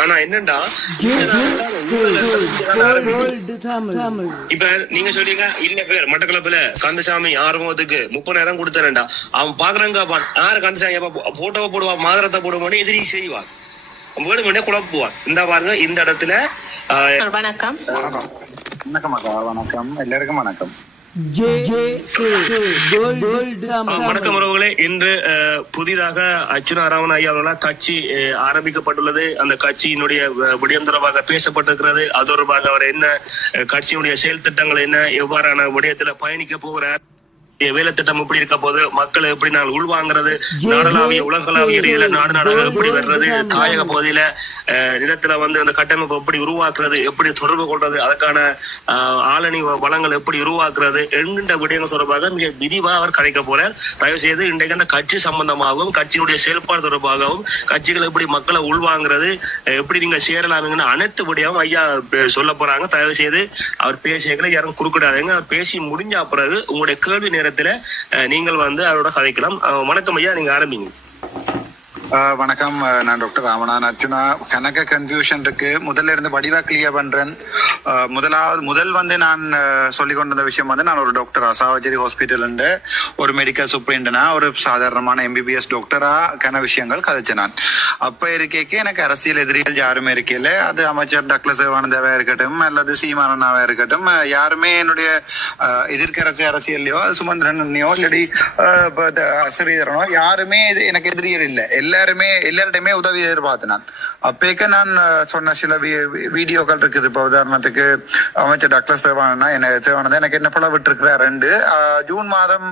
ஆனா என்னண்டா இப்ப நீங்க சொல்றீங்க இன்ன பேர் மட்டக்களப்புல கந்தசாமி ஆறுமுகத்துக்கு 30,000 கொடுத்தாருண்டா. அவன் பாக்குறாங்க யாரு கந்தசாமி போட்டோவை போடுவான், மாதிரத்தை போடுவான், எதிரி செய்வான், வேணும் வேணே குழப்புவான். இந்த பாருங்க இந்த இடத்துல வணக்கம் வணக்கம் அக்கா. வணக்கம் எல்லாருக்கும் வணக்கம். வணக்கம் உறவுகளே. இன்று புதிதாக அர்ச்சுனா ராமன் ஐயா அவர்களால் கட்சி ஆரம்பிக்கப்பட்டுள்ளது. அந்த கட்சியினுடைய விடயம் தொடர்பாக பேசப்பட்டிருக்கிறது. அது தொடர்பாக அவர் என்ன கட்சியினுடைய செயல் திட்டங்கள் என்ன, எவ்வாறான விடயத்துல பயணிக்க போகிறார், வேலை திட்டம் எப்படி இருக்க போது, மக்களை எப்படி நாங்கள் உள்வாங்கிறது, நாடளாவிய உலகளாவிய ரீதியில நாடு நாடாக எப்படி வர்றது, தாயக பகுதியில நிலத்துல அந்த கட்டமைப்பு எப்படி உருவாக்குறது, எப்படி தொடர்பு கொள்றது, அதுக்கான ஆளணி வளங்கள் எப்படி உருவாக்குறது என்கின்ற விடயங்கள் தொடர்பாக மிக விரிவா அவர் கதைக்க போற. தயவு செய்து இன்றைக்கு அந்த கட்சி சம்பந்தமாகவும் கட்சியினுடைய செயல்பாடு தொடர்பாகவும் கட்சிகள் எப்படி மக்களை உள்வாங்கிறது, எப்படி நீங்க சேரலாம்னு அனைத்து விடயமும் ஐயா சொல்ல போறாங்க. தயவு செய்து அவர் பேசியங்களை யாரும் குறுக்கிடாதீங்க. அவர் பேசி முடிஞ்ச பிறகு உங்களுடைய கேள்வி நேரத்துல நீங்கள் அவரோட கதைக்கலாம். வணக்கம் ஐயா, நீங்க ஆரம்பிங்க. வணக்கம். நான் டாக்டர் ராமநாதன். அர்ச்சுனா கணக்க கன்ஃபியூஷன் இருக்கு. முதல்ல இருந்து வடிவா கிளியர் பண்றேன். முதல் நான் சொல்லிக் கொண்டிருந்த விஷயம் நான் ஒரு டாக்டர் சாவச்சேரி ஹாஸ்பிட்டல் ஒரு மெடிக்கல் சூப்பரிண்டனா ஒரு சாதாரணமான MBBS டாக்டரா கன விஷயங்கள் கதைச்சேன். நான் அப்ப இருக்கே எனக்கு அரசியல் எதிரிகள் யாருமே இருக்கல. அது அமைச்சர் டக்ளஸ் சிவானந்தாவா இருக்கட்டும் அல்லது சீமானனாவா இருக்கட்டும், யாருமே என்னுடைய எதிர்கரட்சி அரசியல்லையோ சுமந்திரனையோ இல்லாடி ஸ்ரீதரனோ யாருமே எனக்கு எதிரிகள் இல்லை. எல்லார்டையுமே உதவி எதிர்பார்த்து நான் அப்பேக்க நான் சொன்ன சில வீடியோக்கள் இருக்குது. இப்ப உதாரணத்துக்கு அமைச்சர் டாக்டர் சிவானந்தா எனக்கு என்ன பல விட்டுருக்கிறார். ஜூன் மாதம்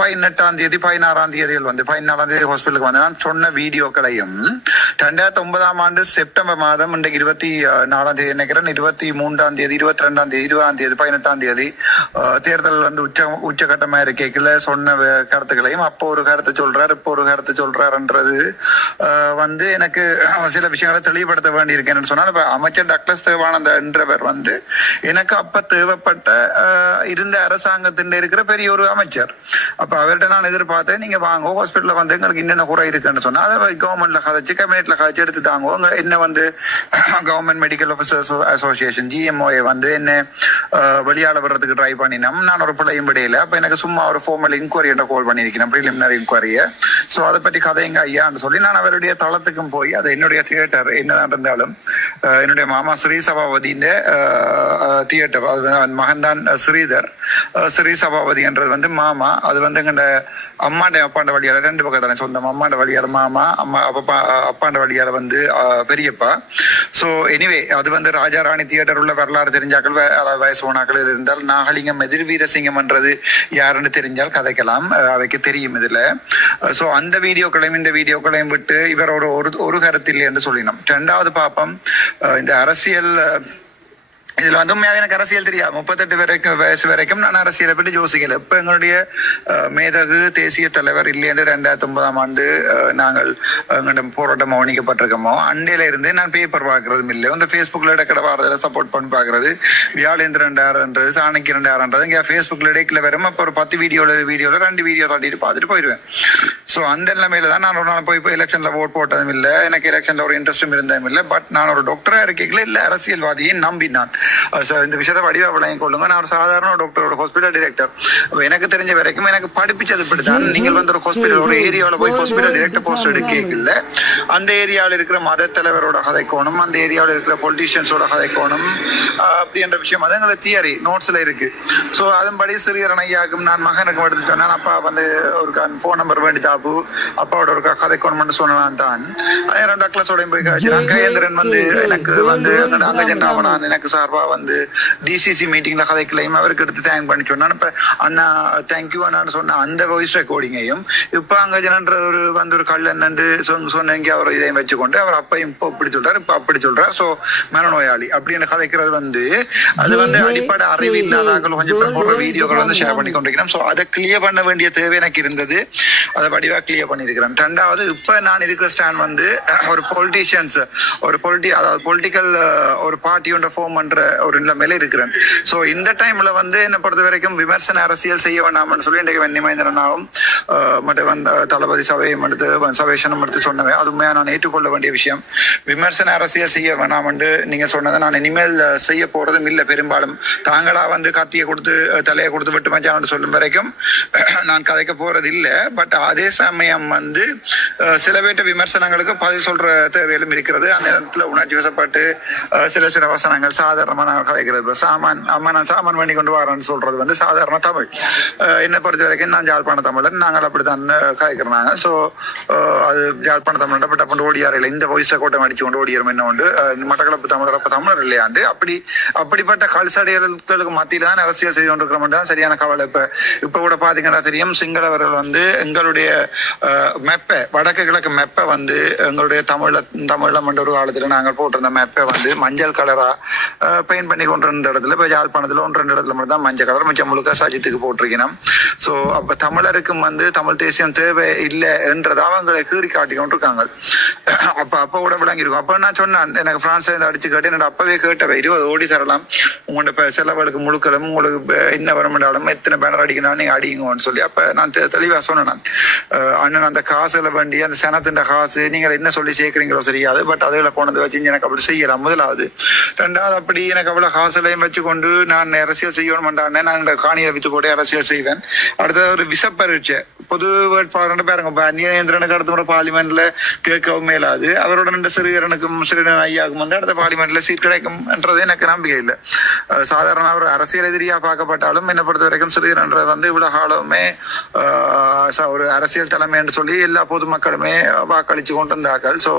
18ஆம் தேதி 16ஆம் தேதியில் 14ஆம் தேதி ஹாஸ்பிட்டலுக்கு நான் சொன்ன வீடியோக்களையும் 2009ஆம் ஆண்டு செப்டம்பர் மாதம் இன்றைக்கு 24ஆம் தேதி நினைக்கிறேன், 23ஆம் தேதி 22ஆம் தேதி 20ஆம் தேதி 18ஆம் தேதி தேர்தல் உச்சகட்டமா இருக்கைக்குள்ள சொன்ன கருத்துக்களையும் அப்போ ஒரு கருத்து சொல்றாரு, இப்போ ஒரு கருத்து சொல்றாருன்றது எனக்கு சில விஷயங்களை தெளிவுபடுத்த வேண்டி இருக்கேன்னு சொன்னா, அமைச்சர் டாக்டர் தேவானந்தா என்றவர் எனக்கு அப்ப தேவைப்பட்ட இருந்த அரசாங்கத்தின் இருக்கிற பெரிய ஒரு அமைச்சர். அப்ப அவர்கிட்ட நான் எதிர்பார்த்தேன், நீங்க வாங்க ஹாஸ்பிட்டல்ல எங்களுக்கு என்னென்ன குறை இருக்குன்னு சொன்னா அதை கவர்மெண்ட்ல கதைச்சு கேபினெட்ல கதைச்சு எடுத்து தாங்க. என்ன government medical officers association GMOA என்ன வெளியாட வர்றதுக்கு ட்ரை பண்ணினோம். நான் ஒரு பிள்ளையும் விடையில. அப்ப எனக்கு சும்மா ஒரு ஃபார்மல் இன்கொயரி கால் பண்ணியிருக்கிறேன், ப்ரிலிமினரி இன்கொயரிய. சோ அதை பற்றி கதைங்க ஐயான்னு சொல்லி நான் அவருடைய தளத்துக்கும் போய் அது என்னுடைய தியேட்டர் என்னதான் இருந்தாலும் என்னுடைய மாமா ஸ்ரீ சபாபதியின் தியேட்டர், அது மகன் தான் ஸ்ரீதர். ஸ்ரீ சபாபதி என்றது மாமா. அது எங்க அம்மாண்ட அப்பாண்ட வழியால ரெண்டு பக்கம் தானே சொந்தம். அம்மாண்ட வழியால மாமா, அம்மா அப்பாண்ட வழியால பெரியப்பா. சோ எனிவே அது ராஜா ராணி தியேட்டர் உள்ள வரலாறு தெரிஞ்சாக்கள், வயசு போனாக்கள் இருந்தால் நாகலிங்கம் எதிர் வீரசிங்கம் என்றது யாருன்னு தெரிஞ்சால் கதைக்கலாம், அவைக்கு தெரியும் இதுல. சோ அந்த வீடியோக்களையும் இந்த வீடியோக்களையும் விட்டு இவரோட ஒரு கருத்து இல்லை என்று சொல்லினோம். இரண்டாவது பாப்பம் இந்த அரசியல் இதுல உண்மையாக எனக்கு அரசியல் தெரியாது. 38 வயசு வரைக்கும் நான் அரசியலை பற்றி யோசிக்கல. இப்ப எங்களுடைய மேதகு தேசிய தலைவர் இல்லை என்று 2009ஆம் ஆண்டு நாங்கள் எங்களிடம் போராட்டம் கவனிக்கப்பட்டிருக்கோமோ அண்டையில இருந்து நான் பேப்பர் பார்க்கறதும் இல்லை. பேஸ்புக்ல இடக்கட வாரதில சப்போர்ட் பண்ணி பாக்குறது வியாழேந்திரன் என்றது சாணக்கியன் என்றது இங்க பேஸ்புக்ல இடைக்கில வரும். அப்ப ஒரு 10 வீடியோல 2 வீடியோ தாட்டிட்டு பார்த்துட்டு போயிடுவேன். சோ அந்த நிலைமையில தான் நான் ஒரு நாள் போய் எலெக்ஷன்ல ஓட் போட்டதும் இல்லை, எனக்கு எலெக்ஷன்ல ஒரு இன்ட்ரெஸ்டும் இருந்ததும் இல்லை. பட் நான் ஒரு டாக்டரா இருக்கீங்களா இல்ல அரசியல்வாதியை நம்பினான். இந்த விஷயத்தை வடிவா விளங்கிக் கொள்ளுங்க. நான் ஒரு சாதாரண டாக்டர், ஹாஸ்பிட்டல் டைரக்டர். எனக்கு தெரிஞ்ச வரைக்கும் எனக்கு படிப்பிச்சது இப்படிதான். நீங்கள் ஒரு ஹாஸ்பிட்டல் ஒரு ஏரியாவில போய் ஹாஸ்பிட்டல் டைரக்டர் போஸ்ட் எடுக்கல, அந்த ஏரியாவில் இருக்கிற மத தலைவரோட கதைக்கோணும், அந்த ஏரியாவில் இருக்கிற பொலிட்டீஷியன்ஸோட கதைக்கோணும் அப்படின்ற விஷயம் அது எங்களை தியரி நோட்ஸ்ல இருக்கு. சோ அதன்படி சிறியரன் ஐயாக்கும் நான் மகனுக்கு எடுத்து சொன்னேன். அப்பா ஒரு போன் நம்பர் வேண்டி தாப்பு அப்பாவோட ஒரு கதைக்கோணும்னு சொன்னான் தான். டாக்டர்ஸோட போய் கையேந்திரன் எனக்கு அங்கஜன் எனக்கு சார்பா டிசிசி மீட்டிங்ல கதைக்கலையும் அவருக்கு எடுத்து தேங்க் பண்ணி சொன்னான். இப்ப அண்ணா தேங்க்யூ அண்ணான்னு சொன்ன அந்த வாய்ஸ் ரெக்கார்டிங்கையும் இப்ப அங்க ஜனன்ற ஒரு கள்ளன் சொன்னீங்க அவர் இதையும் வச்சுக்கொண்டு அவர் அப்பையும் இப்போ இப்படி சொல்றாரு, இப்ப அப்படி சொல்றாரு. சோ மனநோயாளி அப்படின்னு கதைக்கிறது அது அடிப்படை அறிவு இல்லாத கொஞ்சம் பேர் போடுற வீடியோக்கள் ஷேர் பண்ணி கொண்டிருக்கிறோம். சோ அதை கிளியர் பண்ண வேண்டிய தேவை எனக்கு இருந்தது. அதை வடிவா கிளியர் பண்ணியிருக்கிறேன். ரெண்டாவது இப்ப நான் இருக்கிற ஸ்டாண்ட் வந்து ஒரு பொலிட்டீஷியன்ஸ் அதாவது பொலிட்டிக்கல் ஒரு பார்ட்டி ஒன்றை ஃபார்ம் பண்ற ஒரு நிலைமையில இருக்கிறேன். ஸோ இந்த டைம்ல வந்து என்னை பொறுத்த வரைக்கும் விமர்சன அரசியல் செய்ய வேண்டாம்னு சொல்லி இன்றைக்கு வெண்ணிமேந்திரனாவும் மற்றும் தளபதி சபையும் எடுத்து சபேஷனும் எடுத்து சொன்னவே அது உண்மையா நான் ஏற்றுக்கொள்ள வேண்டிய விஷயம். விமர்சன அரசியல் செய்ய வேணாம் என்று நீங்க சொன்னதை நான் இனிமேல் செய்ய போறதும் இல்லை. பெரும்பாலும் தாங்களா வந்து கத்தியை கொடுத்து தலையை கொடுத்து விட்டு மச்சான் சொல்லும் வரைக்கும் நான் கதைக்க போறது இல்லை. பட் அதே சமயம் வந்து சில பேட்ட விமர்சனங்களுக்கு பதில் சொல்ற தேவையிலும் இருக்கிறது. அந்த நேரத்தில் உணர்ச்சி வசப்பட்டு சில வசனங்கள் சாதாரணமா நாங்கள் கதைக்கிறது சாமான் அம்மா நான் சாமான் வேண்டி கொண்டு வரேன்னு சொல்றது வந்து சாதாரண தமிழ். என்னை பொறுத்த வரைக்கும் நான் யாழ்ப்பாண தமிழன், நாங்கள் அப்படித்தான் கதைக்கிறோம். ஸோ அது யாழ்ப்பாண தமிழ் பட் அப்போ ஓடியார் இல்லை, இந்த வயசுல கோட்டை அடிச்சு கொண்டு ஓடியாரும் என்ன உண்டு மட்டக்களப்பு தமிழர் அப்ப தமிழர் இல்லையாண்டு அப்படிப்பட்ட கல்சடைகளுக்கு மத்தியில தான் அரசியல் செய்து கொண்டிருக்கிறோம் தான் சரியான கவலை. இப்ப கூட பாத்தீங்கன்னா தெரியும், சிங்களவர்கள் வந்து எங்களுடைய மெப்பை வடக்கு கிழக்கு மெப்பை வந்து எங்களுடைய தமிழம் என்ற ஒரு காலத்துல நாங்கள் போட்டிருந்த மெப்பை வந்து மஞ்சள் கலரா பெயிண்ட் பண்ணி கொண்டிருந்த இடத்துல இப்ப யாழ்ப்பாணத்துல 1-2 இடத்துல மட்டும் தான் மஞ்சள் கலர், மிச்சம் முழுக்க சஜித்துக்கு போட்டிருக்கணும். சோ அப்ப தமிழருக்கும் வந்து தமிழ் தேசியம் தேவை இல்லை என்றதை அவங்களை கீறி காட்டி கொண்டிருக்காங்க. அப்ப கூட விளங்கி இருக்கும். அப்ப நான் சொன்னேன், எனக்கு பிரான்ஸ்ல இருந்து அடிச்சு கேட்டு என்னோட அப்பவே கேட்டவை 20 ஓடி தரலாம், உங்களோட செலவுகளுக்கு முழுக்களும் உங்களுக்கு என்ன வரமென்றாலும் எத்தனை பேனர் அடிக்கணும் நீங்க அடிங்கன்னு சொல்லி. அப்ப நான் தெளிவா சொன்னேன், அண்ணன் அந்த காசுல வேண்டி அந்த சனத்தின் காசு நீங்க என்ன சொல்லி சேர்க்கிறீங்களோ தெரியாது, பட் அதுல கொண்டு வச்சு எனக்கு அப்படி செய்யலாம். முதலாவது. ரெண்டாவது, அப்படி எனக்கு அவ்வளவு காசுலையும் வச்சுக்கொண்டு நான் அரசியல் செய்யணும்டானே நான் காணியை வித்து போட்டு அரசியல் செய்வேன். அடுத்தது ஒரு விசப்பரீட்சை பொது வேட்பாளர் பாருங்க, அந்நியேந்திரனுக்கு அடுத்த முறை பார்லிமெண்ட்ல கேட்கவும் மேலாது, அவரோட 2 சிறுவனுக்கும் சிறுவன் ஐயாவுக்கும் வந்து அடுத்த பார்லிமெண்ட்ல சீட் கிடைக்கும் என்றது எனக்கு நம்பிக்கை இல்லை. சாதாரண ஒரு அரசியல் எதிரியா பார்க்கப்பட்டாலும் என்னை பொறுத்த வரைக்கும் சிறுவன்றது வந்து இவ்வளவு காலமே ஒரு அரசியல் தலைமை என்று சொல்லி எல்லா பொதுமக்களுமே வாக்களிச்சு கொண்டு இருந்தார்கள். ஸோ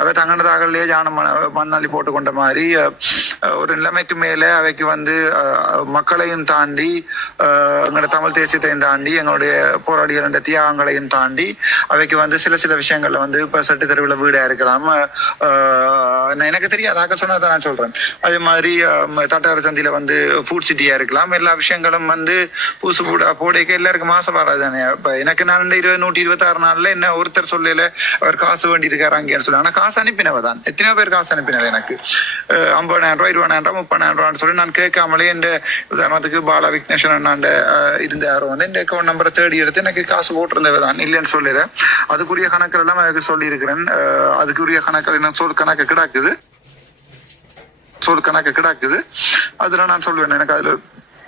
அவை தங்கனதாகலே ஜான மண்ணாளி போட்டு கொண்ட மாதிரி ஒரு நிலைமைக்கு மேலே அவைக்கு வந்து மக்களையும் தாண்டி எங்களோட தமிழ் தேசியத்தையும் தாண்டி எங்களுடைய போராடிகள் என்ற தியாகங்களையும் தாண்டி அவைக்கு வந்து சில விஷயங்கள்ல வந்து இப்ப சட்டு தெருவில் வீடா இருக்கலாம், எனக்கு தெரியாதாக சொன்னதை நான் சொல்றேன். அதே மாதிரி தட்டார சந்தியில வந்து ஃபுட் சிட்டியா இருக்கலாம். எல்லா விஷயங்களும் வந்து பூசு போடைக்க எல்லாருக்கும் மாசம் வராதானே. இப்ப எனக்கு நான் 126 நாள்ல என்ன ஒருத்தர் சொல்லல அவர் காசு வேண்டி இருக்காரு அங்கேன்னு சொல்லி. ஆனா காசு அனுப்பினவதான் எத்தனையோ பேர் காசு அனுப்பினது எனக்கு 50,000 ரூபாய் 20,000 ரூபாய் 30,000 ரூபான்னு சொல்லி நான் கேட்காமலே இந்த உதாரணத்துக்கு பாலா விக்னேஸ்வரன் இருந்த யாரும் வந்து இந்த அக்கௌண்ட் நம்பரை தேடி எடுத்து எனக்கு காசு போட்டிருந்தவதான் இல்லைன்னு சொல்லல. அதுக்குரிய கணக்கு எல்லாம் எனக்கு சொல்லி இருக்கிறேன். அதுக்குரிய கணக்கு என்ன சொல் கணக்கு கிடாக்குது அதுல நான் சொல்லுவேன், எனக்கு அதுல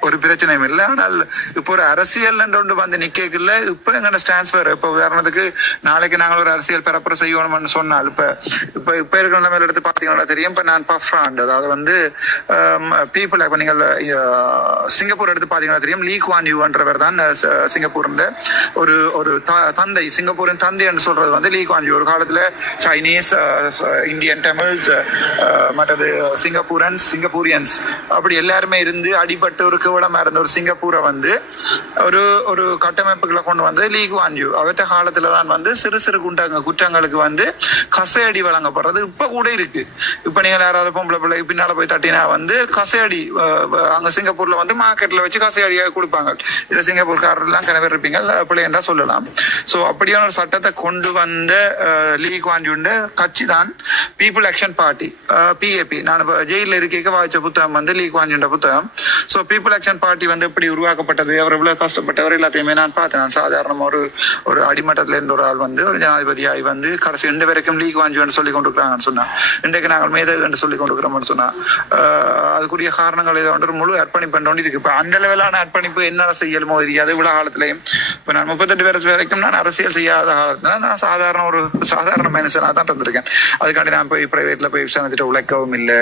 ஒரு பிரச்சனையும் இல்லை. ஆனால் இப்போ ஒரு அரசியல் என்று வந்து நிக்கல. இப்ப எங்க ஸ்டாண்ட்ஸ் வேற. இப்ப உதாரணத்துக்கு நாளைக்கு நாங்கள் ஒரு அரசியல் பரப்புரை செய்யணும்னு சொன்னால் இப்ப இருக்கிற நிலைமையில எடுத்து பாத்தீங்கன்னா தெரியும். இப்ப நான் பஃப்ராண்ட் அதாவது வந்து பீப்புள் இப்ப நீங்கள் சிங்கப்பூர் எடுத்து பாத்தீங்கன்னா தெரியும், லீ குவான் யூன்றவர் தான் சிங்கப்பூர்ல ஒரு தந்தை, சிங்கப்பூரின் தந்தை என்று சொல்றது வந்து லீ குவான் யூ. ஒரு காலத்துல சைனீஸ், இந்தியன், தமிழ்ஸ், மற்றது சிங்கப்பூரியன்ஸ் அப்படி எல்லாருமே இருந்து அடிபட்டு ஒரு கேவலமா இருந்த ஒரு சிங்கப்பூரை வந்து ஒரு கட்டமைப்புகளை கொண்டு வந்து லீ குவான் யூ அவற்ற காலத்துல தான் வந்து சிறு குற்றங்களுக்கு வந்து கசையடி வழங்கப்படுறது இப்ப கூட இருக்கு. இப்ப நீங்க யாராவது பொம்பளை பிள்ளை பின்னால போய் தட்டினா வந்து கசையடி அங்க சிங்கப்பூர்ல வந்து மார்க்கெட்ல வச்சு கசையடியா கொடுப்பாங்க. இதுல சிங்கப்பூர்காரர் எல்லாம் கனவே இருப்பீங்க பிள்ளைண்டா சொல்லலாம். சோ அப்படியான ஒரு சட்டத்தை கொண்டு வந்த லீ குவான் யூ கட்சி தான் பீப்புள் ஆக்ஷன் பார்ட்டி, PAP. நான் ஜெயில இருக்க வாய்ச்ச புத்தகம் வந்து லீ குவான் யூ புத்தகம். சோ பீப்புள் ஆக்ஷன் பார்ட்டி வந்து எப்படி உருவாக்கப்பட்டது, அவர் எவ்வளவு கஷ்டப்பட்டவர் எல்லாத்தையுமே நான் பார்த்தேன். நான் சாதாரண ஒரு அடிமட்டத்துல இருந்த ஒரு ஆள் வந்து ஒரு ஜனாதிபதியாய் வந்து கடைசி 2 வரைக்கும் லீக் வாஞ்சுன்னு சொல்லி கொண்டிருக்கிறாங்கன்னு சொன்னா, இன்றைக்கு நாங்கள் மேதகு என்று சொல்லி கொண்டிருக்கிறோம்னு சொன்னா அதுக்குரிய காரணங்கள் இதை வந்து முழு அர்ப்பணிப்பு இருக்கு. இப்ப அந்த லெவலான அர்ப்பணிப்பு என்ன செய்யலுமோ தெரியாது. இவ்வளவு காலத்திலையும் இப்ப நான் 38 வருஷம் வரைக்கும் நான் அரசியல் செய்யாத காலத்துல நான் சாதாரண மனுஷனா தான் இருந்திருக்கேன். அதுக்காண்டி நான் போய் பிரைவேட்ல போய் சனத்திட்ட உழைக்கவும் இல்லை.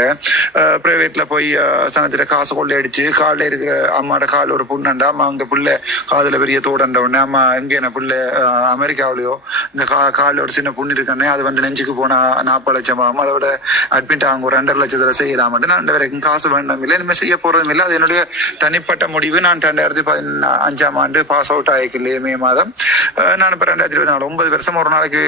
பிரைவேட்ல போய் சனத்திட்ட காசு கொள்ளை அடிச்சு காலில் இருக்கிற அம்மாட கால் ஒரு புண்ணண்டா, அம்மா அங்க புள்ள காதுல பெரிய தோடண்ட உடனே அம்மா எங்க என்ன புள்ள அமெரிக்காவிலயோ இந்த காலில் ஒரு சின்ன புண்ணு இருக்கே அது வந்து நெஞ்சுக்கு போனா 40 லட்சம் ஆகும், அதோட அட்மிட் ஆகும் 2.5 லட்சத்துல செய்யலாம். நான் வரைக்கும் காசு வேண்டாம் இல்லை, இனிமேல் செய்ய போறதும் இல்லை. அது என்னுடைய தனிப்பட்ட முடிவு. நான் 2015ஆம் ஆண்டு பாஸ் அவுட் ஆகிக்கலையே மே மாதம். நான் இப்ப 2024 9 வருஷம் ஒரு நாளைக்கு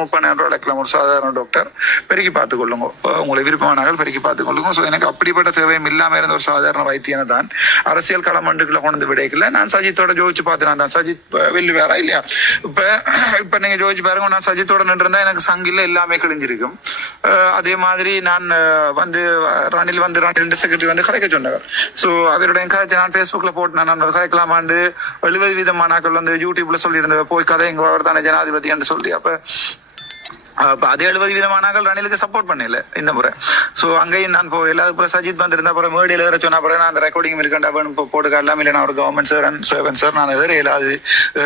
30,000 ரூபாய் அழைக்கலாம். ஒரு சாதாரண டாக்டர் பெருக்கி பார்த்துக் கொள்ளுங்க, உங்களை விருப்பமானார்கள் பெருக்கி பார்த்துக் கொள்ளுங்க. ஸோ எனக்கு அப்படிப்பட்ட தேவையும் இல்லாம இருந்த ஒரு சாதாரண வைத்தியனை தான் அரசியல் களமண்டுக்குள்ள கொண்டு விடைக்கல. நான் சஜித்தோட ஜோதிச்சு பார்த்தேன் தான். சஜித் வெள்ளி வேற இல்லையா? இப்ப நீங்க ஜோதிச்சு பாருங்க, நான் சஜித்தோட நின்றுருந்தா எனக்கு சங்கில எல்லாமே கிழிஞ்சிருக்கும். அதே மாதிரி நான் வந்து ரணில் செக்ரட்டரி வந்து கதைக்க சொன்னவர். சோ அவருடைய கதைச்சு நான் பேஸ்புக்ல போட்டு நான் கதைக்கலாமாண்டு 70% மாணாக்கள் வந்து யூடியூப்ல சொல்லியிருந்தவர் போய் கதை எங்க அவர் தானே ஜனாதிபதி என்று சொல்லி. அப்ப அதே 70% மாணாக்கள் ரணிலுக்கு சப்போர்ட் பண்ணல இந்த முறை. சோ அங்கேயும் நான் போயில. அதுபோல சஜித் வந்திருந்தா அப்புறம் மேடையில் ஏற சொன்னா அப்புறம் நான் அந்த ரெக்கார்டிங் இருக்கா போட்டு காட்டலாம். இல்லை நான் ஒரு கவர்மெண்ட் சார் நான் ஏற இல்லாது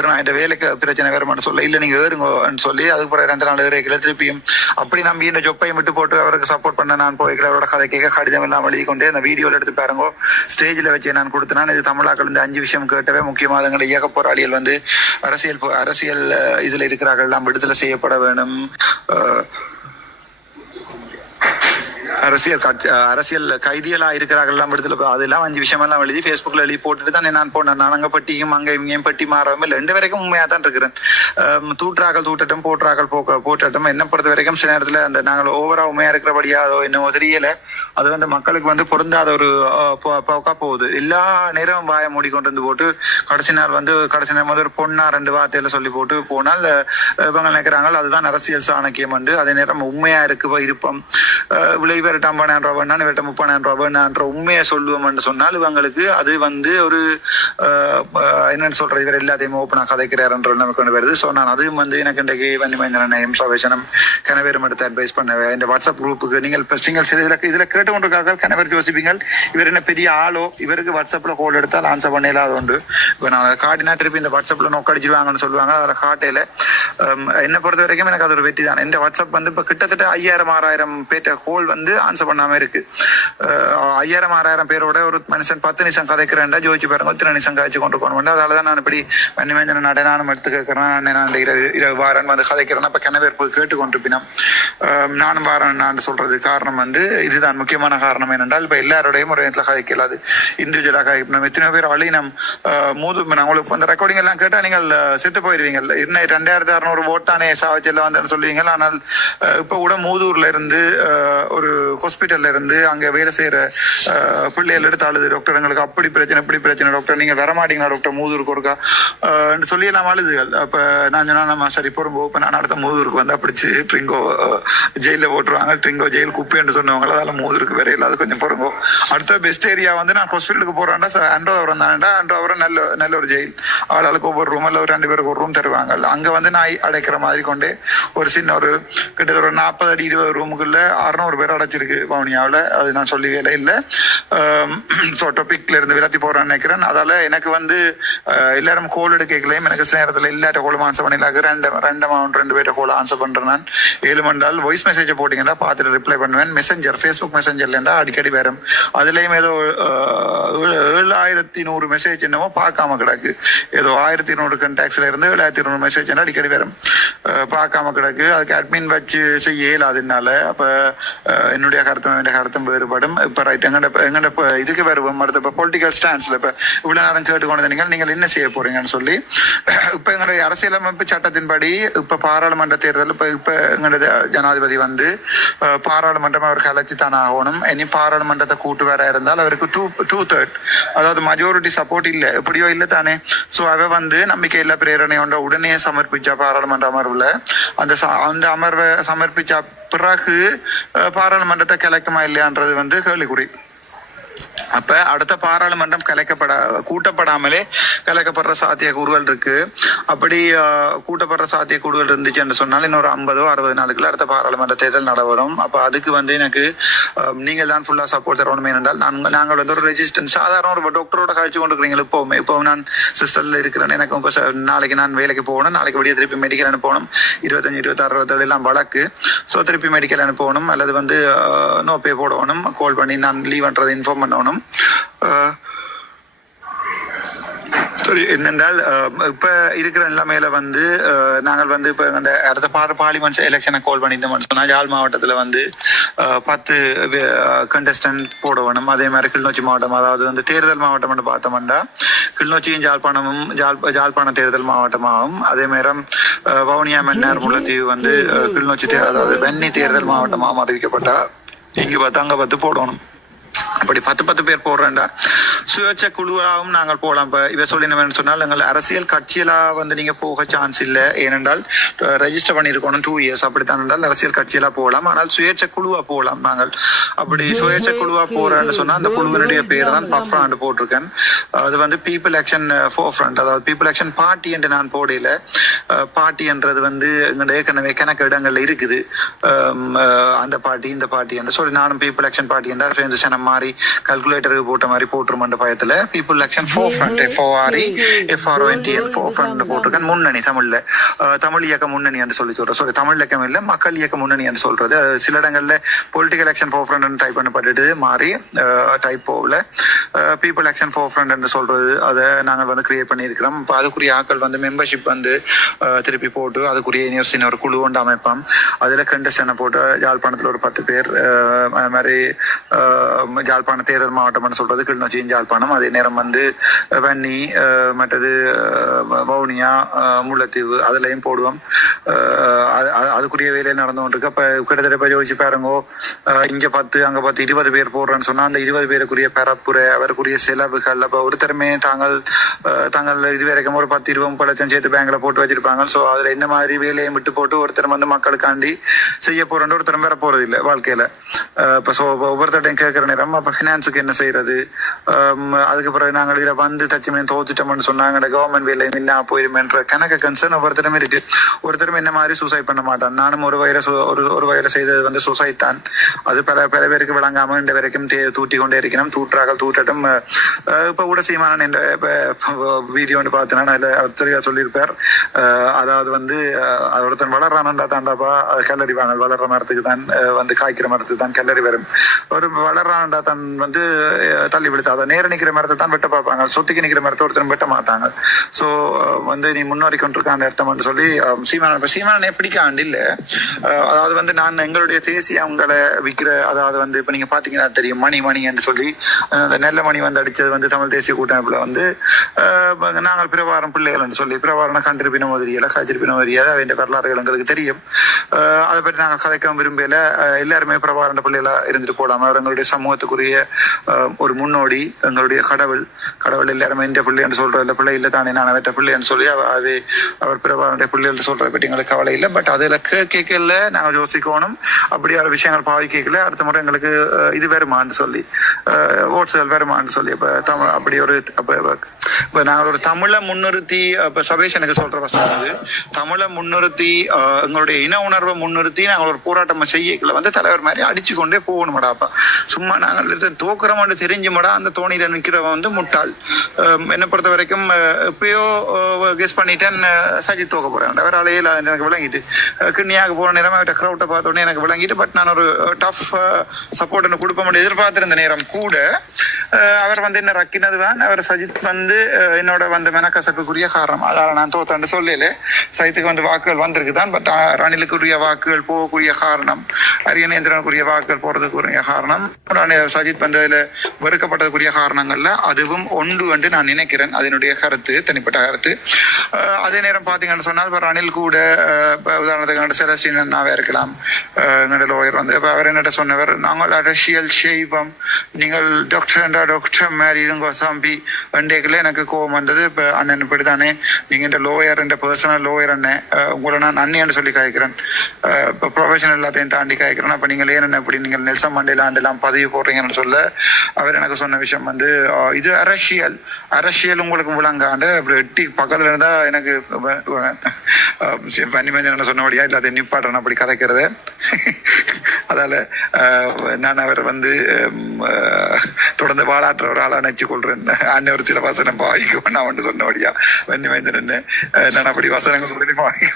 நான் என் வேலைக்கு பிரச்சனை வேற மட்டும் சொல்ல இல்லை நீங்க ஏறுங்கன்னு சொல்லி அதுக்கப்புறம் 2 நாள் ஏறைக்கல திருப்பியும் அப்படி நம்பி இந்த ஜொப்பையும் விட்டு போட்டு அவருக்கு சப்போர்ட் பண்ண நான் போய்க்கல. அவரோட கதை கேட்க கடிதம் எல்லாம் எழுதி கொண்டே அந்த வீடியோல எடுத்து பாருங்க, ஸ்டேஜ்ல வச்சு நான் கொடுத்தேன். இது தமிழாக்கள் இந்த 5 விஷயம் கேட்டவே முக்கியமாக இயக்க போராளிகள் வந்து அரசியல் இதுல இருக்கிறார்கள் எல்லாம் விடுதலை செய்யப்பட வேணும். அரசியல் கைதிகளா இருக்கிறார்கள் எல்லாம் விடுதலை அதெல்லாம் 5 விஷயம் எல்லாம் எழுதி பேஸ்புக்ல எழுதி போட்டுட்டு தான் நான் போனேன். நான் அங்க பட்டியும் அங்க இங்கேயும் பட்டி மாறவும் 2 வரைக்கும் உண்மையா தான் இருக்கிறேன். தூட்டுறாக்கள் தூட்டட்டும் போட்டுறாக்கள் போட்டட்டும். என்ன பொறுத்த வரைக்கும் சில நேரத்துல அந்த நாங்கள் ஓவரா உண்மையா இருக்கிறபடியா அதோ என்னமோ தெரியல. அது வந்து மக்களுக்கு வந்து பொருந்தாத ஒரு போக்கா போகுது. எல்லா நேரம் வாயை மூடிக்கொண்டு வந்து போட்டு கடைசி நேரம் ஒரு பொண்ணா 2 வார்த்தையில சொல்லி போட்டு போனால் இவங்க நினைக்கிறாங்க அதுதான் அரசியல் சாணக்கியம். வந்து அதே நேரம் உண்மையா இருப்போம் விளைவு 50,000 ரூபாய் வேணா 30,000 ரூபாய் வேணான்ற உண்மையை சொல்லுவோம் என்று சொன்னால் இவங்களுக்கு அது வந்து ஒரு என்னன்னு சொல்றது இவர் எல்லாத்தையும் ஓப்பனா கதைக்கிறாருன்ற நமக்கு கொண்டு வருது. ஸோ நான் அதுவும் வந்து எனக்கு இன்றைக்கு வன்னிமைந்தன எம்சாவேசனம் கனவேரும் எடுத்து அட்வைஸ் பண்ணுவேன். இந்த வாட்ஸ்அப் குரூப்புக்கு நீங்கள் இதுல கேட்டுக்கொண்டிருக்காங்க கனவேர் யோசிப்பீங்கள் இவர் என்ன பெரிய ஆளோ இவருக்கு வாட்ஸ்அப்ல கோல் எடுத்தால் ஆன்சர் பண்ணல. அது உண்டு. இப்போ நான் அதை காட்டினா திருப்பி இந்த வாட்ஸ்அப்ல நோக்கடிச்சிருவாங்கன்னு சொல்லுவாங்க. அதில் காட்டையில என்னை பொறுத்த வரைக்கும் எனக்கு அது ஒரு வெற்றி தான். இந்த வாட்ஸ்அப் வந்து இப்போ கிட்டத்தட்ட 5,000-6,000 பேர்ட்ட கோல் வந்து ஆன்சர் பண்ணாம இருக்கு. 5,000-6,000 பேரோட ஒரு மனுஷன் 10 நிமிஷம் கதைக்கிறேன்டா ஜோதிச்சு பாருங்க 3 நிமிஷம் காய்ச்சி கொண்டு போகணும். அதனாலதான் நான் இப்படி வன்னிமேஞ்சன நானும் எடுத்து கேட்கறேன். நான் 2 வாரம் வந்து கதைக்கிறேன். அப்ப கனவேற்பு கேட்டுக்கொண்டிருப்பினோம். நானும் வாரம் நான் சொல்றது காரணம் வந்து இதுதான் முக்கியமான காரணம். என்னென்றால் இப்ப எல்லாரோடையும் ஒரு இடத்துல கதைக்கலாது இண்டிவிஜுவலா கதைக்கணும். எத்தனையோ பேர் அழினம் உங்களுக்கு அந்த ரெக்கார்டிங் எல்லாம் கேட்டா நீங்கள் செத்து போயிருவீங்க. இன்னும் 2,600 ஓட் தானே சாவச்செல்லாம் வந்து சொல்லுவீங்க. ஆனால் இப்ப கூட மூதூர்ல இருந்து ஒரு ஹாஸ்பிட்டல்ல இருந்து அங்க வேலை செய்யற பிள்ளைகள் எடுத்து அழுது டாக்டர் எங்களுக்கு அப்படி பிரச்சனை இப்படி பிரச்சனை டாக்டர் நீங்க வரமாட்டீங்களா டாக்டர் மூதூருக்கு ஒருக்கா சொல்லி எல்லாம் அழுதுகள். அப்ப நான் சொன்னா நம்ம சரி போறோம் இப்ப நான் அடுத்த மூதூருக்கு வந்து அப்படிச்சு ட்ரிங்கோ ஜெயில போட்டுருவாங்க. ட்ரிங்கோ ஜெயில் குப்பை என்று சொன்னவங்க அதால மூதூருக்கு வேற இல்லாத கொஞ்சம் போறோம். அடுத்த பெஸ்ட் ஏரியா வந்து நான் ஹாஸ்பிட்டலுக்கு போறேன்டா அன்றோவரம் தானேடா அன்றோவரம் நல்ல ஒரு ஜெயில். ஆளுக்கு ஒவ்வொரு ரூம் இல்ல ஒரு 2 பேருக்கு ஒரு ரூம் தருவாங்க. அங்க வந்து நாய் அடைக்கிற மாதிரி கொண்டு ஒரு சின்ன ஒரு கிட்டத்தட்ட ஒரு 40 அடி 20 ரூமுக்குள்ள 600 பேர் அடைச்சிருக்கு வவுனியாவில். அது நான் சொல்லி வேலை இல்லை. ஸோ டாபிக்ல இருந்து விலத்தி போறேன்னு நினைக்கிறேன். அதால எனக்கு வந்து எல்லாரும் கோல் எடுக்கலையும் எனக்கு சில நேரத்தில் இல்லாட்ட கோலம் ஆன்சர் பண்ணிடலாக்கு 2 பேர்ட்ட கோல் ஆன்சர் பண்றேன். நான் 7 மண்டால் வாய்ஸ் மெசேஜ் போட்டீங்கன்னா பார்த்துட்டு ரிப்ளை பண்ணுவேன். மெசஞ்சர் ஃபேஸ்புக் மெசஞ்சர்ல அடிக்கடி வரும். அதுலயும் ஏதோ 7,100 மெசேஜ் என்னமோ பார்க்காம கிடக்கு. ஏதோ 1,200 கண்டாக்ட்ஸ்ல இருந்து 7,200 மெசேஜ் அடிக்கடி வரும் பார்க்காம கிடக்கு. அதுக்கு அட்மின் வச்சு செய்ய இயலாதுனால அப்ப என்னுடைய கருத்தும் வேறுபடும். இப்ப ரைட் எங்கட இதுக்கு வருவோம். அடுத்த இப்ப பொலிட்டிக்கல் ஸ்டான்ஸ்ல இப்ப இவ்வளவு நேரம் கேட்டுக்கொண்டு நீங்கள் என்ன செய்ய போறீங்கன்னு சொல்லி இப்ப எங்களுடைய அரசியலமைப்பு சட்டத்தின்படி இப்ப பாராளுமன்ற தேர்தல் இப்ப எங்களுடைய ஜனாதிபதி வந்து பாராளுமன்றம் அவர் கலைச்சு தானே ஆகணும். இனி பாராளுமன்றத்தை கூட்டு வர இருந்தால் அவருக்கு 2/3 அதாவது மெஜாரிட்டி சப்போர்ட் இல்ல எப்படியோ இல்ல தானே. சோ அவ வந்து நம்பிக்கை இல்ல பிரேரணை ஒன்ற உடனே சமர்ப்பிச்சா பாராளுமன்ற அமர்வுல அந்த அமர்வை சமர்ப்பிச்சா பிறகு பாராளுமன்றத்தை கலைக்குமா இல்லையான்றது வந்து கேள்விக்குறி. அப்ப அடுத்த பாராளுமன்றம் கூட்டப்படாமலே கலைக்கப்படுற சாத்தியக்கூறுகள் இருக்கு. அப்படி கூட்டப்படுற சாத்தியக்கூறுகள் இருந்துச்சுன்னு சொன்னால் இன்னொரு 50-60 நாளுக்குள்ள அடுத்த பாராளுமன்ற தேர்தல் நடவடும். அப்ப அதுக்கு வந்து எனக்கு நீங்கள் தான் ஃபுல்லா சப்போர்ட் தரணும். ஏனென்றால் நாங்கள் வந்து ஒரு ரெசிஸ்டன்ஸ் சாதாரண ஒரு டாக்டரோட கழிச்சு கொண்டு இருக்கிறீங்க. இப்போ நான் சிஸ்டர்ல இருக்கிறேன். எனக்கு நாளைக்கு நான் வேலைக்கு போகணும். நாளைக்கு வெளியே திருப்பி மெடிக்கல் அனுப்பணும். 25, 26, 27 எல்லாம் வழக்கு. ஸோ திருப்பி மெடிக்கல் அனுப்பணும் அல்லது வந்து நோப்பே போடணும். கால் பண்ணி நான் லீவ் பண்றது இன்ஃபார்ம் பண்ணணும். சரி என்னென்றால் இப்ப இருக்கிற நிலைமையில வந்து நாங்கள் வந்து இப்ப அடுத்த பார்லிமெண்ட் எலெக்ஷனை கால் பண்ணிட்டோம் சொன்னா யாழ் மாவட்டத்துல வந்து 10 கண்டஸ்டன்ட் போடணும். அதே மாதிரி கிளிநொச்சி மாவட்டம் அதாவது வந்து தேர்தல் மாவட்டம் பார்த்தோம்னா கிளிநொச்சியும் ஜாழ்ப்பாணம் தேர்தல் மாவட்டமாகும். அதே மாதிரி வவுனியா மன்னார் முல்லைத்தீவு வந்து கிளிநொச்சி அதாவது வெண்ணி தேர்தல் மாவட்டமாகவும் அறிவிக்கப்பட்டா இங்கு 10 அங்க 10 போடணும். அப்படி 10 பேர் போடுறேன்டா சுயேட்சை குழுவாகவும் நாங்கள் போகலாம். இப்ப இவ சொல்லினவன்னு சொன்னால் எங்கள் அரசியல் கட்சியில நீங்க போக சான்ஸ் இல்லை. ஏனென்றால் ரெஜிஸ்டர் பண்ணிருக்கணும் 2 years. அப்படித்தான் என்றால் அரசியல் கட்சியில போகலாம். ஆனால் சுயேட்சை குழுவா போகலாம். நாங்கள் அப்படி சுயேட்சை குழுவா போறேன்னு சொன்னா அந்த குழுவினுடைய பேர் தான் பஃப்ராண்டு போட்டிருக்கேன். அது பீப்புள் ஆக்ஷன் ஃபோர்ஃப்ரண்ட், அதாவது பீப்புள் ஆக்ஷன் பார்ட்டி என்று நான் போடையில. பார்ட்டி என்றது எங்க ஏற்கனவே கணக்கு இடங்கள்ல இருக்குது. அந்த பார்ட்டி இந்த பார்ட்டி என்று சொல்லி நானும் பீப்புள் ஆக்ஷன் பார்ட்டி என்றால் சேர்ந்து சனம் மாறி கால்குலேட்டருக்கு போட்ட மாதிரி போட்டுருமன்ற பயத்துல பீப்புள் ஆக்ஷன் ஃபோர்ஃப்ரண்ட் FOREFRONT ஃபோர்ஃப்ரண்ட் போட்டிருக்கேன். முன்னணி தமிழ்ல தமிழ் இயக்க முன்னணி என்று சொல்லி சொல்றேன். சாரி, தமிழ் இயக்கம் இல்ல, மக்கள் இயக்க முன்னணி என்று சொல்றது. சில இடங்கள்ல பொலிட்டிக்கல் ஆக்ஷன் ஃபோர்ஃப்ரண்ட் டைப் பண்ணப்பட்டு மாறி டைப் போகல பீப்புள் ஆக்ஷன் ஃபோர்ஃப்ரண்ட் என்று சொல்றது. அதை நாங்கள் கிரியேட் பண்ணியிருக்கிறோம். இப்போ அதுக்குரிய ஆக்கள் மெம்பர்ஷிப் திருப்பி போட்டு அதுக்குரிய யூனிவர்சிட்டி ஒரு குழு ஒன்று அமைப்போம். அதுல கண்டஸ்டன்ட் போட்டு யாழ்ப்பாணத்துல ஒரு 10 பேர், அது மாதிரி யாழ்ப்பாண தேர்தல் மாவட்டம் சொல்றது கிளிநொச்சியின் யாழ்ப்பாணம். அதே நேரம் வன்னி, மற்றது வவுனியா, முல்லைத்தீவு அதுலயும் போடுவோம். அதுக்குரிய வேலையை நடந்து கொண்டிருக்கு. அப்ப கிட்டத்தட்ட போய் யோசிச்சு பாருங்கோ, இங்க 10 அங்க 10 20 பேர் போடுறேன்னு சொன்னா அந்த 20 பேருக்குரிய பரப்புரை, அவருக்குரிய செலவுகள். அப்ப ஒருத்தருமே தாங்கள் இதுவரைக்கும் ஒரு 10, 20, 30 லட்சம் சேர்த்து பேங்க்ல போட்டு வச்சிருப்பாங்க. சோ அதுல என்ன மாதிரி வேலையை விட்டு போட்டு ஒருத்தர் மக்களுக்காண்டி செய்ய போறேன் ஒருத்தரும் வேற போறது இல்லை வாழ்க்கையில. இப்ப ஒவ்வொருத்தரையும் கேட்கிற நேரம் அப்ப பினான்ஸுக்கு என்ன செய்யறது, அதுக்கு பிறகு நாங்கள் இதுல தச்சுமையும் தோத்துட்டோம்னு சொன்னாங்க, கவர்மெண்ட் வேலையும் இல்லாம போயிருமேன்ற கணக்கு கன்சர்ன் ஒவ்வொருத்தரும் இருக்கு. ஒருத்தரும் என்ன மாதிரி சூசைட் பண்ண மாட்டான். நானும் ஒரு வயல செய்தது சூசைட் தான். அது பல பேருக்கு விளங்காம இந்த வரைக்கும் தூட்டி கொண்டே இருக்கணும். தூற்றாக்கள் தூட்டட்டும். இப்ப கூட சீமானன் என்ற வீடியோ பார்த்தேன்னா அதுல அவர் தெளிவா சொல்லியிருப்பார். அதாவது ஒருத்தன் வளர்றானண்டா தாண்டாப்பா கல்லறி வாங்க, வளர்ற மரத்துக்கு தான் காய்க்கிற மரத்துக்கு தான் கல்லறி வரும். ஒரு வளர்றான்டா தான் தள்ளி விடுத்து அதை நேர நிக்கிற மரத்தை தான் வெட்ட பார்ப்பாங்க. சொத்துக்கு நிக்கிற மரத்தை ஒருத்தரும் வெட்ட மாட்டாங்க. சோ நீ முன்னோறி கொண்டிருக்கான அர்த்தம் சொல்லி சீமானே பிடிக்காண்டு இல்ல. அதாவது நான் எங்களுடைய தேசிய அவங்களை விற்கிற, அதாவது இப்ப நீங்க பாத்தீங்கன்னா தெரியும் மணி என்று சொல்லி அந்த நெல்ல மணி அடிச்சது தமிழ் தேசிய கூட்டமைப்புல நாங்கள் பிரபாரம் பிள்ளைகள் என்று சொல்லி பிரபாரண கண்டிருப்பின மாதிரியில காய்ச்சிருப்பின மாதிரியாத அவன் வரலாறுகள் எங்களுக்கு தெரியும். அதை பற்றி நாங்கள் கதைக்க விரும்பல. எல்லாருமே பிரபாரண பிள்ளைகளா இருந்துட்டு போடாம அவர் எங்களுடைய சமூகத்துக்குரிய ஒரு முன்னோடி, எங்களுடைய கடவுள் எல்லாருமே இந்த பிள்ளை என்று சொல்ற இல்ல, பிள்ளை இல்லை தானே நான் அவற்ற பிள்ளை என்று சொல்லி அது அவர் பிரபாரனுடைய பிள்ளை என்று சொல்ற பற்றி எங்களுக்கு கவலை இல்லை. பட் அதுல கேட்கல நாங்கள் யோசிக்கணும். அப்படியான விஷயங்கள் பாவி கேட்கல. அடுத்த முறை எங்களுக்கு இது வருமானு சொல்லி ஓட்ஸுகள் வருமானு சொல்லி இப்ப தமிழ் அப்படி ஒரு இப்ப நாங்கள் ஒரு தமிழை முன்னிறுத்தி இப்ப சபேஷ் எனக்கு சொல்ற வசனம் தமிழை முன்னிறுத்தி எங்களுடைய இன உணர்வை முன்னிறுத்தி நாங்கள் ஒரு போராட்டம் செய்யல தலைவர் மாதிரி அடிச்சு கொண்டே போகணுமாடாப்பா. சும்மா நாங்கள் தோக்குறோம்னு தெரிஞ்சுமாடா அந்த தோணியில நிற்கிறவன் முட்டாள். என்னை பொறுத்த வரைக்கும் எப்பயோ கெஸ் பண்ணிட்டேன் சஜித் தோக்க போறேன். வேற அலையில எனக்கு விளங்கிட்டு கிண்ணியாக போற நேரம் கிரௌட்டை பார்த்தோன்னே எனக்கு விளங்கிட்டு. பட் நான் ஒரு டஃப் சப்போர்ட் எனக்கு கொடுக்க முடியும் எதிர்பார்த்திருந்த நேரம் கூட அவர் என்ன ரக்கினதுதான் அவர் சஜித் என்னோட மெனக்கசப்புக்குரிய காரணம். அதால நான் தோத்தாண்டு சொல்லல. சஜித்துக்கு வாக்குகள் வந்திருக்குதான். பட் ரணிலுக்குரிய வாக்குகள் போகக்கூடிய காரணம், அரியநேந்திரனுக்குரிய வாக்குகள் போறதுக்குரிய காரணம், சஜித் இதுல வெறுக்கப்பட்டதுக்குரிய காரணங்கள்ல அதுவும் ஒன்று என்று நான் நினைக்கிறேன். அதனுடைய கருத்து தனிப்பட்ட கருத்து. அதே நேரம் பாத்தீங்கன்னு சொன்னால் இப்ப ரணில் கூட உதாரணத்துக்கு செலஸ்டின் அண்ணாவே இருக்கலாம். எங்களோட லோயர் அவர் என்னட்ட சொன்னவர், நாங்கள் அரசியல் செய்வோம், நீங்கள் டாக்டர் மாதிரி இருங்கோ சாம்பி வண்டேக்குள்ள எனக்கு கோபம் வந்தது. இப்ப அண்ணன் இப்படித்தானே நீங்க இந்த லோயர் இந்த பர்சனல் லோயர் அண்ணன் உங்களை நான் அண்ணின்னு சொல்லி காய்க்கிறேன். இப்ப ப்ரொஃபஷனல் எல்லாத்தையும் தாண்டி காய்க்கிறேன். அப்ப நீங்கள் ஏன் இப்படி நீங்கள் நெல்சன் மண்டேல ஆண்டெல்லாம் பதவி போடுறீங்கன்னு சொல்ல அவர் எனக்கு சொன்ன விஷயம் இது அரசியல் உங்களுக்கு விளங்காண்டு எட்டி பக்கத்துல இருந்தா எனக்கு பன்னிமஞ்சன் சொன்னபடியா எல்லாத்தையும் நிப்பாட்டுறேன் அப்படி கதைக்கிறது. அதால நான் அவர் தொடர்ந்து வாழாற்ற ஒரு ஆளா நினைச்சு கொள்றேன். அண்ணன் ஒரு சில வசனம் பாவிக்கும் நான் சொன்னபடியா வன்னிமேந்தன் நான் அப்படி வசனங்கள் பாவிக்க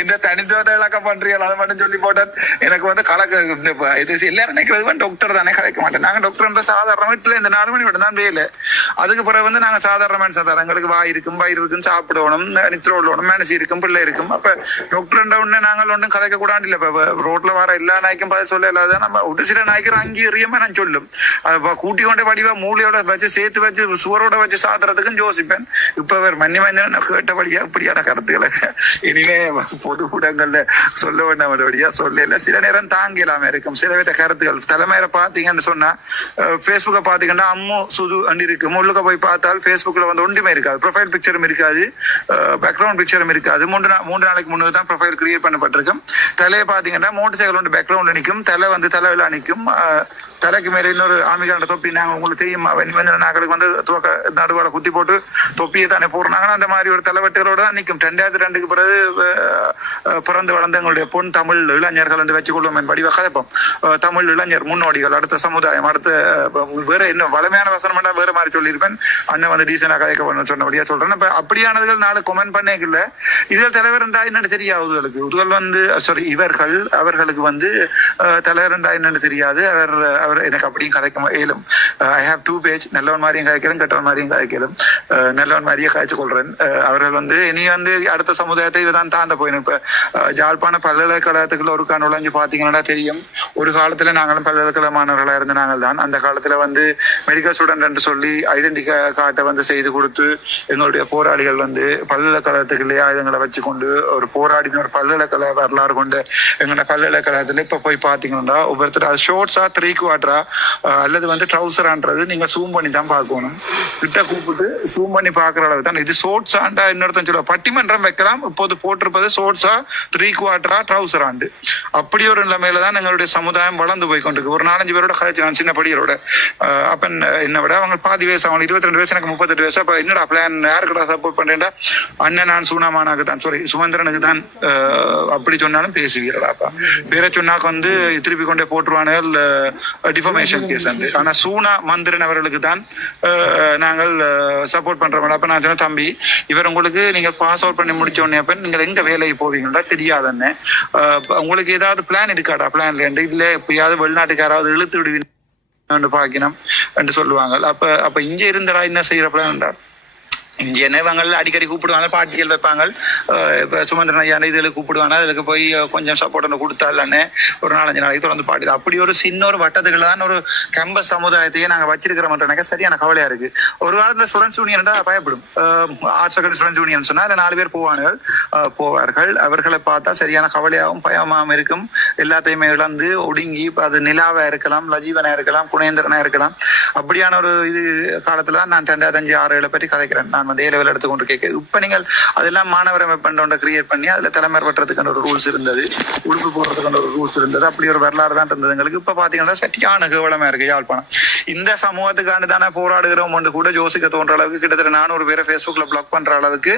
இந்த தனித்துவத்தை இலக்கம் பண்றீங்க அதை மட்டும் சொல்லி போட்டேன். எனக்கு கலக்க இது எல்லாரும் நினைக்கிறது டாக்டர் தானே கலைக்க மாட்டேன். நாங்க டாக்டர் சாதாரண வீட்டுல இந்த 4 மணி மட்டும் தான் வேலை. அதுக்கு பிறகு நாங்க சாதாரண மனுஷன் தான். எங்களுக்கு வாய் இருக்கும், வயிறு இருக்கும், சாப்பிடணும், நித்திர உள்ளணும், மனசு இருக்கும், பிள்ளை இருக்கும். அப்ப டாக்டர் ஒண்ணு நாங்கள் ஒன்றும் கதைக்க கூடாது இல்ல. இப்ப ரோட்ல வர எல்லா நாய்க்கும் பதில் சொல்ல இல்லாத நம்ம ஒரு சில நாய்க்கு அங்கீகரியமா நான் சொல்லும். அதை கூட்டி கொண்டே வடிவா மூளையோட வச்சு சேர்த்து வச்சு சுவரோட வச்சு சாத்துறதுக்கும் யோசிப்பேன். இப்ப மன்னி மஞ்சள் கேட்டபடியா இப்படியான கருத்துக்களை இனிமே பொது ஊடகங்கள்ல சொல்ல வேண்டாம் சொல்லல. சில நேரம் தாங்கலாம இருக்கும் சில பேர் கருத்துக்கள். தலைமையில பாத்தீங்கன்னு சொன்னா பேஸ்புக்கை பாத்தீங்கன்னா அம்மு சுது அண்டி இருக்கு. உள்ளுக்க போய் பார்த்தால் பேஸ்புக்ல வந்து ஒன்றுமே இருக்காது. ப்ரொஃபைல் பிக்சரும் இருக்காது, பேக்ரவுண்ட் பிக்சரும் இருக்காது. 3 நாளைக்கு முன்னாடி தான் ப்ரொஃபைல் கிரியேட் பண்ணப்பட்டிருக்கும். தலையை பாத்தீங்கன்னா மோட்டர் சைக்கிள் வந்து பேக்ரவுண்ட்ல நிற்கும், தலை வந்து தலைவில நிற்கும். தலைக்கு மேல இன்னொரு ஆமிகாண்ட தொப்பி நாங்க உங்களுக்கு தெரியுமா நாங்களுக்கு வந்து நடுவாட குத்தி போட்டு தொப்பியை தானே போடுறாங்கன்னா அந்த மாதிரி ஒரு தலைவட்டுகளோட தான் நிற்கும். 2002க்கு பிறகு பிறந்து வளர்ந்த எங்களுடைய பொன் தமிழ் இளைஞர்கள் என்று வச்சுக்கொள்வோம் என் வடிவ கதைப்போம். தமிழ் இளைஞர் முன்னோடிகள், அடுத்த சமுதாயம், அடுத்த வேற என்ன வளமையான வசனம் வேற மாதிரி சொல்லியிருப்பேன். அண்ணன் வந்து டீசனா கதைக்க சொன்னபடியா சொல்றேன். இப்ப அப்படியானதுகள் நாலு கொமெண்ட் பண்ணேக்கல. இதில் தலைவர் என்னன்னு தெரியாது. உதுகள் வந்து அவர்களுக்கு வந்து தலைவர் என்னன்னு தெரியாது. அவர் எனக்கு அப்படியும் கதைக்க இயலும். I have 2 page. நல்லவன் மாதிரியும் கதைக்கிறேன், கெட்டவன் மாதிரியும் கதைக்கிறேன். நல்லவன் மாதிரியே காய்ச்சி கொள்றேன். அவர்கள் வந்து இனி வந்து அடுத்த சமுதாயத்தை இவதான் தாண்ட போயிடும். இப்ப ஜாழ்ப்பாண பல்கலைக்கழகத்துக்குள்ள ஒரு நுழைஞ்சு பாத்தீங்கன்னா தெரியும். ஒரு காலத்துல நாங்களும் பல்கலைக்கழக மாணவர்களா இருந்த நாங்கள் தான். அந்த காலத்துல வந்து மெடிக்கல் ஸ்டூடெண்ட் என்று சொல்லி ஐடென்டி கார்டை வந்து செய்து கொடுத்து எங்களுடைய போராளிகள் வந்து பல்கலைக்கழகத்துக்குள்ளே ஆயுதங்களை வச்சு கொண்டு ஒரு போராடின ஒரு பல்கலைக்கழக வரலாறு கொண்டு எங்களோட பல்கலைக்கழகத்துல இப்ப போய் பாத்தீங்கன்னா ஒவ்வொருத்தர் அது ஷோர்ட்ஸா 3/4 அல்லது வந்து ட்ரௌசரான்றது நீங்க ஜூம் பண்ணி தான் பார்க்கணும். கிட்ட கூப்பிட்டு ஜூம் பண்ணி பாக்குற அளவு தான் இது ஷோர்ட்ஸ் ஆண்டா. இன்னொருத்தன் சொல்ல பட்டிமன்றம் வைக்கலாம். இப்போது போட்டிருப்பது ஷோர்ட்ஸா 3/4 ட்ரௌசர் ஆண்டு. அப்படி ஒரு நிலைமையில தான் எங்களுடைய சமுதாயம் வளர்ந்து போய் கொண்டிருக்கு. ஒரு 4-5 பேரோட கழிச்சு நான் சின்ன படிகளோட அப்ப என்ன விட அவங்க பாதி வயசு, அவங்க 22 வயசு, எனக்கு 38 வயசு. அப்ப என்னடா பிளான், யாருக்கடா சப்போர்ட் பண்றேன்டா? அண்ணன் நான் சூனாமானாக்கு தான், சாரி சுமந்திரனுக்கு தான். அப்படி சொன்னாலும் பேசுவீரடாப்பா. பேரை சொன்னாக்கு வந்து திருப்பி கொண்டே போட்டுருவானுகள் டிஃபர்மேஷன் கேஸ். ஆனா சூனா மந்திரன் அவர்களுக்கு தான் நாங்கள் சப்போர்ட் பண்றோம். அப்ப நான் சொன்ன தம்பி, இவர் உங்களுக்கு நீங்க பாஸ் அவுட் பண்ணி முடிச்ச உடனே அப்ப நீங்க எங்க வேலைக்கு போவீங்களா தெரியாதன்னு. உங்களுக்கு ஏதாவது பிளான் இருக்காடா? பிளான் இதுல எப்பயாவது வெளிநாட்டுக்காராவது இழுத்து விடுவீங்க பாக்கணும் என்று சொல்லுவாங்க. அப்ப இங்க இருந்தடா என்ன செய்யற பிளான்டா? இங்கே இவங்க அடிக்கடி கூப்பிடுவாங்க, பாட்டிகள் வைப்பாங்க. இப்ப சுமந்திரன் ஐயா இதுல கூப்பிடுவாங்க. அதுக்கு போய் கொஞ்சம் சப்போர்ட் கொடுத்தாலன்னு ஒரு 4-5 நாளைக்கு தொடர்ந்து பாட்டு. அப்படி ஒரு சின்ன ஒரு வட்டத்துக்குள்ள தான் ஒரு கேம்பஸ் சமுதாயத்தையே நாங்க வச்சிருக்கிறோம். சரியான கவலையா இருக்கு. ஒரு காலத்துல ஸ்டூடெண்ட்ஸ் யூனியன் தான் பயப்படும். ஆர்ட்ஸ் செகண்ட் ஸ்டூடெண்ட்ஸ் யூனியன் சொன்னா 4 பேர் போவார்கள். அவர்களை பார்த்தா சரியான கவலையாகவும் பயமாகவும் இருக்கும். எல்லாத்தையுமே இழந்து ஒடுங்கி, அது நிலாவா இருக்கலாம், லஜீவனா இருக்கலாம், குணேந்திரனா இருக்கலாம். அப்படியான ஒரு இது காலத்துல தான் நான் 2005-6-7 பற்றி கதைக்கிறேன். நான் வந்து A-level எடுத்துக்கொண்டு கேட்க. இப்ப நீங்கள் அதெல்லாம் மாணவர் அமைப்பு கிரியேட் பண்ணி அதுல தலைமை வெட்டுறதுக்கான ஒரு ரூல்ஸ் இருந்தது, உடுப்பு போடுறதுக்கான ஒரு ரூல்ஸ் இருந்தது. அப்படி ஒரு வரலாறு தான் இருந்தது எங்களுக்கு. இப்ப பாத்தீங்கன்னா சட்டியான கேவலமா இருக்கு யாழ்ப்பாணம். இந்த சமூகத்துக்காண்டு தானே போராடுகிறோம் கூட யோசிக்க தோன்ற அளவுக்கு கிட்டத்தட்ட 400 பேரை Facebookல பிளாக் பண்ற அளவுக்கு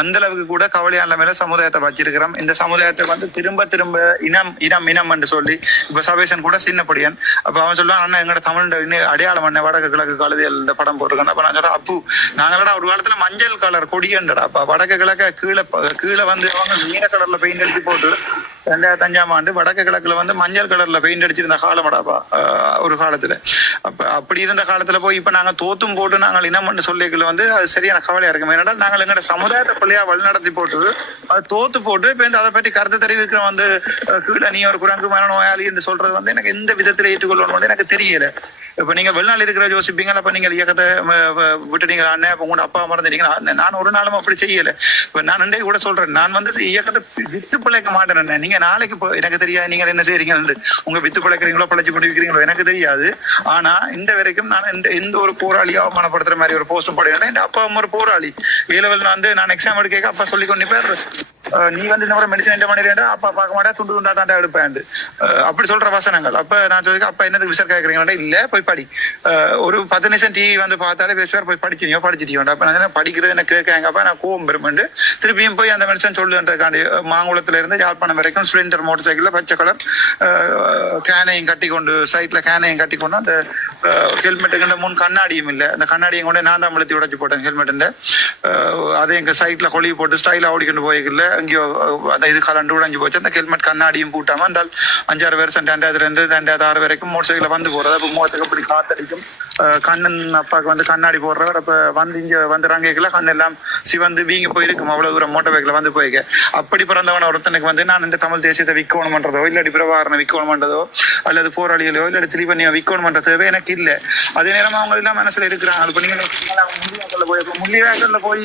அந்த அளவுக்கு கூட கவலையான மேல சமுதாயத்தை வச்சிருக்கிறோம். இந்த சமுதாயத்தை வந்து திரும்ப திரும்ப இனம் என்று சொல்லி இப்ப சபேசன் கூட சின்னப்படியான். அப்ப அவன் சொல்லுவான், அண்ணா எங்கட தமிழ் அடையாளம் என்ன வடக்கு கிழக்கு கழுதியல் இந்த படம் போட்டிருக்கான். அப்ப நான் சொல்றேன், அப்பு நாங்களா ஒரு காலத்துல மஞ்சள் கலர் கொடியண்டடா. வடக்கு கிழக்க கீழே வந்து அவங்க நீல கலர்ல பெயிண்ட் அடிச்சு போட்டு 2005ஆம் ஆண்டு வடக்கு கிழக்குல வந்து மஞ்சள் கலர்ல பெயிண்ட் அடிச்சிருந்த காலமடாப்பா ஒரு காலத்துல. அப்படி இருந்த காலத்துல போய் இப்ப நாங்க தோத்தும் போட்டு நாங்கள் இனம் சொல்லிக்கல வந்து அது சரியான கவலையா இருக்கும். ஏன்னா நாங்கள் எங்களோட சமுதாயத்தை பிள்ளையா வழிநடத்தி போட்டு அது தோத்து போட்டு இப்ப அதை பற்றி கருத்து தெரிவிக்கிற வந்து கீழே நீ ஒரு குரங்கு மனநோயாளி என்று சொல்றது வந்து எனக்கு எந்த விதத்துல ஏற்றுக்கொள்ளணும் எனக்கு தெரியல. இப்ப நீங்க வெளிநாள் இருக்கிற யோசிப்பீங்க. அப்ப நீங்க இயக்கத்தை விட்டுட்டீங்க, அண்ணன் அப்ப உங்க அப்பா மறந்துட்டீங்க. நான் ஒரு நாளும் அப்படி செய்யல. இப்ப நான் அண்டே கூட சொல்றேன், நான் வந்து இயக்கத்தை வித்து பிழைக்க மாட்டேன். நீங்க நாளைக்கு எனக்கு தெரியாது நீங்க என்ன செய்றீங்க, உங்க வித்து பிழைக்கிறீங்களோ பிழைச்சு கொண்டிருக்கிறீங்களோ எனக்கு தெரியாது. ஆனா இந்த வரைக்கும் நான் எந்த ஒரு போராளியோ அவமானப்படுத்துற மாதிரி ஒரு போஸ்டும் போடுறேன். என் அப்பா அம்மா ஒரு போராளி. A-level வந்து நான் எக்ஸாம் எடுக்க அப்பா சொல்லி கொண்டு பேர் நீ வந்து இந்த மாதிரி மெடிசன் என்ன பண்ணிடுறா, அப்பா பார்க்க மாட்டா துண்டு துண்டா தாண்டா எடுப்பேன் அப்படி சொல்ற வசனங்கள். அப்ப நான் சொல்லி அப்பா என்னது விசார் கேட்கறீங்களா? இல்ல போய் படி. ஒரு 10 நிமிஷம் டிவி வந்து பார்த்தாலே பேசுவார், போய் படிச்சிட்டியோ. அப்ப நான் படிக்கிறது எனக்கு கேட்காங்க. அப்ப நான் கோவம் பெருமண்டு திருப்பியும் போய் அந்த மெடிசன் சொல்லுன்றதுக்காண்டி மாங்குளத்துல இருந்து யாழ்ப்பாணம் வரைக்கும் ஸ்பிளெண்டர் மோட்டர் சைக்கிள்ல பச்சை கலர் கேனையும் கட்டி கொண்டு சைட்ல கேனையும் கட்டி கொண்டு அந்த ஹெல்மெட்டுக்கு முன் கண்ணாடியும் இல்லை, அந்த கண்ணாடியும் கொண்டு நான் தான் அழுத்தி உடைச்சு போட்டேன் ஹெல்மெட்டு. அதை எங்க சைட்ல கொழுவி போட்டு ஸ்டைலா ஓடிக்கொண்டு போய்க்கல. அங்கேயோ அந்த இது கலண்டு உடைஞ்சு போச்சு. அந்த ஹெல்மெட் கண்ணாடியும் பூட்டாம அந்த 5-6 வருஷம் 2002-2006 வரைக்கும் மோட்டர் சைக்கிள் வந்து போறது. அப்ப முகத்துக்கு அப்படி காத்தடிக்கும். கண்ணன் அப்பாவுக்கு வந்து கண்ணாடி போடுறவர். அப்ப வந்து இங்க வந்து ரங்கைக்குள்ள கண்ணெல்லாம் சிவந்து வீங்கி போயிருக்கும். அவ்வளவு தூரம் மோட்டர் பைக்கில் வந்து போய்க்க. அப்படி பிறந்தவன ஒருத்தனுக்கு வந்து நான் இந்த தமிழ் தேசியத்தை விற்கணும் பண்றதோ இல்லாட்டி பிரபாகரனை விற்கணும் பண்றதோ அல்லது போராளிகளையோ இல்லாட்டி திரிபண்ணியோ விற்கணும் பண்ற தேவை எனக்கு இல்ல. அதே நேரம் அவங்க எல்லாம் மனசுல இருக்கிறாங்க. இப்ப நீங்க முள்ளிவாய்க்கல்ல போய்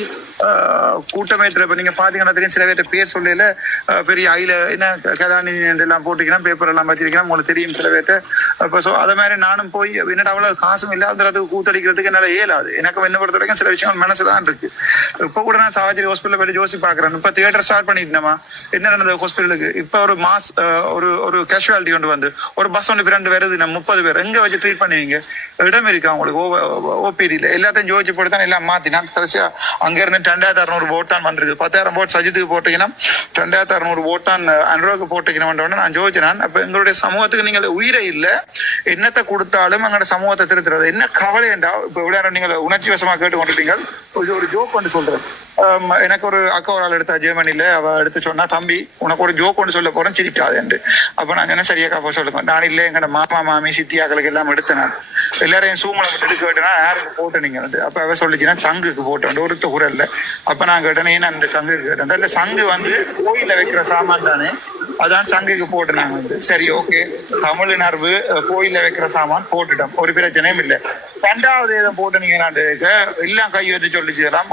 கூட்டமேற்ற இப்ப நீங்க பாத்தீங்கன்னா தெரியும், சில பேர் பேர் சொல்லல பெரிய ஐல என்ன கலாநிதி எல்லாம் போட்டுக்கலாம், பேப்பர் எல்லாம் வச்சிருக்கலாம், உங்களுக்கு தெரியும் சில பேர்ட்ட. அப்ப சோ அத மாதிரி நானும் போய் என்னடா அவ்வளவு காசும் இல்லாததுக்கு கூத்தடிக்கிறதுக்கு என்னால இயலாது. எனக்கு என்ன பொறுத்த வரைக்கும் சில விஷயங்கள் மனசுதான் இருக்கு. இப்ப கூட நான் சாவச்சேரி ஹாஸ்பிட்டல் போய் யோசிச்சு பாக்குறேன். இப்ப தியேட்டர் ஸ்டார்ட் பண்ணிருந்தேமா, என்ன நடந்தது ஹாஸ்பிட்டலுக்கு? இப்ப ஒரு மாஸ் ஒரு கேஷுவாலிட்டி கொண்டு வந்து ஒரு பஸ் ஒன்று 2 வருது, நம்ம 30 பேர் எங்க வச்சு ட்ரீட் பண்ணுவீங்க? இடம் இருக்கு அவங்களுக்கு ஓபிடியில? எல்லாத்தையும் ஜோதிச்சு போட்டு தான் எல்லாம் மாத்தி நான் கடைசியா அங்க இருந்து 2600 ஓட் தான் வந்திருக்கு. 10,000 ஓட் சஜித்துக்கு போட்டீங்கன்னா 2600 ஓட் தான் அனுராவுக்கு போட்டுக்கணும் நான் ஜோதிச்சேன். அப்ப எங்களுடைய சமூகத்துக்கு நீங்கள் உயிரை இல்ல என்னத்தை கொடுத்தாலும் எங்களோட சமூகத்தை திருத்துறது என்ன கவலைண்டா? இப்ப விளையாட நீங்க உணர்ச்சி வசமா கேட்டு கொண்டுட்டீங்க. ஒரு ஜோக் ஒன்று சொல்றேன். எனக்கு ஒரு அக்கா ஒரு ஆள் எடுத்தா ஜெர்மனில, அவ எடுத்து சொன்னா, தம்பி உனக்கு ஒரு ஜோக் ஒன்று சொல்ல போறேன் சிரிக்காது. அப்ப நான் என்ன சரியாக்கா போய் சொல்லுங்க, நான் இல்ல எங்கட மாமா மாமி சித்தியாக்களுக்கு எல்லாம் எடுத்து நான் எல்லாரையும் சூமலை எடுக்க வேட்டேன்னா யாருக்கு போட்டு நீங்க வந்து? அப்ப அவ சொல்லிச்சுன்னா சங்குக்கு போட்டேன் ஒருத்த குரல்ல. அப்ப நான் கேட்டேன், ஏன்னா அந்த சங்கு கேட்டேன். இல்ல சங்கு வந்து கோயில வைக்கிற சாமான் தானே, அதான் சங்குக்கு போட்டு நாங்க வந்து சரி ஓகே தமிழ்நர்வு கோயில வைக்கிற சாமான் போட்டுட்டோம், ஒரு பிரச்சனையும் இல்லை. 2வது இதை போட்டு நீங்க எல்லாம் கை வச்சு சொல்லிச்சுலாம்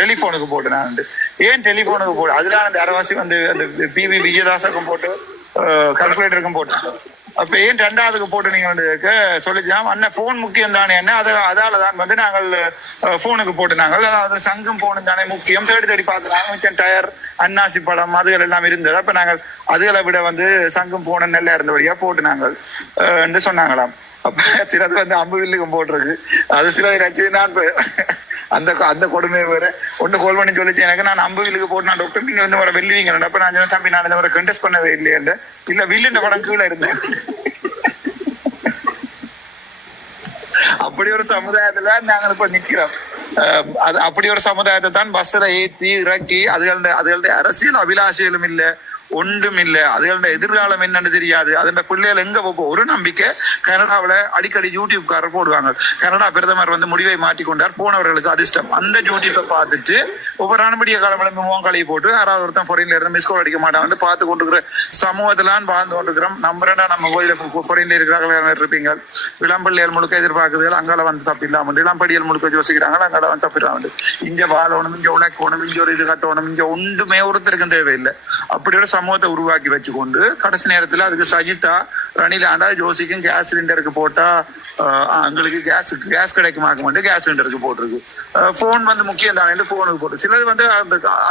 டெலிபோனுக்கு போட்டு நான் ஏன் டெலிபோனுக்கு போட்டு அதுல அந்த அரவாசி வந்து அந்த பிவி விஜயதாசக்கும் போட்டு கால்குலேட்டருக்கும் போட்டு அப்ப ஏன் 2வதுக்கு போட்டு நீங்க வந்து சொல்லிச்சாம் அண்ணன் போன் முக்கியம் தானே என்ன அதாலதான் வந்து நாங்கள் போனுக்கு போட்டு நாங்கள் அதாவது சங்கம் போனும் தானே முக்கியம் தேடி பார்த்துனாங்க. மிச்சம் டயர் அன்னாசி பழம் அதுகள் எல்லாம் இருந்தது. அப்ப நாங்கள் அதுகளை விட வந்து சங்கம் போன நல்லா இருந்தபடியா போட்டு நாங்கள் என்று சொன்னாங்களாம். அப்ப சிலது வந்து அம்பு வில்லுக்கும் போட்டிருக்கு. அது சிலது நான் அந்த கொடுமையை வேற ஒண்ணு கோல் பண்ணி சொல்லிச்சு எனக்கு, நான் அம்பு வில்லுக்கு போட்டு நான் டாக்டர் நீங்க வந்து வர வெள்ளிவீங்க. அப்ப நான் சொன்ன தம்பி நான் இந்த வர கண்டெஸ்ட் பண்ணவே இல்லையே இல்ல வில்லுன்ற படம் கீழே இருந்தேன். அப்படி ஒரு சமுதாயத்துல நாங்கள் இப்ப நிக்கிறோம். அது அப்படி ஒரு சமுதாயத்தை தான் பஸ்ல ஏற்றி இறக்கி அதுகளுடைய அரசியல் அபிலாஷைகளும் இல்ல ஒன்றும் இல்ல, அதுகளோட எதிர்காலம் என்னன்னு தெரியாது. அதோட பிள்ளைகள் எங்க போகும் ஒரு நம்பிக்கை. கனடாவில அடிக்கடி யூடியூப்காரர் போடுவாங்க, கனடா பிரதமர் வந்து முடிவை மாற்றிக்கொண்டார், போனவர்களுக்கு அதிர்ஷ்டம். அந்த யூடியூப்பை பார்த்துட்டு ஒவ்வொரு அனுமதிய காலம் முகங்களை போட்டு யாராவது ஒருத்தன் ஃபாரின்ல இருந்து மிஸ்கோல் அடிக்க மாட்டாங்க பார்த்து கொண்டிருக்கிற சமூகத்திலான் வாழ்ந்து கொண்டிருக்கிறோம். நம்புறேன்டா நம்ம கோயில ஃபாரின்ல இருக்கிறாங்க இருப்பீங்க, இளம்பள்ளியல் முழுக்க எதிர்பார்க்குறதுகள் அங்கால வந்து தப்பில்லாம இளம்படியல் முழுக்க யோசிக்கிறாங்க, அங்கால வந்து தப்பிடாம இங்க வாழணும், இங்க உழைக்கணும், இங்க ஒரு இது கட்டணும், இங்க ஒன்றுமே ஒருத்தருக்கும் தேவையில்லை. அப்படி ஒரு சமூகத்தை உருவாக்கி வச்சுக்கொண்டு கடைசி நேரத்துல அதுக்கு சஜித்தா ரணிலாண்டா ஜோசிக்கும் கேஸ் சிலிண்டருக்கு போட்டா எங்களுக்கு கேஸ் கிடைக்குமாக்க மாட்டேன் கேஸ் சிலிண்டருக்கு போட்டிருக்கு. போன் வந்து முக்கியம் தானே போனுக்கு போட்டு சிலது வந்து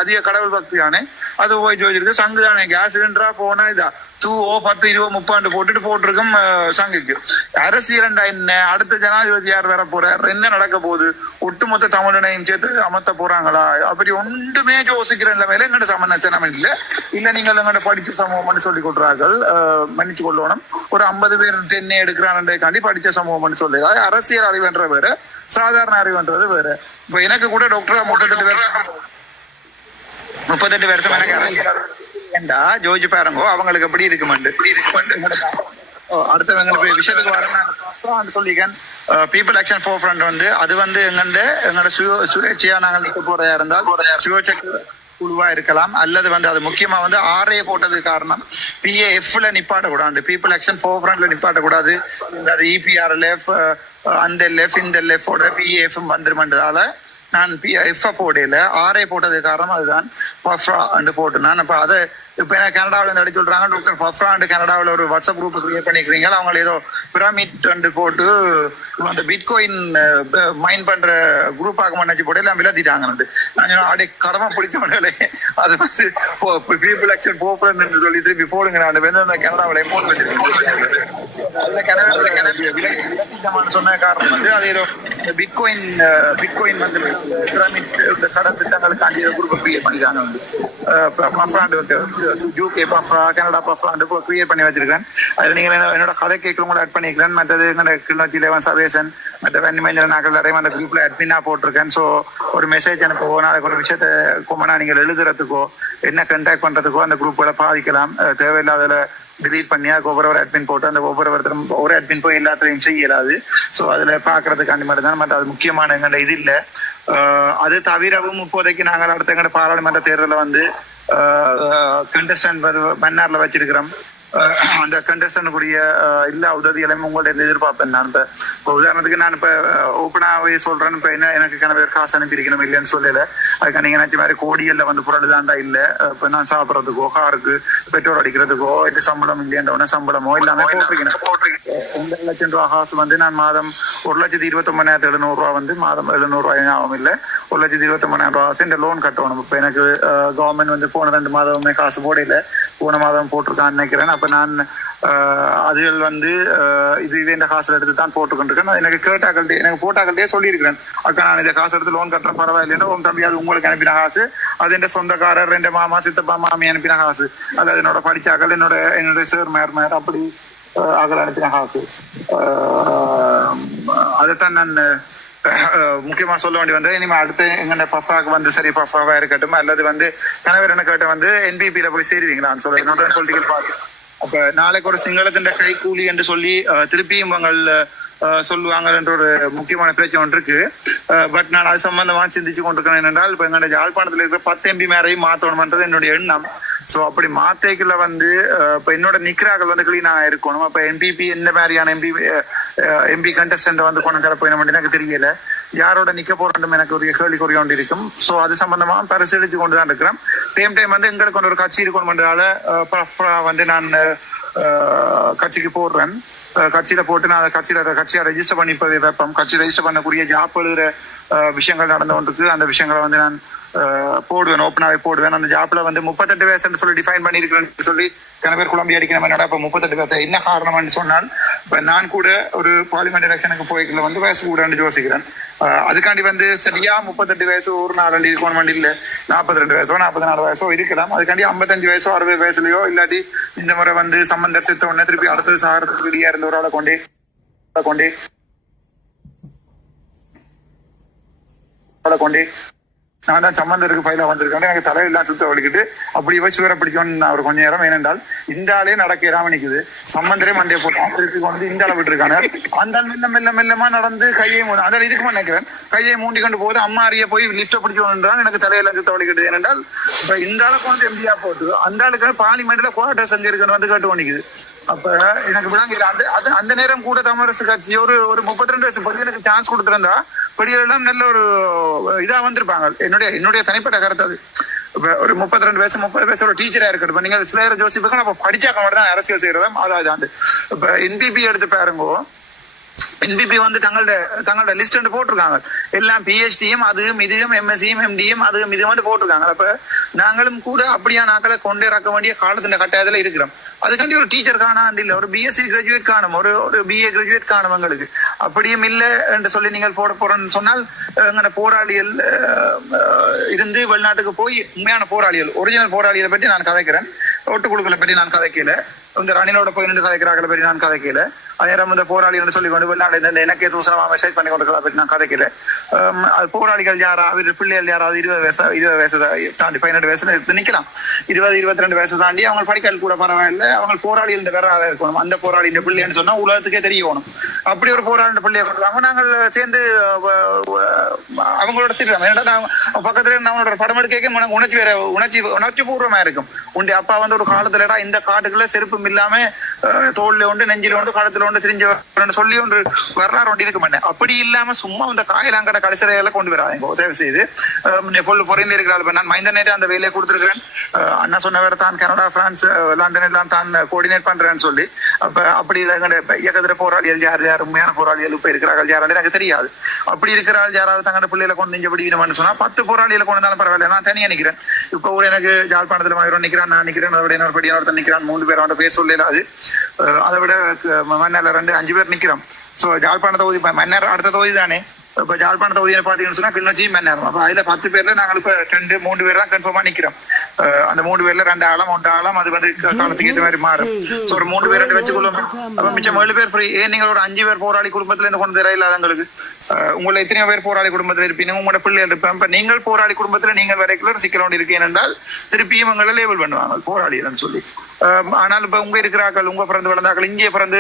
அதிக கடவுள் பக்தியானே அது போய் ஜோதிருக்கு. சங்கு தானே கேஸ் சிலிண்டரா போனா இதா 10, 20, 30 போட்டுருக்கும் சங்குக்கு. அரசியல் என்ன அடுத்த ஜனாதிபதி யார் வர போறார், என்ன நடக்க போகுது, ஒட்டுமொத்த தமிழனையும் சேர்த்து அமர்த்த போறாங்களா, அப்படி ஒன்றுமே யோசிக்கிற நிலைமையில என்னோட சமநச்சனம் இல்ல நீங்கள் எங்கள்ட படிச்ச சமூகம் சொல்லி கொடுறார்கள். மன்னிச்சு கொள்ளணும், ஒரு 50 பேர் தென்னை எடுக்கிறான்காண்டி படிச்ச சமூகம் சொல்லி அரசியல் அறிவுன்ற வேற சாதாரண அறிவுன்றது வேற. இப்ப எனக்கு கூட டாக்டரா 38 வருஷம் எனக்கு அரசியல் ஏண்டா ஜோதிச்சு பாருங்கோ அவங்களுக்கு எப்படி இருக்குமெண்டு. அடுத்தவங்க விஷயத்துக்கு வரேன் சொல்லிக்கேன். பீப்புள் ஆக்ஷன் ஃபோர் ஃப்ரண்ட் வந்து அது வந்து எங்களோட சுயேட்சையா நாங்கள் நிற்க போறதா இருந்தால் சுயேட்சை குழுவா இருக்கலாம், அல்லது வந்து அது முக்கியமா வந்து RA போட்டதுக்கு காரணம் PAFல நிப்பாட்டக்கூடாது, பீப்புள் ஆக்ஷன் ஃபோர் ஃப்ரண்ட்ல நிப்பாட்டக்கூடாது. அது EPRLF அந்த LF இந்த LFோட PAF வந்துருமன்றதால நான் PF போடல, RA போட்டதுக்கு காரணம் அதுதான். பஃப்ரா போட்டுனான். அப்ப அதை இப்ப என்ன கனடாவில இருந்து அடிச்சு சொல்றாங்க டாக்டர் பஃப்ரா கனடாவில் ஒரு வாட்ஸ்அப் குரூப் கிரியேட் பண்ணிக்கிறீங்க, அவங்க ஏதோ பிரமிட் போட்டு அந்த பிட்காயின் மைன் பண்ற குரூப் ஆக நினைச்சு போட்டு எல்லாம் விளத்திட்டாங்க. நான் சொன்ன அப்படியே கடமை பிடிச்சவங்களே அது வந்து பீப்புள் ஆக்ஷன் போஃப்ரண்ட் சொல்லி திருப்பி போடுங்க. நான் வந்து அந்த கனடாவில் எமௌண்ட் விளத்திட்டமான சொன்ன காரணம் வந்து அது ஏதோ பிட்காயின் வந்து கடன் திட்டங்களுக்காண்டி குரூப் கிரியேட் பண்ணிட்டாங்க. வந்து UK பஃப்ரா கனடா பஃப்ராண்டு கிரியேட் பண்ணி வச்சிருக்கேன். அதுல நீங்க என்னோட கதை கேட்கறவங்கள ஆட் பண்ணிக்கிறேன். மற்றது கிளிநொச்சி லெவன் சவேசன் மற்ற வெண்ணிமஞ்சள் நாட்கள் நிறைய அந்த குரூப்ல அட்மினா போட்டிருக்கேன். ஸோ ஒரு மெசேஜ் அனுப்பவோ நாளைக்கு ஒரு விஷயத்த கொமனா நீங்கள் எழுதுறதுக்கோ என்ன கண்டாக்ட் பண்றதுக்கோ அந்த குரூப்போட பாதிக்கலாம். தேவையில்லாத டிலீட் பண்ணி அதுக்கு ஒவ்வொரு அட்மின் போட்டு அந்த ஒவ்வொருத்தரும் ஒரு அட்மின் போய் எல்லாத்தையும் செய்யலாது. ஸோ அதுல பாக்குறதுக்காண்டி மட்டும் தான். மற்ற அது முக்கியமான எங்கள்ட இது இல்லை. அது தவிரவும் இப்போதைக்கு நாங்கள் அடுத்த எங்கள்ட பாராளுமன்ற தேர்தலில் வந்து கண்டஸ்டன்ட் மன்னார்ல வச்சிருக்கிறோம். அந்த கண்டஸ்டனுக்குரிய எல்லா உதவிகளையும் உங்கள்ட்ட எதிர்பார்ப்பேன். நான் இப்போ உதாரணத்துக்கு நான் இப்ப ஓப்பனாவே சொல்றேன், இப்ப என்ன எனக்கு கணவர் காசு அனுப்பியிருக்கணும் இல்லைன்னு சொல்லல. அதுக்கு நீங்க நினைச்ச மாதிரி கோடிகள்ல வந்து பொருள் தாண்டா இல்ல. இப்ப நான் சாப்பிடறதுக்கோ காருக்கு பெட்ரோல் அடிக்கிறதுக்கோ இல்ல சம்பளம் இல்லையன்ற சம்பளமோ எல்லாமே போட்டிருக்கேன். 2 லட்சம் ரூபாய் காசு வந்து நான் மாதம் 1,29,700 ரூபாய் வந்து மாதம் 700 ரூபாய் ஆகும் இல்ல 1,29,000 ரூபாய் இந்த லோன் கட்டணும். இப்ப எனக்கு கவர்மெண்ட் வந்து போன 2 மாதமே காசு போடல, போன மாதம் போட்டிருக்கான்னு நினைக்கிறேன். அப்ப நான் அதுகள் வந்து இது இந்த காசுல எடுத்து தான் போட்டுக்கொண்டிருக்கேன். எனக்கு கேட்டாக்கள்டே எனக்கு போட்டாக்கள்டே சொல்லியிருக்கிறேன், அக்கா நான் இந்த காசு எடுத்து லோன் கட்டுறேன் பரவாயில்லைன்னா உங்க தம்பி அது உங்களுக்கு அனுப்பின காசு, அது என் சொந்தக்காரர் 2 மாமா சித்தப்பா மாமி அனுப்பின காசு, அல்லது என்னோட படிச்சாக்கள் என்னோட சார் மேர் அப்படி அகல் அனுப்பின காசு. அதைத்தான் நான் முக்கியமா சொல்ல வேண்டி வந்து இனிமே அடுத்து எங்க பஃபாக்கு வந்து சரி பஃபாவா இருக்கட்டும் அல்லது வந்து கணவர் என்ன கேட்ட வந்து என்பிபியில போய் சேருவீங்களான்னு சொல்ல பொலிட்டிக்கல் பார்ட்டி. அப்ப நாளைக்கு ஒரு சிங்களத்தின் கை கூலி என்று சொல்லி திருப்பியும் இவங்கள் சொல்லுவாங்கன்ற ஒரு முக்கியமான பிரச்சனை ஒன்று இருக்கு. பட் நான் அது சம்பந்தமா சிந்திச்சு கொண்டிருக்கிறேன். என்னென்றால் இப்ப எங்களோட யாழ்ப்பாணத்துல இருக்கிற 10 MP மேரையும் மாத்தணும்ன்றது என்னுடைய எண்ணம். சோ அப்படி மாத்தைக்குள்ள வந்து இப்ப என்னோட நிக்கிறார்கள் வந்து கிளீனா இருக்கணும். அப்ப எம்பிபி எந்த மாதிரியான எம்பி கண்டஸ்டன்ட் வந்து கொண்டு தர போயிடும் எனக்கு தெரியல. யாரோட நிக்க போறோம் எனக்கு ஒரு கேள்விக்குறி ஒன்று இருக்கும். சோ அது சம்பந்தமா பரிசீலித்து கொண்டுதான் இருக்கிறேன். சேம் டைம் வந்து எங்களுக்கு ஒரு கட்சி இருக்கணும்ன்றதால வந்து நான் கட்சிக்கு போடுறேன். கட்சியில போட்டு நான் கட்சியை ரெஜிஸ்டர் பண்ணி வைப்பேன். கட்சி ரெஜிஸ்டர் பண்ணக்கூடிய ஜாப் எழுதுற விஷயங்கள் நடந்து கொண்டிருக்கு. அந்த விஷயங்களை வந்து நான் போடுவேன், ஓப்பனாவே போடுவேன். அந்த ஜாப்ல வந்து 38 வயசுன்னு சொல்லி டிஃபைன் பண்ணிருக்கிறேன்னு சொல்லி கன பேர் குழம்பி அடிக்கணும். என்னடா இப்ப 38 வயசு என்ன காரணம்னு சொன்னால், இப்ப நான் கூட ஒரு பார்லிமெண்ட் எலெக்ஷனுக்கு போய்க்கல வந்து வயசு கூடன்னு யோசிக்கிறேன். அதுக்காண்டி வந்து சரியா 38 வயசு ஒரு நாள் இருக்கணும் இல்ல 42 வயசோ 44 வயசோ இருக்கலாம். அதுக்காண்டி 55 வயசோ 60 வயசுலயோ இல்லாட்டி இந்த முறை வந்து சம்பந்தர் சித்த உடனே திருப்பி அடுத்தது சாகிறதுக்கு ரெடியா இருந்த ஒரு ஆளை கொண்டே நான் தான் சம்பந்தருக்கு பயில வந்திருக்கேன். எனக்கு தலையெல்லாம் சுத்த வலிக்கிட்டு அப்படி வச்சு வேற பிடிக்கும்னு அவர் கொஞ்ச நேரம். ஏனென்றால் இந்த ஆளே நடக்கிறாம நிக்குது, சம்பந்தரே மண்டையை போட்டு வந்து இந்த அளவு விட்டுருக்காங்க. அந்த மெல்லமா நடந்து கையை அதில் இருக்குமா நினைக்கிறேன், கையை மூண்டி கொண்டு போது அம்மா அறிய போய் லிப்ட பிடிக்கணுன்றான். எனக்கு தலையெல்லாம் சுத்த வலிக்கிட்டு. ஏனென்றால் இப்ப இந்த ஆளுக்கு வந்து எம்பியா போட்டு அந்த ஆளுக்கு பார்லிமெண்ட்ல குவார்டர் செஞ்சிருக்கணும் வந்து கேட்டு பண்ணிக்குது. அப்ப எனக்கு விளங்கல. அந்த நேரம் கூட தமிழரசு கட்சி ஒரு 32 வயசு பையனுக்கு சான்ஸ் கொடுத்திருந்தா படியெல்லாம் நல்ல ஒரு இதா வந்திருப்பாங்க. என்னுடைய தனிப்பட்ட கருத்து அது. இப்ப ஒரு 32 வயசு 30 வயசு ஒரு டீச்சரா இருக்கட்டும், நீங்க சில யோசிப்பாங்க நம்ம படிச்சாக்க மட்டும் தான் அரசியல் செய்யறதா அதாவது. இப்ப என்பிபி எடுத்து பாருங்கோ, என்பிபி வந்து தங்களோட லிஸ்ட் போட்டிருக்காங்க. எல்லாம் பிஹெச்டியும் அதுவும் இதுவும் எம்எஸ்சியும் எம்டியும் அதுவும் இது வந்து போட்டிருக்காங்க. அப்ப நாங்களும் கூட அப்படியான ஆக்களை கொண்டு இறக்க வேண்டிய காலத்தின் கட்டாயத்துல இருக்கிறோம். அதுக்காண்டி ஒரு டீச்சர் காணாண்டு இல்ல, ஒரு பிஎஸ்சி கிராஜுவேட் காணும், ஒரு பிஏ கிராஜுவேட் காணும். எங்களுக்கு அப்படியும் இல்லை என்று சொல்லி நீங்கள் போட போறேன்னு சொன்னால் எங்கட போராளிகள் இருந்து வெளிநாட்டுக்கு போய் உண்மையான போராளிகள் ஒரிஜினல் போராளிகளை பற்றி நான் கதைக்கிறேன். ஓட்டுக்குழுக்களை பற்றி நான் கதைக்கல, இந்த ரணிலோட போய் நின்று கதைக்கிறார்களை பற்றி நான் கதைக்கல. அதேரம் இந்த போராளிகள் சொல்லி கொண்டு வெளிநாடு எனக்கே தூசணமா மெசேஜ் பண்ணி கொண்டிருக்கிறத பற்றி நான் கதைக்கல. போராளிகள் யாரா பிள்ளைகள் யாராவது 20 வயசு தாண்டி 18 வயசுல நிக்கலாம், 20-22 வயசு தாண்டி அவங்க படிக்கல் கூட பரவாயில்லை, அவங்க போராளிகள் வேற இருக்கணும். அந்த போராளியின் பிள்ளைன்னு சொன்னா உலகத்துக்கே தெரியணும். அப்படி ஒரு போராளின் பிள்ளையை கொண்டுவாங்க. நாங்கள் சேர்ந்து அவங்களோட சீக்கிரம் ஏன்னா பக்கத்துல அவங்களோட படம் எடுக்க உணர்ச்சி பூர்வமா இருக்கும். உண்டு அப்பா வந்து ஒரு காலத்துல இந்த காட்டுக்குள்ள செருப்பு இல்லாம தோல்ல உண்டு நெஞ்சில உண்டு காலத்துல உண்டு தெரிஞ்ச சொல்லி ஒன்று வரலாறு ஒன்று இருக்க மாட்டேன். அப்படி இல்லாம சும்மா இந்த காயலாங்கட கடைசிறையில கொண்டு வராங்க தயவு செய்து. இருக்கிறாள் நான் மைந்த நேரம் அந்த வேலையை கொடுத்துருக்கிறேன். அண்ணா சொன்னவர் தான் கனடா பிரான்ஸ் லண்டன் எல்லாம் தான் கோஆர்டினேட் பண்றேன்னு சொல்லி. அப்ப அப்படி இயக்கத்துல போராளிகள் யார் உண்மையான போராளிகள் இப்ப இருக்கிறார்கள் யாராவது எனக்கு தெரியாது. அப்படி இருக்கிறாள் யாராவது தங்களோட பிள்ளைகளை கொண்டு நெஞ்ச பிடிக்கணும்னு சொன்னா 10 போராளிகளை கொண்டு வந்தாலும் பரவாயில்ல, நான் தனியா நிக்கிறேன். இப்ப கூட எனக்கு ஜாழ்ப்பாணத்துல மயூரம் நிக்கிறான், நான் நிக்கிறேன், அதோட இன்னொரு படி ஒருத்தர் நிக்கிறான், 3 பேர் அவனோட பேர் சொல்லலாது. அதை விட மன்னர் 2-5 பேர் நிக்கிறோம். சோ ஜாழ்ப்பாண தொகுதி மன்னர் அடுத்த தொகுதி தானே. இப்ப ஜாழ்ப்பாண தொகுதியை பாத்தீங்கன்னு சொன்னா கிளிநொச்சி மன்னர். அப்ப அதுல 10 பேர்ல நாங்கள் இப்ப 2-3 பேர் தான் கன்ஃபார்மா நிக்கிறோம். அந்த 3 பேர்ல 2 ஆழம் 1 ஆழம் அது வந்து காலத்துக்கு ஏற்ற மாதிரி மாறும். ஒரு 3 பேர் வச்சுக்கொள்ளும். அப்ப மிச்சம் 7 பேர் ஃப்ரீ. ஏன் நீங்கள் ஒரு 5 பேர் போராளி குடும்பத்துல இருந்து கொண்டு தர இல்லாதவங்களுக்கு உங்களை எத்தனையோ பேர் போராளி குடும்பத்துல இருப்பீங்க, உங்களோட பிள்ளைகள் இருப்பேன். இப்ப நீங்கள் போராளி குடும்பத்துல நீங்கள் வரைக்கும் சிக்கலோடு இருக்கேன் என்றால் திருப்பியும் உங்களை லேபிள் பண்ணுவாங்க போராளிகள் சொல்லி. ஆனால் இப்ப உங்க இருக்கிறார்கள், உங்க பிறந்து வளர்ந்தாக்கள், இங்கே பிறந்து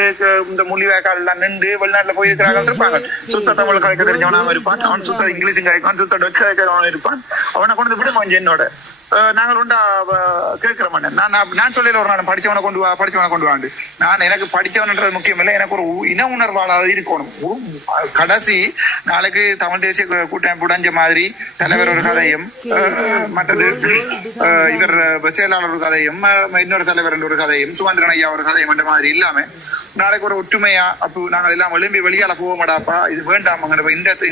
இந்த மொழிவேக்கால் எல்லாம் நின்று வெளிநாட்டுல போய் இருக்கிறார்கள் இருப்பாங்க. சுத்த தமிழ் கலைக்க தெரிஞ்சவனாம இருப்பான், அவன் சுத்த இங்கிலீஷும் கலைக்கான், சுத்த டொச் கலைக்கிறவன் இருப்பான். அவனை கொண்டு விடுங்க கொஞ்சம் என்னோட நாங்கள் உண்டா கேட்கிற மாட்டேன். நான் சொல்லல ஒரு நான் படிச்சவனை கொண்டு வாண்டு. நான் எனக்கு படிச்சவன்ன்றது முக்கியம் இல்லை, எனக்கு ஒரு இன உணர்வாளர் இருக்கணும். கடைசி நாளைக்கு தமிழ் தேசிய கூட்டமைப்பு உடைஞ்ச மாதிரி தலைவர் ஒரு கதையும், மற்றது இவர் செயலாளர் ஒரு கதையும், இன்னொரு தலைவர் ஒரு கதையும், சுமந்திரன் ஐயா ஒரு கதையும் என்ற மாதிரி இல்லாம நாளைக்கு ஒரு ஒற்றுமையா அப்போ நாங்கள் எல்லாம் எழும்பி வெளியால போக மாட்டாப்பா, இது வேண்டாம்,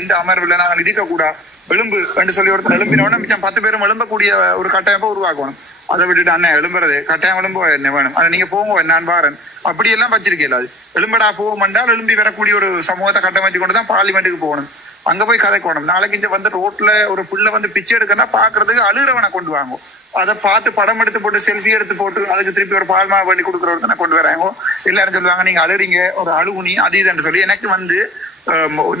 இந்த அமர்வுல நாங்கள் இருக்க கூடாது எழும்பு என்று சொல்லி ஒருத்தர் எழும்பினோட மிச்சம் 10 பேரும் எழும்பக்கூடிய ஒரு கட்டாயமா உருவாக்கணும். அதை விட்டுட்டு அண்ணன் எழும்புறது கட்டாயம் எழும்போ என்ன வேணும், அதை நீங்க போங்க நான் பாரன் அப்படியெல்லாம் வச்சிருக்கேன். அது எழும்படா போவோம் என்றால் எழும்பி வரக்கூடிய ஒரு சமூகத்தை கட்டமைச்சு கொண்டுதான் பார்லிமெண்ட்டுக்கு போகணும். அங்க போய் கதைக்கணும். நாளைக்கு இங்க வந்து ரோட்ல ஒரு புள்ள வந்து பிச்சை எடுக்கன்னா பாக்குறதுக்கு அழுகிறவனை கொண்டு வாங்க, அதை பார்த்து படம் எடுத்து போட்டு செல்ஃபி எடுத்து போட்டு அதுக்கு திருப்பி ஒரு பால்மா பண்ணி கொடுக்குறவர்தானே கொண்டு வராங்க. எல்லாரும் சொல்லுவாங்க நீங்க அழுறீங்க ஒரு அழுகுனி அது இதுன்னு சொல்லி. எனக்கு வந்து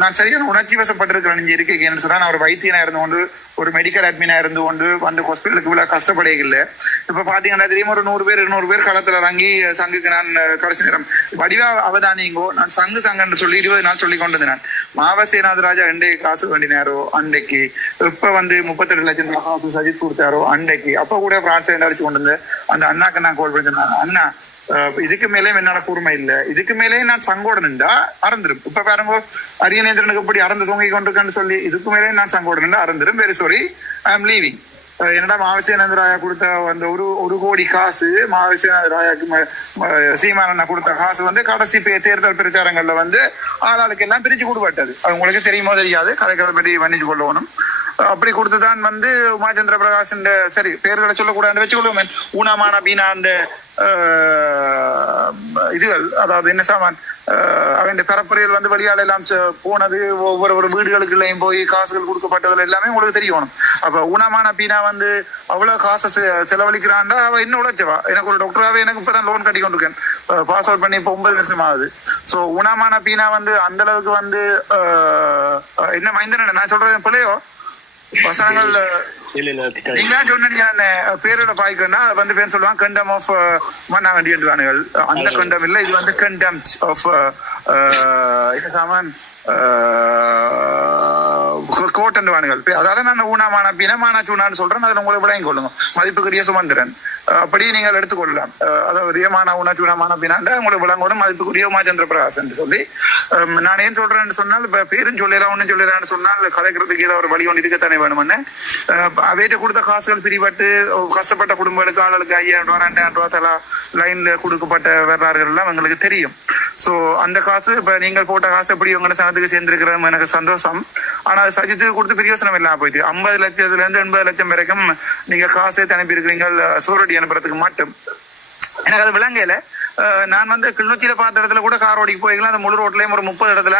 நான் சரியான உணர்ச்சி வசப்பட்டிருக்கிறேன். நீங்க இருக்கீங்கன்னு சொன்னா நான் ஒரு வைத்தியனா இருந்து கொண்டு ஒரு மெடிக்கல் அட்மினா இருந்து கொண்டு வந்து ஹாஸ்பிட்டலுக்கு இவ்வளவு கஷ்டப்படே இல்லை. இப்ப பாத்தீங்கன்னா தெரியுமா ஒரு 100 பேர் 200 பேர் களத்துல இறங்கி சங்குக்கு நான் கடைசி நேரம் வடிவா அவதானிங்கோ நான் சங்குன்னு சொல்லி 20 நாள் சொல்லி கொண்டு நான் மாவசேனாதராஜா அண்டைக்கு காசு வேண்டினாரோ அண்டைக்கு, இப்ப வந்து 32 லட்சம் காசு சஜித் கொடுத்தாரோ அண்டைக்கு, அப்ப கூட பிரான்ஸ் அடிச்சு கொண்டு வந்து அந்த அண்ணாக்கு நான் கால் பண்ணி அண்ணா இதுக்கு மேலேயும் என்னால கூர்மை இல்லை, இதுக்கு மேலேயும் நான் சங்கோட நின்றா அறந்துடும். இப்ப பாருங்க அரியநேந்திரனுக்கு இப்படி அறந்து தூங்கி கொண்டிருக்கேன்னு சொல்லி இதுக்கு மேலேயும் நான் சங்கோட நின்றா அறந்துடும். Very sorry, I am leaving. என்னடா மாவசியானந்தராயா கொடுத்த அந்த 1 கோடி காசு மாவசியானந்தராயாக்கு சீமானண்ணா கொடுத்த காசு வந்து கடைசி தேர்தல் பிரச்சாரங்கள்ல வந்து ஆளாளுக்கு எல்லாம் பிரிச்சு கொடுப்பட்டது. அது உங்களுக்கு தெரியுமோ தெரியாது, கதைகளை பற்றி வர்ணிச்சு கொள்ளணும். அப்படி கொடுத்துதான் வந்து உமாச்சந்திர பிரகாஷ் சரி பேர்களை சொல்லக்கூடாது வச்சுக்கொள்ளுவோமே, ஊனமான பீனா அந்த இதுகள் அதாவது என்ன சாமான் அவன் பரப்புரையில் வந்து வெளியால எல்லாம் போனது, ஒவ்வொரு வீடுகளுக்குள்ளேயும் போய் காசுகள் கொடுக்கப்பட்டதுல எல்லாமே உங்களுக்கு தெரியணும். அப்ப ஊனமான பீனா வந்து அவ்வளவு காசை செலவழிக்கிறான்டா அவ என்ன உழைச்சவா. எனக்கு ஒரு டாக்டராகவே எனக்கு இப்பதான் லோன் கட்டி கொண்டிருக்கேன், பாஸ் அவுட் பண்ணி இப்போ 9 வருஷம் ஆகுது. சோ ஊனமான பீனா வந்து அந்த அளவுக்கு வந்து என்ன மைந்தன நான் சொல்றது பிள்ளையோ வசனங்கள் நீங்க சொன்னீங்க பேரோட பாய்க்குன்னா வந்து பேர் சொல்லுவாங்க கண்டம் ஆஃப் மண்ணாங்கண்டியன்வானுகள். அந்த கண்டம் இல்ல, இது வந்து கண்டம் ஆஃப் சாமான் கோட்டன்வானுகள். அதால நான் ஊனமான பினமான சூனான்னு சொல்றேன். அதுல உங்களை விளையும் கொள்ளுங்க மதிப்புக்குரிய சுமந்திரன் அப்படி நீங்கள் எடுத்துக்கொள்ளலாம். அதாவது ரியமான ஊனச்சூனமான பின்னாண்ட உங்களை விளங்கணும் மதிப்புக்குரிய உமாச்சந்திர பிரகாஷ் என்று சொல்லி. நான் ஏன் சொல்றேன்னு சொன்னால் இப்ப பேரும் சொல்லலாம் ஒன்னும் சொல்லலான்னு சொன்னால் கலைக்கிறதுக்கு ஏதாவது ஒரு வழி ஒன்று இருக்கத்தானே வேணும்னு அவையிட்ட கொடுத்த காசுகள் பிரிபட்டு கஷ்டப்பட்ட குடும்பங்களுக்கு ஆளுக்கு 5000 ரூபா 2000 ரூபா தலா லைன்ல கொடுக்கப்பட்ட வரலாறுகள் எல்லாம் எங்களுக்கு தெரியும். சோ அந்த காசு இப்ப நீங்கள் போட்ட காசு எப்படி உங்களோட சனத்துக்கு சேர்ந்திருக்கிறோம் எனக்கு சந்தோஷம். ஆனா அது சஜித்துக்கு கொடுத்து பிரயோசனம் இல்லாம போயிட்டு 50 லட்சத்துல இருந்து 80 லட்சம் வரைக்கும் நீங்க காசு அனுப்பி இருக்கிறீங்க சூரடி அனுப்புறதுக்கு மட்டும். எனக்கு அது விளங்கல. நான் வந்து கிளிநொச்சியில பார்த்த இடத்துல கூட கார் ஓடிக்கு போய்க்கலாம். அந்த முழு ரோட்லயும் ஒரு 30 இடத்துல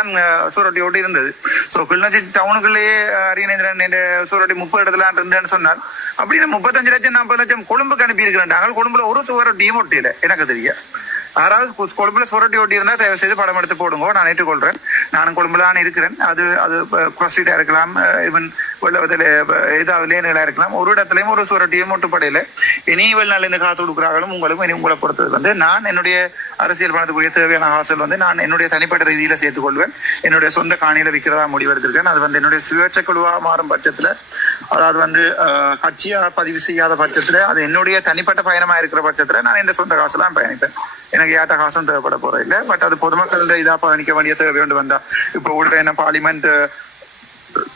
சூரட்டி ஓட்டி இருந்தது. சோ கிளிநொச்சி டவுனுக்குள்ளேயே அரியநேந்திரன் சூரட்டி 30 இடத்துல இருந்தேன்னு சொன்னார். அப்படின்னு 35 லட்சம் 40 லட்சம் கொழும்புக்கு அனுப்பி இருக்கிறாங்க. கொழும்புல ஒரு சூரட்டியும் ஒட்டியில எனக்கு தெரியும். யாராவது கொழும்புல சுரட்டி ஓட்டி இருந்தா தயவு செய்து படம் எடுத்து போடுங்க, நான் ஏற்றுக்கொள்றேன். நானும் கொழும்புல தான் இருக்கிறேன். அது ப்ரொசீடா இருக்கலாம், ஈவன் வெள்ளவத்தில ஏதாவது லேனுகளா இருக்கலாம். ஒரு இடத்துலயும் ஒரு சுரட்டியும் ஒட்டுப்படையில இனி நாள் இந்த காசு கொடுக்குறாங்களும் உங்களுக்கு இனி உங்களை பொறுத்தது வந்து நான் என்னுடைய அரசியல் பணத்துக்குரிய தேவையான காசல் வந்து நான் என்னுடைய தனிப்பட்ட ரீதியில சேர்த்துக் கொள்வேன். என்னுடைய சொந்த காணியில விற்கிறதா முடிவெடுத்திருக்கேன். அது வந்து என்னுடைய சுயேட்சை குழுவா மாறும் பட்சத்துல, அதாவது வந்து கட்சியா பதிவு செய்யாத பட்சத்துல, அது என்னுடைய தனிப்பட்ட பயணமா இருக்கிற பட்சத்துல நான் என் சொந்த காசுலாம் பயணிப்பேன். எனக்கு ஏட்ட காசும் தேவைப்பட போற இல்லை. பட் அது பொதுமக்கள் இதா பயணிக்க வேண்டிய தேவை வேண்டு வந்தா இப்ப உள்ள என்ன பார்லிமெண்ட்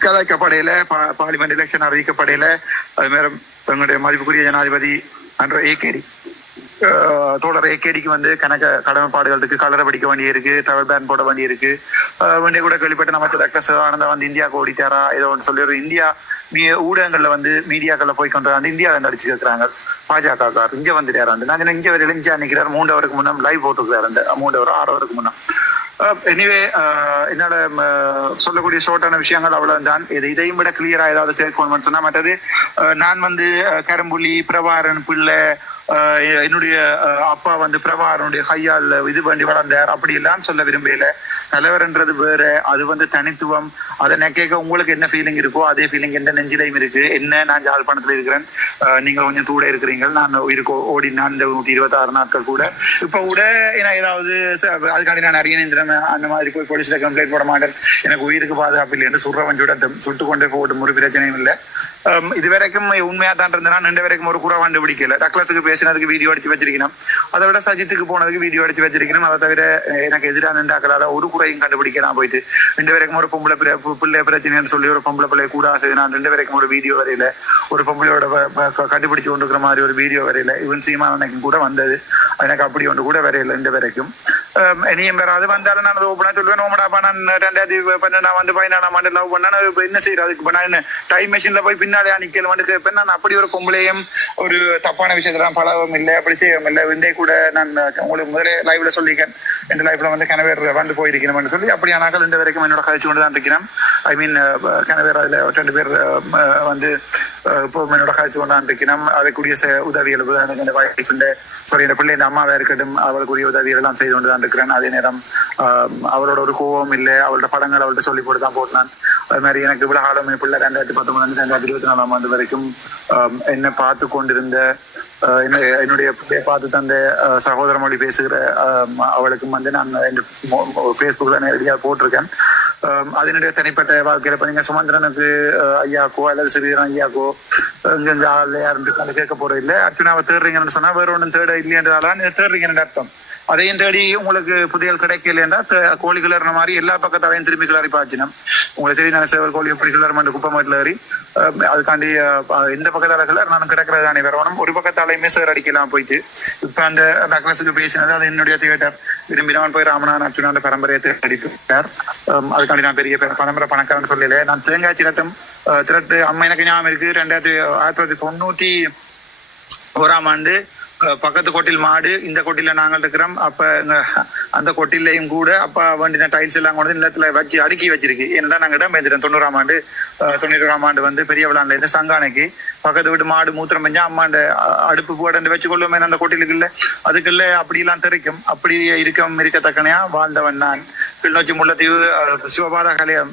கலைக்கப்படையில, பார்லிமெண்ட் எலெக்ஷன் அறிவிக்கப்படையில, அது மாதிரி எங்களுடைய மதிப்புக்குரிய ஜனாதிபதி என்ற ஏகேடி தோழர் ஏகேடிக்கு வந்து கடமைப்பாடுகள் இருக்கு. கலரை படிக்க வேண்டிய இருக்கு, டிராவல் பேன் போட வேண்டிய இருக்கு. வேண்டிய கூட கேள்விப்பட்ட அமைச்சர் டாக்டர் சிவானந்தா வந்து இந்தியாவுக்கு ஓடிட்டாரா ஏதோ ஒன்று சொல்லி ஒரு இந்தியா ஊடகங்கள்ல வந்து மீடியாக்கள்ல போய் கொண்டு வந்து இந்தியா வந்து அடிச்சு கேட்கிறாங்க. பாஜக இங்க வந்துட்டாராண்டு நான் இங்க வரையில இஞ்சா நிற்கிறார். 3 ஹவருக்கு முன்னா லைவ் போட்டுக்கிறாரு. 3 ஹவர் 6 ஹவருக்கு முன்னா. எனிவே என்னால சொல்லக்கூடிய ஷார்ட்டான விஷயங்கள் அவ்வளவுதான். இதையும் விட கிளியரா ஏதாவது கேட்கணும்னு சொன்னா மற்றது நான் வந்து கரும்புலி பிரபாரன் பிள்ளை என்னுடைய அப்பா வந்து பிரபாகரனுடைய கையால் இது பண்ணி வளர்ந்தார் அப்படி எல்லாம் சொல்ல விரும்பல. தலைவர்ன்றது வேற, அது வந்து தனித்துவம். அதை கேட்க உங்களுக்கு என்ன ஃபீலிங் இருக்கோ அதே ஃபீலிங் எந்த நெஞ்சிலையும் இருக்கு. என்ன நான் யாழ்ப்பாணத்துல இருக்கிறேன், நீங்க கொஞ்சம் தூட இருக்கிறீங்க, நான் ஓடி நான் இந்த 126 நாட்கள் கூட இப்ப கூட ஏதாவது அதுக்காண்டி நான் அறியணிந்திரன் அந்த மாதிரி போய் போலீஸ்ல கம்ப்ளைண்ட் போட மாட்டேன், எனக்கு உயிருக்கு பாதுகாப்பு இல்லை என்று சுடுறவன் சுட்டு கொண்டே போட்டும், ஒரு பிரச்சனையும் இல்லை. இது வரைக்கும் உண்மையா தான் இருந்தேன்னா 2 வரைக்கும் ஒரு குறை கண்டுபிடிக்கல. டக்ளஸுக்கு பேசினதுக்கு வீடியோ அடிச்சு வச்சிருக்கணும், அதை விட சஜித்துக்கு போனதுக்கு வீடியோ அடிச்சு வச்சிருக்கணும். அதை தவிர எனக்கு எதிரான நின்றாக்களால ஒரு குறையும் கண்டுபிடிக்க நான் போயிட்டு 2 வரைக்கும் ஒரு பொம்பளை பிள்ளை பிரச்சனைன்னு சொல்லி ஒரு பொம்பளை பிள்ளை கூட ஆசை நான் 2 வரைக்கும் ஒரு வீடியோ வரையில, ஒரு பொம்பளையோட கண்டுபிடிச்சு கொண்டிருக்கிற மாதிரி ஒரு வீடியோ வரையில, இவன் சீமானனுக்கும் கூட வந்தது, எனக்கு அப்படி ஒன்று கூட வரையில 2 வரைக்கும். இனியும் வேற அது வந்தாலும் நான் அதை ஓப்பனா சொல்லுவேன், ஓமடாப்பா நான் 2012 14 லவ் பண்ணா என்ன செய்யறது, அதுக்கு நான் என்ன டைம் மெஷின்ல போய் பின்னாலே நிக்கல வந்து கேட்பேன். நான் அப்படி ஒரு பொம்பளையும் ஒரு தப்பான விஷயத்துல பழகவும் இல்லை, அப்படி செய்யவும் இல்லை. இந்தே கூட நான் உங்களுக்கு முதலே லைவ்ல சொல்லிக்கேன், இந்த லைஃப்ல வந்து கணவர் வந்து போயிருக்கணும்னு சொல்லி அப்படியானாக்கள் 2 வரைக்கும் என்னோட கழிச்சு கொண்டு தான் இருக்கிறேன். ஐ மீன் கணவர் அதுல 2 பேர் வந்து இப்போ என்னோட கழிச்சு கொண்டு தான் இருக்கிறோம். அதுக்குரிய உதவிகள் என் பிள்ளை இந்த அம்மாவே இருக்கட்டும், அவளுக்குரிய உதவிகள் எல்லாம் செய்து கொண்டு தான் இருக்கிறேன். அதே நேரம் அவளோட ஒரு கோபம் இல்லை, அவளோட படங்கள் அவள்கிட்ட சொல்லி போட்டு தான் போட்டான். அது மாதிரி எனக்கு இவ்வளவு காலம் என் பிள்ளை 2019 2024 ஆண்டு வரைக்கும் என்னை பார்த்து கொண்டிருந்த என்னுடைய பிள்ளையை பார்த்து தந்த சகோதர மொழி பேசுகிற அவளுக்கும் வந்து நான் ஃபேஸ்புக்ல நேரடியாக போட்டிருக்கேன். அதனுடைய தனிப்பட்ட வாழ்க்கையில இப்ப நீங்க சுமந்திரனுக்கு ஐயாக்கோ அல்லது சிறிதரன் ஐயாக்கோ இங்க ஆள் யாருன்னு கேட்க போறது இல்லை. அர்ச்சனாவை தேடுறீங்கன்னு சொன்னா வேற ஒன்றும் தேட இல்லையன்றதால தேடுறீங்கன்னு அர்த்தம். அதையும் தேடி உங்களுக்கு புதையல் கிடைக்கலன்னா கோழி கிளறின மாதிரி எல்லா பக்கத்தாலையும் திரும்பி கிளறி பாய்ச்சினோம். உங்களுக்கு தெரியும் சேவல் கோழி எப்படி கிளறமாட்டு குப்பமாட்டில் ஏறி அதுக்காண்டி எந்த பக்கத்தால கிளர் நான் கிடக்கிறதானே வரணும், ஒரு பக்கத்தாலையுமே சேர் அடிக்கலாம் போயிட்டு. இப்ப அந்த டக்ளஸுக்கு பேசினது அது என்னுடைய தியேட்டர் விரும்பினவன் போய் ராமநாதன் அர்ச்சுனாண்ட பரம்பரையை தேடிட்டார். அதுக்காண்டி நான் பெரிய பரம்பரை பணக்காரன்னு சொல்லல. நான் தேங்காய் சிரட்டம் திரட்டு அம்மா எனக்கு ஞாபகம் இருக்கு 1991 ஆண்டு பக்கத்து கொட்டில் மாடு, இந்த கொட்டில நாங்கள் இருக்கிறோம். அப்ப அந்த கொட்டிலையும் கூட அப்பா வண்டின டைல்ஸ் எல்லாம் கொண்டு நிலத்துல வச்சு அடுக்கி வச்சிருக்கு. ஏன்னா நாங்க இடம் பேந்துட்டோம் 91 ஆண்டு வந்து பெரிய விழான்ல இருந்து சங்கானைக்கு பக்கத்து வீட்டு மாடு மூத்திரம் பெஞ்சா அம்மாண்ட அடுப்பு போட வச்சு கொள்ளுமே அந்த கொட்டிலுக்கு இல்ல அதுக்குள்ள அப்படி எல்லாம் தெரிக்கும். அப்படி இருக்கத்தக்கனையா வாழ்ந்தவன் நான். கிளிநொச்சி முல்லைத்தீவு சிவபாத கலையம்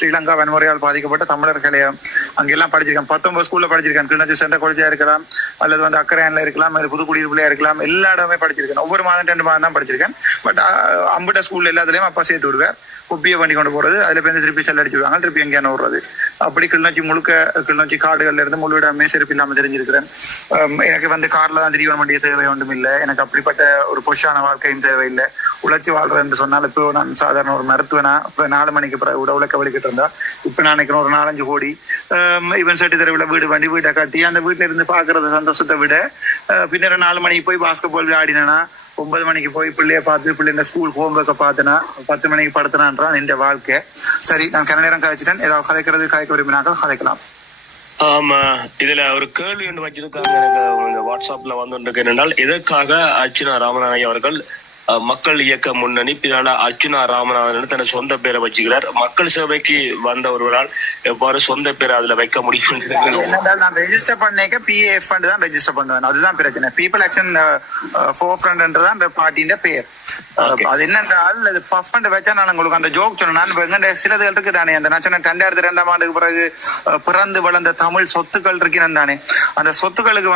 ஸ்ரீலங்கா வன்முறையால் பாதிக்கப்பட்ட தமிழர் கலையம் அங்கெல்லாம் படிச்சிருக்கேன். 19 ஸ்கூல்ல படிச்சிருக்கேன். கிளிநொச்சி சென்ட்ரல் காலேஜா இருக்கலாம் அல்லது வந்து அக்கரையான்ல இருக்கலாம், புதுக்குடியிருப்புலையா இருக்கலாம், எல்லா இடமே படிச்சிருக்கேன். ஒவ்வொரு மாதம் 2 மாதம் தான் படிச்சிருக்கேன். பட் அம்பிட்ட ஸ்கூல்ல எல்லாத்துலயும் அப்பா சேர்த்து விடுவார். குப்பியை பண்ணி கொண்டு போறது, அதுல போய் திருப்பி செல் அடிச்சு விடுவாங்க, திருப்பி எங்கேயான விடுறது. அப்படி கிளிநொச்சி முழுக்க கிளிநொச்சி காடுகள்ல இருந்து முழுவிடமே செருப்பு இல்லாம தெரிஞ்சிருக்கிறேன். எனக்கு வந்து கார்ல தான் திரிவன வேண்டிய தேவை ஒன்றும் இல்லை. எனக்கு அப்படிப்பட்ட ஒரு பொஷான வாழ்க்கையும் தேவையில்லை. உழைச்சி வாழ்றேன்னு சொன்னால் இப்போ நான் சாதாரண ஒரு மருத்துவனா இப்போ 4 மணிக்கு உழைக்க வலிக்கிட்டு இருந்தா இப்ப நான் நினைக்கிறேன் ஒரு 4-5 கோடி இவன் செட்டு தெருவில் வீட்டை கட்டி அந்த வீட்டுல இருந்து பாக்குறது சந்தோஷத்தை விட பின்னர் 4 மணிக்கு போய் பாஸ்கெட் பால் ஆடினா 9 மணிக்கு போய் பிள்ளைய பார்த்து பிள்ளைங்க ஸ்கூல் ஹோம்ஒர்க்கை பார்த்தனா 10 மணிக்கு படுத்தினான்றான் இந்த வாழ்க்கை. சரி, நான் கன நேரம் கதைச்சிட்டேன். ஏதாவது கதைக்க விரும்பினாக்கள் கதைக்கலாம். ஆமா, இதுல ஒரு கேள்வி ஒன்று வச்சிருக்காங்க எனக்கு வாட்ஸ்அப்ல வந்து என்னென்னால், எதற்காக அர்ச்சுனா ராமநாதன் அவர்கள் மக்கள் இயக்க முன்னணி பின்னால அர்ச்சுனா ராமநாதன் தன் சொந்த பேரை வச்சுக்கிறார்? மக்கள் சேவைக்கு வந்த ஒருவரால் எவ்வாறு சொந்த பேரை அதுல வைக்க முடியும்? நான் ரெஜிஸ்டர் பண்ணேக்க PAF தான் ரெஜிஸ்டர் பண்ணுவேன். அதுதான் பிரச்சனை. பீப்புள் ஆக்ஷன் ஃபோர் ஃப்ரண்ட் அந்த பார்ட்டியின் பேர். அது என்னென்றால் அது பஃப் அண்ட் வச்சா நான் உங்களுக்கு அந்த ஜோக் சொன்னேன். சிலதுகள் இருக்கு தானே, அந்த நான் சொன்ன 2002ஆம் ஆண்டுக்கு பிறகு பிறந்து வளர்ந்த தமிழ் சொத்துக்கள் இருக்கணும் தானே. அந்த சொத்துக்களுக்கு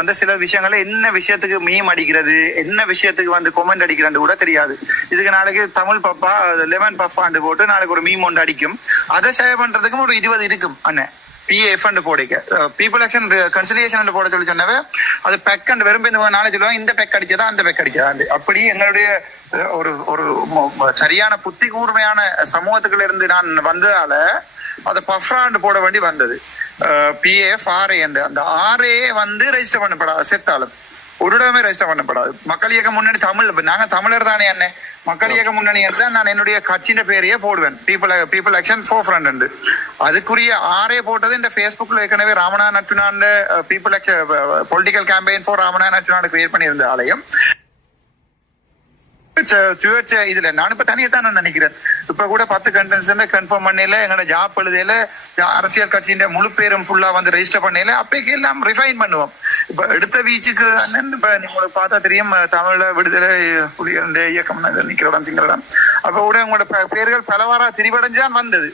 வந்து சில விஷயங்களை என்ன விஷயத்துக்கு மீம் அடிக்கிறது, என்ன விஷயத்துக்கு வந்து கொமெண்ட் அடிக்கிறது கூட தெரியாது. இதுக்கு நாளைக்கு தமிழ் பப்பா லெமன் பஃபாண்டு போட்டு நாளைக்கு ஒரு மீம் ஒன்று அடிக்கும். அதை ஷேர் பண்றதுக்கும் ஒரு 20 இருக்கும். அண்ணன் PAF போடிக்க பீப்புள் ஆக்ஷன் கன்சிலியேஷன் போட சொன்னவே அது பெக் அண்ட் வெறும் நாளை சொல்லுவாங்க இந்த பெக் அடிச்சதா அந்த பெக் அடிச்சதா. அப்படி எங்களுடைய ஒரு ஒரு சரியான புத்தி கூர்மையான சமூகத்துக்குள்ள இருந்து நான் வந்ததால அதை பஃப்ராண்டு போட வேண்டி வந்தது. PAF RA அந்த RA வந்து ரெஜிஸ்டர் பண்ணப்படாது, செத்தாலும் ஒரு இடமே ரெஜிஸ்டர் பண்ணப்படாது. மக்கள் இயக்க முன்னணி தமிழ், நாங்க தமிழர் தானே என்ன மக்கள் இயக்க முன்னணி தான் நான் என்னுடைய கட்சியின் பேரையே போடுவேன். பீப்புள் ஆக்ஷன் ஃபோர் ஃப்ரண்ட் அதுக்குரிய RA போட்டது இந்த ஃபேஸ்புக்ல ஏற்கனவே ராமநாதன் அர்ச்சுனாண்ட people action political campaign for Ramanathan அர்ச்சுனாண்டு கிரியேட் பண்ணியிருந்த ஆலயம் இதுல நான் இப்ப தனியத்தான் நினைக்கிறேன். இப்ப கூட 10 கண்டென்ட்ஸ் கன்ஃபார்ம் பண்ணல, எங்களோட ஜாப் எழுதையில அரசியல் கட்சியின் முழு பேரும் ஃபுல்லா வந்து ரெஜிஸ்டர் பண்ணல, அப்பைக்கு எல்லாம் ரிஃபைன் பண்ணுவோம். இப்ப எடுத்த வீச்சுக்கு அண்ணன் இப்ப நீங்களுக்கு பார்த்தா தெரியும் தமிழ்ல விடுதலை புலிகளுடைய இயக்கம் நிக்கிறோம் சிங்களம் அப்ப கூட உங்களோட பேர்கள் பலவாரா திரிவடைஞ்சுதான் வந்தது.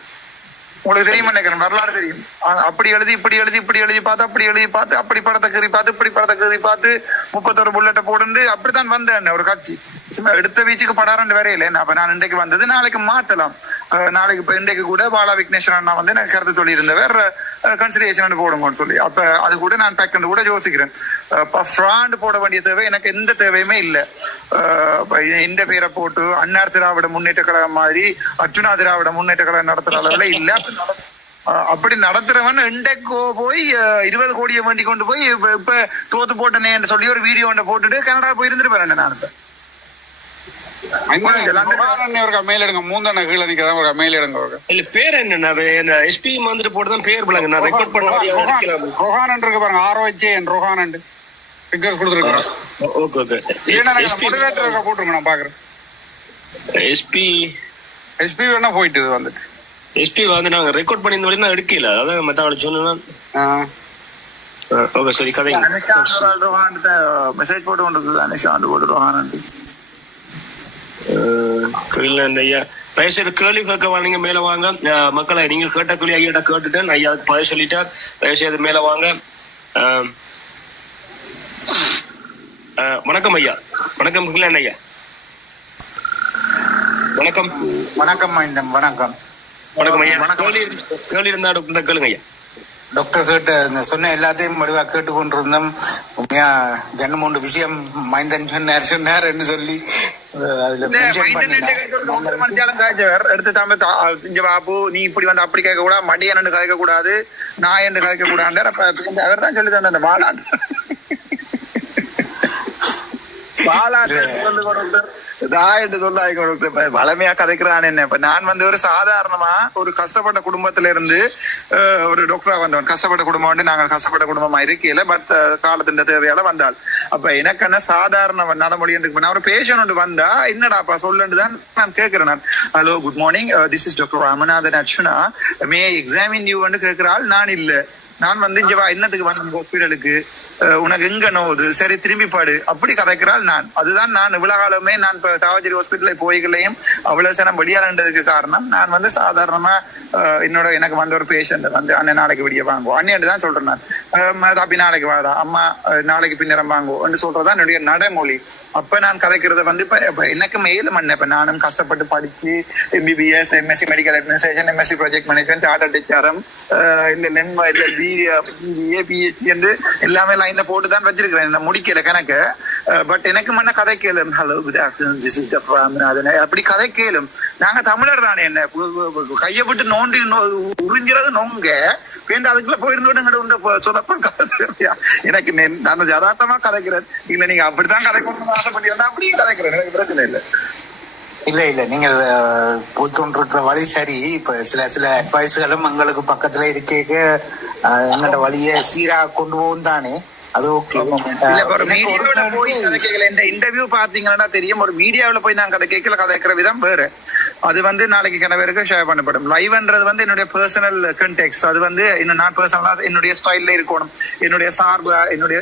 உங்களுக்கு தெரியும் நினைக்கிறேன், வரலாறு தெரியும். அப்படி எழுதி இப்படி எழுதி இப்படி எழுதி பார்த்து அப்படி எழுதி பார்த்து அப்படி படத்தை கீறி பார்த்து இப்படி படத்தை கீறி பார்த்து 31 புல்லட்டை போட்டு அப்படித்தான் வந்தேன் ஒரு காட்சி. சும்மா எடுத்த வீச்சுக்கு படாரண்டு வேற இல்லை. அப்ப நான் இன்றைக்கு வந்தது நாளைக்கு மாத்தலாம். நாளைக்கு இப்ப இன்றைக்கு கூட பாலா விக்னேஸ்வரன் அண்ணா வந்து எனக்கு கருத்து சொல்லியிருந்தேன் வேற கன்சிடரேஷன் போடுங்கன்னு சொல்லி. அப்ப அது கூட நான் பேக் கூட யோசிக்கிறேன். ஃப்ராண்ட் போட வேண்டிய தேவை எனக்கு எந்த தேவையுமே இல்லை. இந்த பேரை போட்டு அன்னார் திராவிட முன்னேற்ற கழகம் மாதிரி அர்ஜுனா திராவிட முன்னேற்ற கழகம் நடத்துற அளவுல இல்ல. அப்படி நடத்துறவன் இன்றைக்கோ போய் 20 கோடியை வேண்டி கொண்டு போய் இப்ப தோத்து போட்டனே என்று சொல்லி ஒரு வீடியோ ஒன்றை போட்டுட்டு கனடா போய் இருந்துருப்பேன். நான் மேல எடுங்க மூந்தன கீழே நிக்கிறேன் மேல எடுங்க இல்ல பேர் என்ன எஸ்பி வந்துட்டு போட்டுதான் பேர் பிள்ளைங்க நான் ரெக்கார்ட் பண்ண ரோஹான் இருக்கு பாருங்க ROHN ரோஹான் பிகர்ஸ் கொடுத்துருக்கேன். ஓகே ஓகே மொடரேட்டர் போட்டுருங்க நான் பாக்குறேன். எஸ்பி வேணா போயிட்டு வந்துட்டு எஸ்பி வந்து நாங்க ரெக்கார்ட் பண்ணி இந்த வரைக்கும் எடுக்கல. அதான் மத்தவளை சொன்னா ஓகே சரி கதை மெசேஜ் போட்டு கொண்டு அனுஷாந்து போட்டு ரோஹான் ஐயா தயவுசெய்து கேள்வி கேட்க வாங்க மேல வாங்க. மக்களை நீங்க கேட்ட கேள்வி ஐயா கேட்டுட்டேன். ஐயா பதில் சொல்லிட்டார். தயவுசெய்து மேல வாங்க. வணக்கம் ஐயா. வணக்கம் கிளன் ஐயா. வணக்கம் வணக்கம் மைந்தன் வணக்கம் வணக்கம் ஐயா. கேள்வி இருந்தா கேளுங்க ஐயா. டாக்டர் கேட்ட சொன்ன எல்லாத்தையும் முடிவா கேட்டு கொண்டிருந்தோம். உண்மையா 2-3 விஷயம் மைந்தன் சொன்னார் என்று சொல்லி எடுத்து தமிழ் பாபு நீ இப்படி வந்து அப்படி கேட்க கூடாது, மடியன் கதைக்க கூடாது, நான் என்று கதைக்க கூடாது. அப்ப அவர் தான் சொல்லி தந்த வாழாட்டு வளமையா கதைக்கிறான் என்ன. இப்ப நான் வந்து ஒரு சாதாரணமா ஒரு கஷ்டப்பட்ட குடும்பத்துல இருந்து ஒரு டாக்டரா வந்தவன். கஷ்டப்பட்ட குடும்பம் வந்து நாங்கள் கஷ்டப்பட்ட குடும்பமா இருக்கல. பட் காலத்தின் தேவையால வந்தால் அப்ப எனக்கு என்ன சாதாரண நடைமுறை நான் ஒரு பேஷண்ட் ஒன்று வந்தா என்னடாப்பா சொல்லுதான் நான் கேட்கிறேன். நான் hello good morning this is doctor Ramanathan Archchuna may examine you கேட்கிறாள். நான் இல்ல நான் வந்து இங்க என்னத்துக்கு வந்த ஹாஸ்பிட்டலுக்கு உனக்கு எங்க நோவுது சரி திரும்பி பாடு அப்படி கதைக்கிறாள். நான் அதுதான் நான் இவ்வளவு காலமே நான் இப்ப தாவஜரி ஹாஸ்பிட்டல போய்களையும் அவ்வளவு சனம் வெளியாறதுக்கு காரணம். நான் வந்து சாதாரணமா எனக்கு வந்த ஒரு பேஷண்ட் வந்து அண்ணன் நாளைக்கு வெளியே வாங்குவோம் அண்ணன் தான் சொல்றேன். நான் அப்படி நாளைக்கு வாடா அம்மா நாளைக்கு பின்னரம் வாங்குவோம் சொல்றதுதான் என்னுடைய நடைமொழி. அப்ப நான் கதைக்கிறத வந்து இப்ப எனக்கு மேல மண்ண இப்ப நானும் கஷ்டப்பட்டு படிச்சு MBBS MSc medical administration MSc project management chartered HRM இல்ல BA PhD என்று எல்லாமே லைன்ல போட்டுதான் வச்சிருக்கிறேன். முடிக்கல கணக்கு. பட் எனக்கு மண்ண கதை கேளும். Hello good afternoon this is doctor Ramanathan அப்படி கதை கேளும். நாங்க தமிழர் தானே என்ன கையை விட்டு நோண்டி உறிஞ்சிறது நோங்க வேண்ட அதுக்குள்ள போயிருந்தோம் சொல்லப்ப எனக்கு நான் யதார்த்தமா கதைக்கிறேன். இல்ல நீங்க அப்படித்தான் கதை கொண்டு ஆசைப்பட்டு வந்தா அப்படியே கதைக்கிறேன். எனக்கு பிரச்சனை இல்லை. இல்ல நீங்கள் போய்கொண்டிருக்கிற வழி சரி. இப்ப சில அட்வைஸ்களும் எங்களுக்கு பக்கத்துல இருக்க எங்களோட வழிய சீரா கொண்டு போகும் தானே அது ஓகே. இன்டர்வியூ பாத்தீங்கன்னா தெரியும். ஒரு மீடியாவில போய் நான் கதை கேட்கல கதைக்கிற விதம் வேறு. அது வந்து நாளைக்கு கணவருக்கு ஷேர் பண்ணப்படும். லைவ்ன்றது வந்து என்னுடைய பர்சனல் கண்டெக்ஸ்ட். அது வந்து நான் பர்சனலா என்னுடைய ஸ்டைல்ல இருக்கணும். என்னுடைய சார்பு என்னுடைய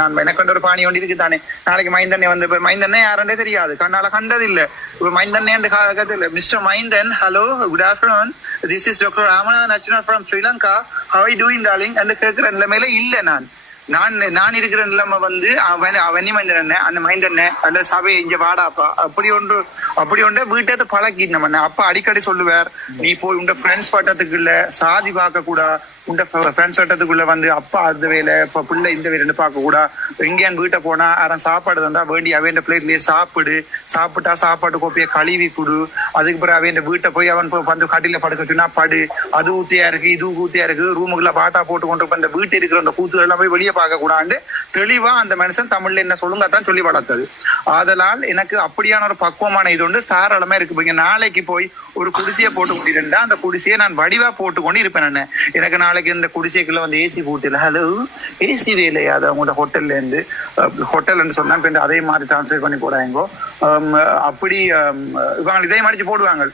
நான் எனக்கு வந்து ஒரு பாணி ஒன்று இருக்கு தானே. நாளைக்கு மைந்தண்ணே வந்து மைந்தண்ணே யாருன்னே தெரியாது கண்ணால கண்டது இல்ல. மைந்தண்ணே இல்ல மிஸ்டர் மைந்தன் hello good afternoon this is doctor Ramanathan Archuna from Sri Lanka how are you doing darling என்று கேட்கிற நிலைமையில இல்ல. நான் இருக்கிற நிலைமை வந்து அவனி மைந்தன் அந்த மைந்தன் அல்ல சபை இங்க வாடாப்பா அப்படி ஒன்று வீட்டை பழக்கி நம்ம அப்பா அடிக்கடி சொல்லுவார் நீ போய் உண்ட ஃப்ரெண்ட்ஸ் வட்டத்துக்கு இல்ல சாதி பார்க்க கூடா உண்ட ஃப்ரெண்ட்ஸ் வட்டத்துக்குள்ள வந்து அப்பா அந்த வேலை இப்ப பிள்ளை இந்த வேலைன்னு பார்க்க கூடா. எங்கேயான் வீட்டை போனா யாரும் சாப்பாடு தந்தா வேண்டி அவன் பிளேட்லயே சாப்பிட்டா சாப்பாட்டு கோப்பையை கழுவி கொடு. அதுக்கு பிறகு அவன் வீட்டை போய் அவன் வந்து கட்டில படுக்கட்டுனா படு. அது ஊத்தியா இருக்கு இது ஊத்தியா இருக்கு ரூமுக்குள்ள பாட்டா போட்டு கொண்டு அந்த வீட்டு இருக்கிற அந்த கூத்துகள் எல்லாம் போய் வெளியே பார்க்க கூடாது. தெளிவா அந்த மனுஷன் தமிழ்ல என்ன சொல்லுங்க தான் சொல்லி வளர்த்தது. ஆதலால் எனக்கு அப்படியான ஒரு பக்குவமான இது ஒன்று தாராளமா இருக்கு. நாளைக்கு போய் ஒரு குடிசையை போட்டு கொண்டிருந்தா அந்த குடிசையை நான் வடிவா போட்டு கொண்டு இருப்பேன். எனக்கு நாளைக்கு இந்த குடிசைக்குள்ள வந்து ஏசி போட்டுல ஹலோ ஏசி வேலையாது அவங்களோட ஹோட்டல்ல இருந்து ஹோட்டல்னு சொன்னா அதே மாதிரி டிரான்ஸ்ஃபர் பண்ணி போறாங்கோ அப்படி இவங்க இதே மடிச்சு போடுவாங்க.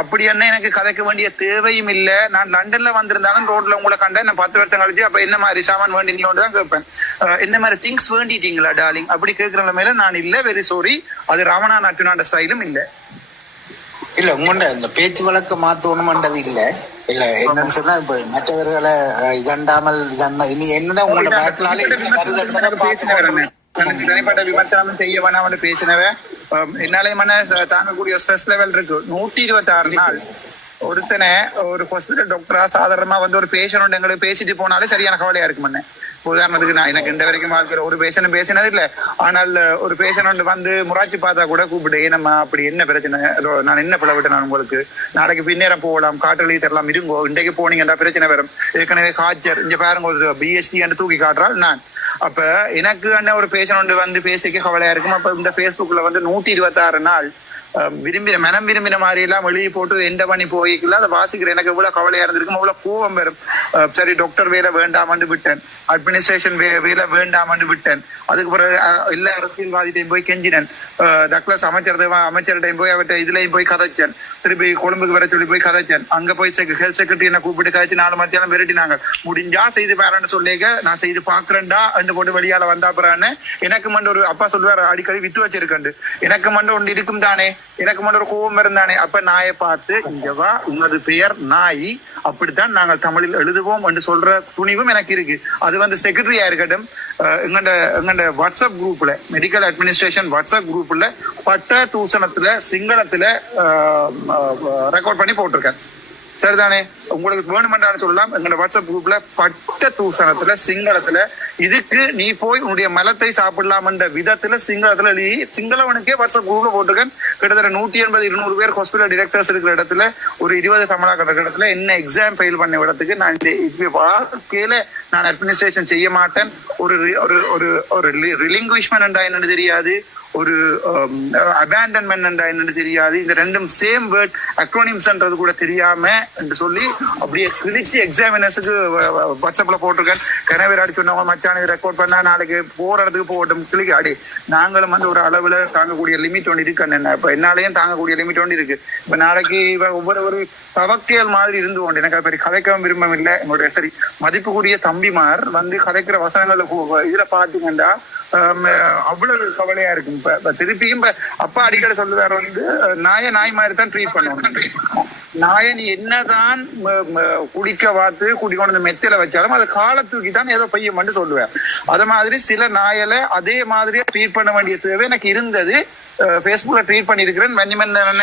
அப்படி என்ன எனக்கு கதைக்க வேண்டிய தேவையும் இல்லை. நான் லண்டன்ல வந்திருந்தாலும் ரோட்ல உங்களை கண்டேன், நான் 10 வருஷம் கழிச்சு அப்ப என்ன மாதிரி சாமான் வேண்டினீங்க தான் கேட்பேன். என்ன மாதிரி திங்ஸ் வேண்டிட்டீங்களா டார்லிங் அப்படி கேட்கற மேல நான் இல்ல, வெரி சாரி, அது ரமணா நட்டுனாண்ட ஸ்டைலும் இல்ல. இல்ல உங்கள்ட இந்த பேச்சு வழக்கு மாத்தணும்ன்றது இல்ல. இல்ல என்னன்னு சொன்னா இப்ப மற்றவர்களை இதண்டாமல் இனி என்னதான் உங்களோட பேசினவன் எனக்கு தனிப்பட்ட விமர்சனம் செய்ய வேணாம் பேசினவன். என்னாலே தாங்கக்கூடிய ஸ்ட்ரெஸ் லெவல் இருக்கு. 126 நாள் ஒருத்தனை ஒரு ஹாஸ்பிட்டல் டாக்டரா சாதாரணமா வந்து ஒரு பேஷண்ட் எங்களுக்கு பேசிட்டு போனாலே சரியான கவலையா இருக்கு மண்ணே. உதாரணத்துக்கு நான் எனக்கு இந்த வரைக்கும் வாழ்க்கையில ஒரு பேஷண்ட் பேசினது இல்லை. ஆனால் ஒரு பேஷண்ட் வந்து முராட்சி பார்த்தா கூட கூப்பிட்டு ஏனம்மா அப்படி என்ன பிரச்சனை, நான் என்ன பிள்ளை விட்டேன், நான் உங்களுக்கு நாளைக்கு பின்னேரம் போகலாம், காட்டுலி தரலாம், இருங்கோ, இன்றைக்கு போனீங்கன்னா பிரச்சனை வரும், ஏற்கனவே காய்ச்சல் இங்க பாருங்க ஒரு பிஎஸ்டி என்று தூக்கி காட்டுறாள் நான். அப்ப எனக்கு ஒரு பேஷண்ட் வந்து பேசிக்க கவலையா இருக்கும். அப்ப இந்த பேஸ்புக்ல வந்து 126 நாள் மனம் விரும்பின மாதிரி எல்லாம் எழுதி போட்டு எந்த பண்ணி போய்க்கல அதை வாசிக்கிற எனக்கு எவ்வளவு கவலையா இருந்திருக்கும், அவ்வளவு கோபம் வரும். சரி டாக்டர் வேலை வேண்டாமன்னு விட்டேன், அட்மினிஸ்ட்ரேஷன் வேலை வேண்டாமன்னு விட்டேன். அதுக்கு பிறகு எல்லா அரசியல்வாதிட்டையும் போய் கெஞ்சினேன், டக்ளஸ் அமைச்சர்கிட்டையும் போய் அவர்கிட்ட இதுலயும் போய் கதைச்சேன், திருப்பி கொழும்புக்கு வர சொல்லி போய் கதைச்சேன். அங்க போய் ஹெல்த் செக்ரட்டரி என்ன கூப்பிட்டு கதைச்சு 4 மத்தியாலும் விரட்டினாங்க. முடிஞ்சா செய்து பாருன்னு சொல்லிக்க நான் செய்து பாக்குறேன்டா அண்டு போட்டு வெளியால வந்தாப்புறான்னு எனக்கு மண்ட ஒரு அப்பா சொல்லுவாரு அடிக்கடி வித்து வச்சிருக்கண்டு, எனக்கு மண்ட ஒன்று இருக்கும் தானே, எனக்கு மட்டும் ஒரு கோபம் இருந்தானே. அப்ப நாயை பார்த்து இங்கவா உனது பெயர் நாய், அப்படித்தான் நாங்கள் தமிழில் எழுதுவோம் என்று சொல்ற துணிவும் எனக்கு இருக்கு. அது வந்து செக்ரட்டரியா இருக்கட்டும், எங்கண்ட வாட்ஸ்அப் குரூப்ல மெடிக்கல் அட்மினிஸ்ட்ரேஷன் வாட்ஸ்அப் குரூப்ல பட்ட தூசணத்துல சிங்களத்துல ரெக்கார்ட் பண்ணி போட்டிருக்கேன். சரிதானே, உங்களுக்கு வேணுமென்றாலும் சொல்லலாம். எங்களோட வாட்ஸ்அப் குரூப்ல பட்ட தூசணத்துல சிங்களத்துல இதுக்கு நீ போய் உன்னுடைய மலத்தை சாப்பிடலாம்ன்ற விதத்துல சிங்களத்துல சிங்களவனுக்கே வாட்ஸ்அப் குரூப்ல போட்டிருக்கேன். கிட்டத்தட்ட 180-200 பேர் ஹாஸ்பிட்டல் டிரெக்டர்ஸ் இருக்கிற இடத்துல ஒரு 20 தமிழாக்க இடத்துல என்ன எக்ஸாம் ஃபெயில் பண்ண இடத்துக்கு நான் வாழ்க்கையில நான் அட்மினிஸ்ட்ரேஷன் செய்ய மாட்டேன். ஒரு ஒரு ரிலிங்குவிஷ்மெண்ட் என்னன்னு தெரியாது, ஒரு அபேண்டன்மெண்ட் என்னன்னு தெரியாது. இந்த ரெண்டும் சேம் வேர்ட் அக்ரோனிம்ஸ்ன்றது கூட தெரியாம என்று சொல்லி அப்படியே கிழிச்சு எக்ஸாமினர்ஸுக்கு வாட்ஸ்அப்ல போட்டிருக்கேன். கனவேராடி சொன்னவங்க மச்சான ரெக்கார்ட் பண்ணா நாளைக்கு போற இடத்துக்கு போகட்டும் கிளிக்கு அடி. நாங்களும் வந்து ஒரு அளவுல தாங்கக்கூடிய லிமிட் ஒன்று இருக்கு. என்ன இப்ப என்னாலையும் தாங்கக்கூடிய லிமிட் ஒன்று இருக்கு. இப்ப நாளைக்கு ஒவ்வொரு தவக்கையல் மாதிரி இருந்து கொண்டு எனக்கு பெரிய கதைக்கவும் விரும்பம் இல்லை. என்னுடைய சரி மதிப்புக்குரிய தம்பிமார் வந்து கதைக்கிற வசனங்கள்ல இதுல பாத்தீங்கன்னா அவ்வளவு கவலையா இருக்கும். இப்ப திருப்பியும் அப்பா அடிக்கடி சொல்லுவார் வந்து நாய் மாதிரி தான் ட்ரீட் பண்ணுவோம். நாயை நீ என்னதான் குடிக்க வாத்து குடிக்கொண்டு மெத்தில வச்சாலும் அது காலை தூக்கி தான் ஏதோ பையன் சொல்லுவேன். அது மாதிரி சில நாயலை அதே மாதிரியே ட்ரீட் பண்ண வேண்டிய தேவை எனக்கு இருந்தது. பேஸ்புக்ல ட்ரீட் பண்ணிருக்கிறேன்.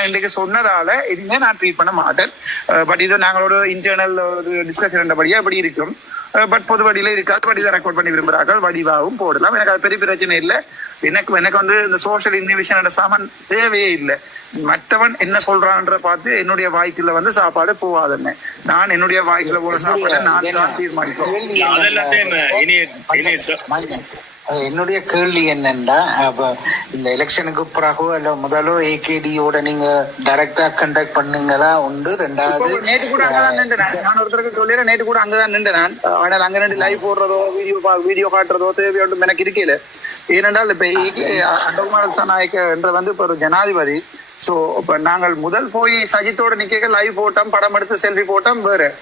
இன்றைக்கு சொன்னதால இனிமே நான் ட்ரீட் பண்ண மாட்டேன். பட் இது நாங்களோட இன்டர்னல் ஒரு டிஸ்கஷன் படியா எப்படி இருக்கும். பட் பொது வடியில இருக்காது, வடியில ரெக்கார்ட் பண்ணி விரும்புகிறார்கள், வடிவாகவும் போடலாம். எனக்கு அது பெரிய பிரச்சனை இல்லை. எனக்கு வந்து இந்த சோசியல் இன்ஹிபிஷன் சாமான் தேவையே இல்லை. மற்றவன் என்ன சொல்றான்ற பார்த்து என்னுடைய வாய்க்குள்ள வந்து சாப்பாடு போவாதுன்னு நான் என்னுடைய வாய்க்குள்ள போற சாப்பாடு நான் தான் தீர்மானிப்போம். என்னுடைய கேள்வி என்னன்னா, இந்த எலெக்ஷனுக்கு பிறகு இல்ல முதலோ ஏகேடியோட நீங்க டைரக்டா கண்டக்ட் பண்ணீங்களா? ஒன்று. ரெண்டாவது, நேற்று கூட அங்கதான் நின்றேன். நான் ஒருத்தருக்கு சொல்லிடுறேன், நேற்று கூட அங்கதான் நின்றேன். ஆனால் அங்க நின்று லைவ் போடுறதோ வீடியோ காட்டுறதோ தேவையோட்டும் எனக்கு இருக்கல. ஏனென்றால் இப்ப அண்டகுமார நாயக்க என்ற வந்து இப்ப ஒரு ஜனாதிபதி. சோ இப்ப நாங்கள் முதல் போய் சஜித்தோட நிக்க லைவ் போட்டோம், படம் எடுத்து செல்ஃபி போட்டோம் வேற.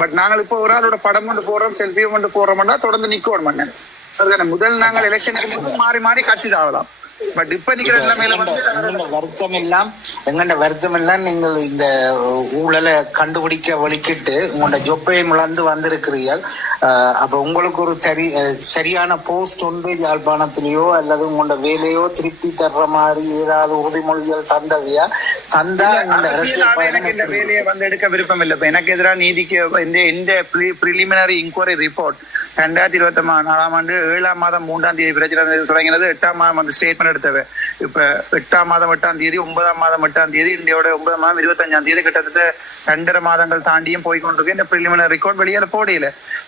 பட் நாங்கள் இப்போ ஒரு ஆளோட படம் கொண்டு போறோம், செல்ஃபியும் கொண்டு போறோம்னா தொடர்ந்து நிக்கணும் மன்னன். சரிதானே, முதல் நாங்கள் எலெக்ஷனுக்கு மாறி மாறி காட்சி தாவலாம். பட் இப்ப நிக்கிற நிலைமையில வந்து வருத்தம் எல்லாம் நீங்கள் இந்த ஊழலை கண்டுபிடிக்க வலிக்கிட்டு உங்களோட ஜொப்பை முழந்து வந்திருக்கிறீர்கள். அப்ப உங்களுக்கு ஒரு சரியான போஸ்ட் ஒன்று யாழ்ப்பாணத்திலேயோ அல்லது உங்களோட வேலையோ திருப்பி தர்ற மாதிரி ஏதாவது உறுதிமொழிகள் தந்தவையா? தந்தா எனக்கு இந்த வேலையை வந்து எடுக்க விருப்பம் இல்லை. எனக்கு எதிராக நீதிக்கு இந்த பிரிலிமினரி இன்கொயரி ரிப்போர்ட் 2024 7ஆம் மாதம் 3ஆம் தேதி பிரச்சனை தொடங்கினது. 8ஆம் மாதம் வந்து ஸ்டேட்மெண்ட் எடுத்தவை. இப்ப 8ஆம் மாதம் 8ஆம் தேதி, 9ஆம் மாதம் 8ஆம் தேதி, இந்தியோட 9ஆம் மாதம் 25ஆம் தேதி, கிட்டத்தட்ட 2.5 மாதங்கள் தாண்டியும் போய்கொண்டிருக்கு. இந்த பிரிலிமினரி ரெக்கார்ட் வெளியில போடையில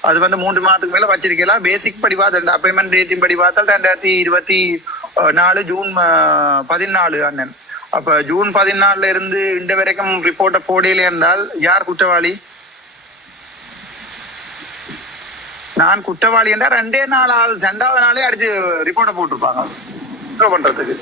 அது வந்து 3 மாதத்துக்கு மேல வச்சிருக்கலாம். பேசிக் படி பார்த்தா அப்பாயின்மெண்ட் டேட்டின் படி பார்த்தால் 2024 ஜூன் 14 அண்ணன். அப்ப ஜூன் 14 இருந்து இந்த வரைக்கும் ரிப்போர்ட்டை போடையில என்றால் யார் குற்றவாளி? நான் குற்றவாளி என்றால் 2 நாள் 2வது நாளே அடிச்சு ரிப்போர்ட்டை போட்டிருப்பாங்க பண்றதுக்கு.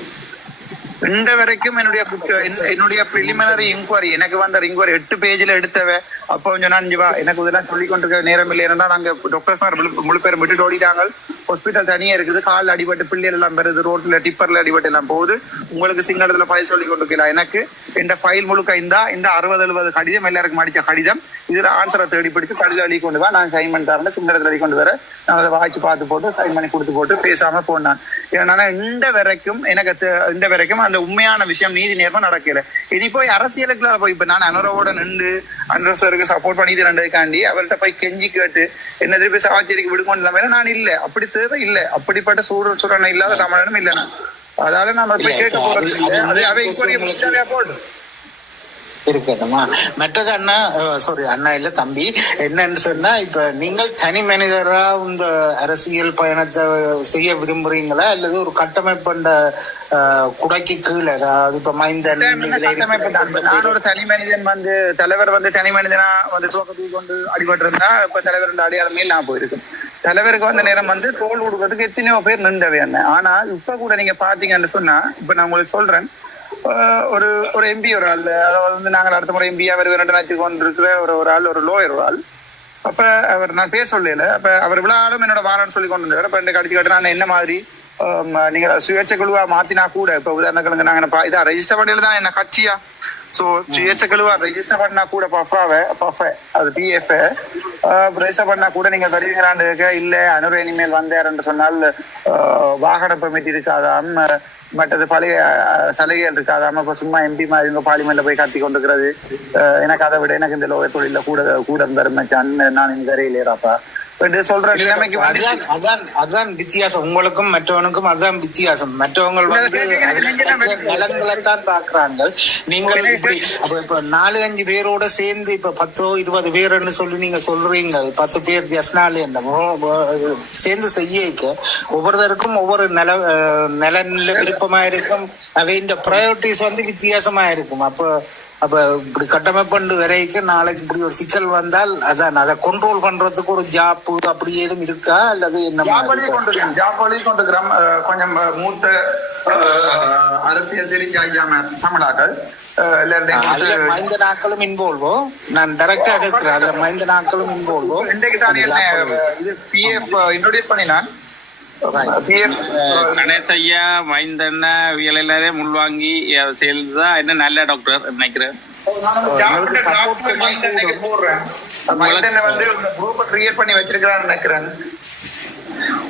இந்த வரைக்கும் என்னுடைய பிரிலிமினரி இன்கொயரி எனக்கு வந்த இன்கொயரி 8 பேஜ்ல எடுத்தவ அப்போ கொஞ்சம் நஞ்சுவா எனக்கு இதெல்லாம் சொல்லி கொண்டிருக்க நேரம் இல்லை. ஏன்னா நாங்க டாக்டர்ஸ் முழு பேரும் விட்டுட்டு ஓடிட்டாங்க. ஹாஸ்பிட்டல் தனியா இருக்குது. கால் அடிபட்டு பிள்ளைகள் எல்லாம் வருது, ரோட்ல டிப்பர்ல அடிபட்டு எல்லாம் போகுது. உங்களுக்கு சிங்களத்துல பதில் சொல்லி கொண்டிருக்கலாம். எனக்கு இந்த ஃபைல் முழுக்க இந்த 60-70 கடிதம் எல்லாருக்கும் அடிச்ச கடிதம் இதுல ஆன்சரை தேடி பிடித்து கடிதம் எழுதி கொண்டு வா, நான் சைன் பண்ணிட்டாருன்னு சிங்களத்துல எழுதி கொண்டு வர நான் அதை வாய்ச்சி பார்த்து போட்டு சைன் பண்ணி கொடுத்து போட்டு பேசாம போனான். ஏன்னா இந்த வரைக்கும் அந்த உண்மையான விஷயம் நீதி நேர்மை நடக்கல. இனி போய் அரசியலுக்குள்ள போய் இப்ப நான் அனுரோட நின்று அனுரோசருக்கு சப்போர்ட் பண்ணிட்டு ரெண்டுக்காண்டி அவர்கிட்ட போய் கெஞ்சி கேட்டு என்ன திருப்பி சாவச்சேரிக்கு விடுக்கொண்டு நான் இல்ல, அப்படி தேவை இல்லை. அப்படிப்பட்ட சூழனை இல்லாத தமிழனும் இல்லை. அதால நான் அதை போய் கேட்க போறது இல்லை. அதே அவை இன்கொயரி போடு இருக்கணுமா. மற்றது அண்ணா இல்ல தம்பி, என்னன்னு சொன்னா இப்ப நீங்கள் தனி மனிதரா இந்த அரசியல் பயணத்தை செய்ய விரும்புறீங்களா அல்லது ஒரு கட்டமைப்புண்ட குடைக்கு கீழே இப்ப மைந்தன் நான் ஒரு தனி மனிதன் தலைவர் தனி மனிதனா துவக்கத்துக்கு கொண்டு அடிபட்டு இருந்தா இப்ப தலைவர் அடையாளமே நான் போயிருக்கேன். தலைவருக்கு வந்த நேரம் தோல் கொடுக்கறதுக்கு எத்தனையோ பேர் நின்றவே என்ன. ஆனா இப்ப கூட நீங்க பாத்தீங்கன்னு சொன்னா இப்ப நான் உங்களுக்கு சொல்றேன், ஒரு எம்பி ஒரு ஆள், அதாவது நாங்கள் அடுத்த முறை எம்பியா நினைச்சு கொண்டிருக்கிற ஒரு ஆள், ஒரு லோயர் ஒரு ஆள். அப்ப அவர் நான் பேர் சொல்லல, அப்ப அவர் இவ்வளவு ஆளும் என்னோட வாரான்னு சொல்லி கொண்டு வந்தார். அப்ப கடிச்சு காட்டு நான் என்ன மாதிரி நீங்க சுயேட்சை குழுவா மாத்தினா கூட இப்ப உதாரணங்களுக்கு நாங்க இதா ரெஜிஸ்டர் பண்ணல தான் என்ன கட்சியா, சோ சுயேட்சை குழுவா ரெஜிஸ்டர் பண்ணா கூட அது பிஎஃப் ரெஜிஸ்டர் பண்ணா கூட நீங்க தருவீங்களான்னு இல்ல அனுர இனிமேல் வந்தாருன்னு சொன்னால் வாகன பெர்மிட் இருக்காதாம், மற்றது பழைய சலுகைகள் இருக்காதாம இப்ப சும்மா எம்பி மாதிரி இவங்க பார்லிமெண்ட்ல போய் கத்தி கொண்டிருக்கிறது. எனக்கு அதை விட எனக்கு இந்த லோக தொழில கூட பெருமைச்சான் நான் இந்த வரையிலேராப்பா சொல்ற நிலைமைக்கு அதான் வித்தியாசம். உங்களுக்கும் மற்றவனுக்கும் அதுதான் வித்தியாசம். மற்றவங்க நலன்களைத்தான் பாக்குறாங்க. நீங்கள் இப்ப 4-5 பேரோட சேர்ந்து இப்ப 10-20 பேர்ன்னு சொல்லி நீங்க சொல்றீங்க. 10 பேர் ஜஸ்னாலே சேர்ந்து செய்ய ஒவ்வொருத்தருக்கும் ஒவ்வொரு நலன்ல விருப்பமா இருக்கும். அவை இந்த ப்ரையாரிட்டிஸ் வித்தியாசமா இருக்கும். அப்ப இப்படி கட்டமைப்பு வரைக்கும் நாளைக்கு இப்படி ஒரு சிக்கல் வந்தால் அதான் அதை கண்ட்ரோல் பண்றதுக்கு ஒரு ஜாப் அப்படி ஏதும் இருக்கா அல்லது என்ன கொண்டுக்கிறோம். கொஞ்சம் மூத்த அரசியல் தெரிஞ்சாம தமிழாக்கள் மைந்த நாட்களும் இன்வால்வோ நான் டைரக்டா கேட்கிறேன். அதுல மைந்த நாட்களும் இன்வால்வோ இன்றைக்கு தான் பிஎஃப் இன்ட்ரோடியூஸ் பண்ணினான். கணேசையா மைந்தன்ன எல்லாரே முள்வாங்கி செய்யறதுதான் என்ன நல்ல டாக்டர் நினைக்கிறேன்.